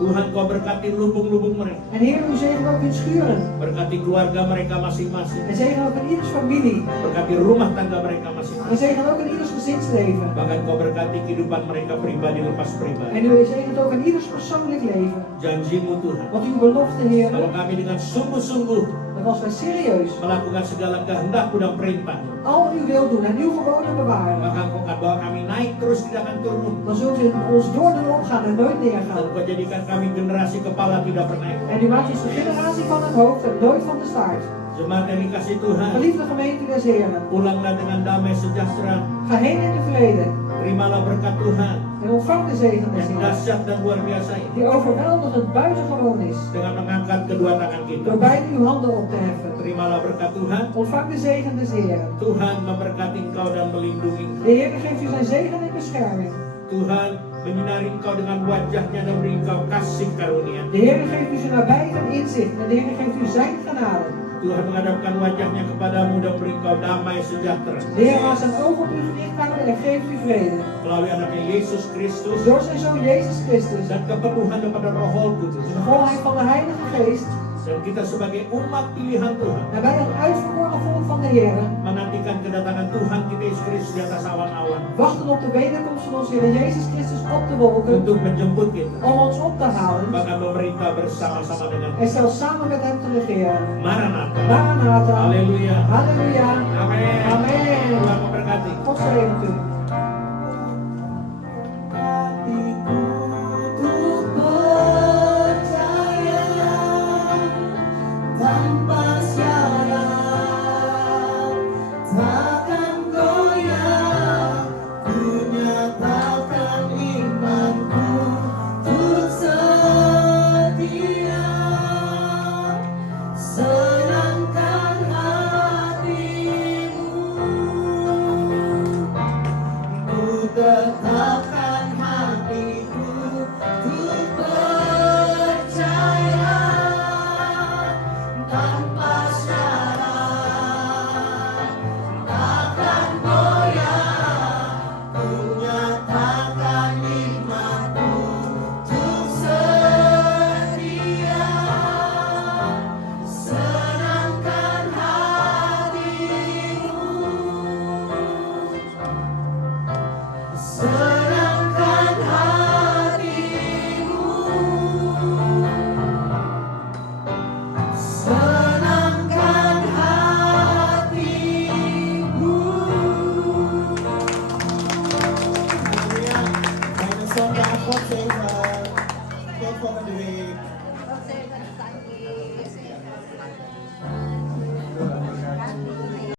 Tuhan Kau berkati lubung-lubung mereka, En Heer, u zegen ook hun schuren. berkati keluarga mereka masing-masing, En zegen ook in ieders familie. berkati rumah tangga mereka En masing-masing. zegen ook in ieders gezinsleven. Bahkan Kau berkati kehidupan mereka pribadi lepas pribadi. En u zegent ook in ieders persoonlijk leven. Janji-Mu Tuhan, Want uw belofte, Heer, kalau kami dengan sungguh-sungguh dat als wij serieus melakukan segala kehendak-Mu dan perintah, al uw wil doen en uw geboden bewaren, maka Engkau akan bawa kami naik terus, tidak akan turun. dan zult u ons door doen opgaan en nooit Dan neergaan. Kau jadikan kami generasi kepala tidak pernah ikut. En u maakt ons de generatie van het hoofd en nooit van de staart. Jemaat yang dikasih Tuhan, Geliefde gemeente des Heren, pulanglah dengan damai sejahtera. ga heen in de vrede Terimalah berkat Tuhan en ontvang de zegen des yang Heren, dahsyat dan luar biasa ini die overweldigend buitengewoon is, dengan mengangkat kedua tangan kita. door beide uw handen op te heffen. Terimalah berkat Tuhan. Ontvang de zegen des Heren. Tuhan memberkati engkau dan melindungi. De Heer geeft u zijn zegen en bescherming. Tuhan menyinari engkau dengan wajahnya dan beri engkau kasih karunia. De Heer geeft u zijn nabijheid en inzicht en de Heer geeft u zijn genade. Tuhan menghadapkan wajahnya kepadamu dan beri engkau damai sejahtera. De Heer laat zijn ogen op u gericht houden en geeft u vrede. Melalui anaknya Yesus Kristus Door zijn zoon Jezus Christus, dan kepenuhan daripada Roh Kudus. de volheid van de Heilige Geest, Dan kita sebagai umat pilihan Tuhan en wij als uitverkoren volk van de Heer, menantikan kedatangan Tuhan kita Yesus Kristus di atas awan-awan wachten op de wederkomst van onze Heer Jezus Christus op de wolken, untuk menjemput kita, om ons op te halen bahkan memerintah bersama-sama dengan en zelfs samen met hem te regeren. Maranatha. Maranatha. Haleluya. Halleluja. Amin. Amin. Tuhan memberkati. God zegent u. Hatiku untuk percaya tanpa syarat, takkan goyah. Ku nyatakan imanku untuk setia. Senangkan hatimu, ku tetapkan hatiku untuk percaya tanpa syarat, takkan goyah. Ku nyatakan imanku untuk setia. Senangkan hatimu, senangkan hatimu, senangkan hatimu. Haleluya. Mijn zoon Jacob zegt, God van de week.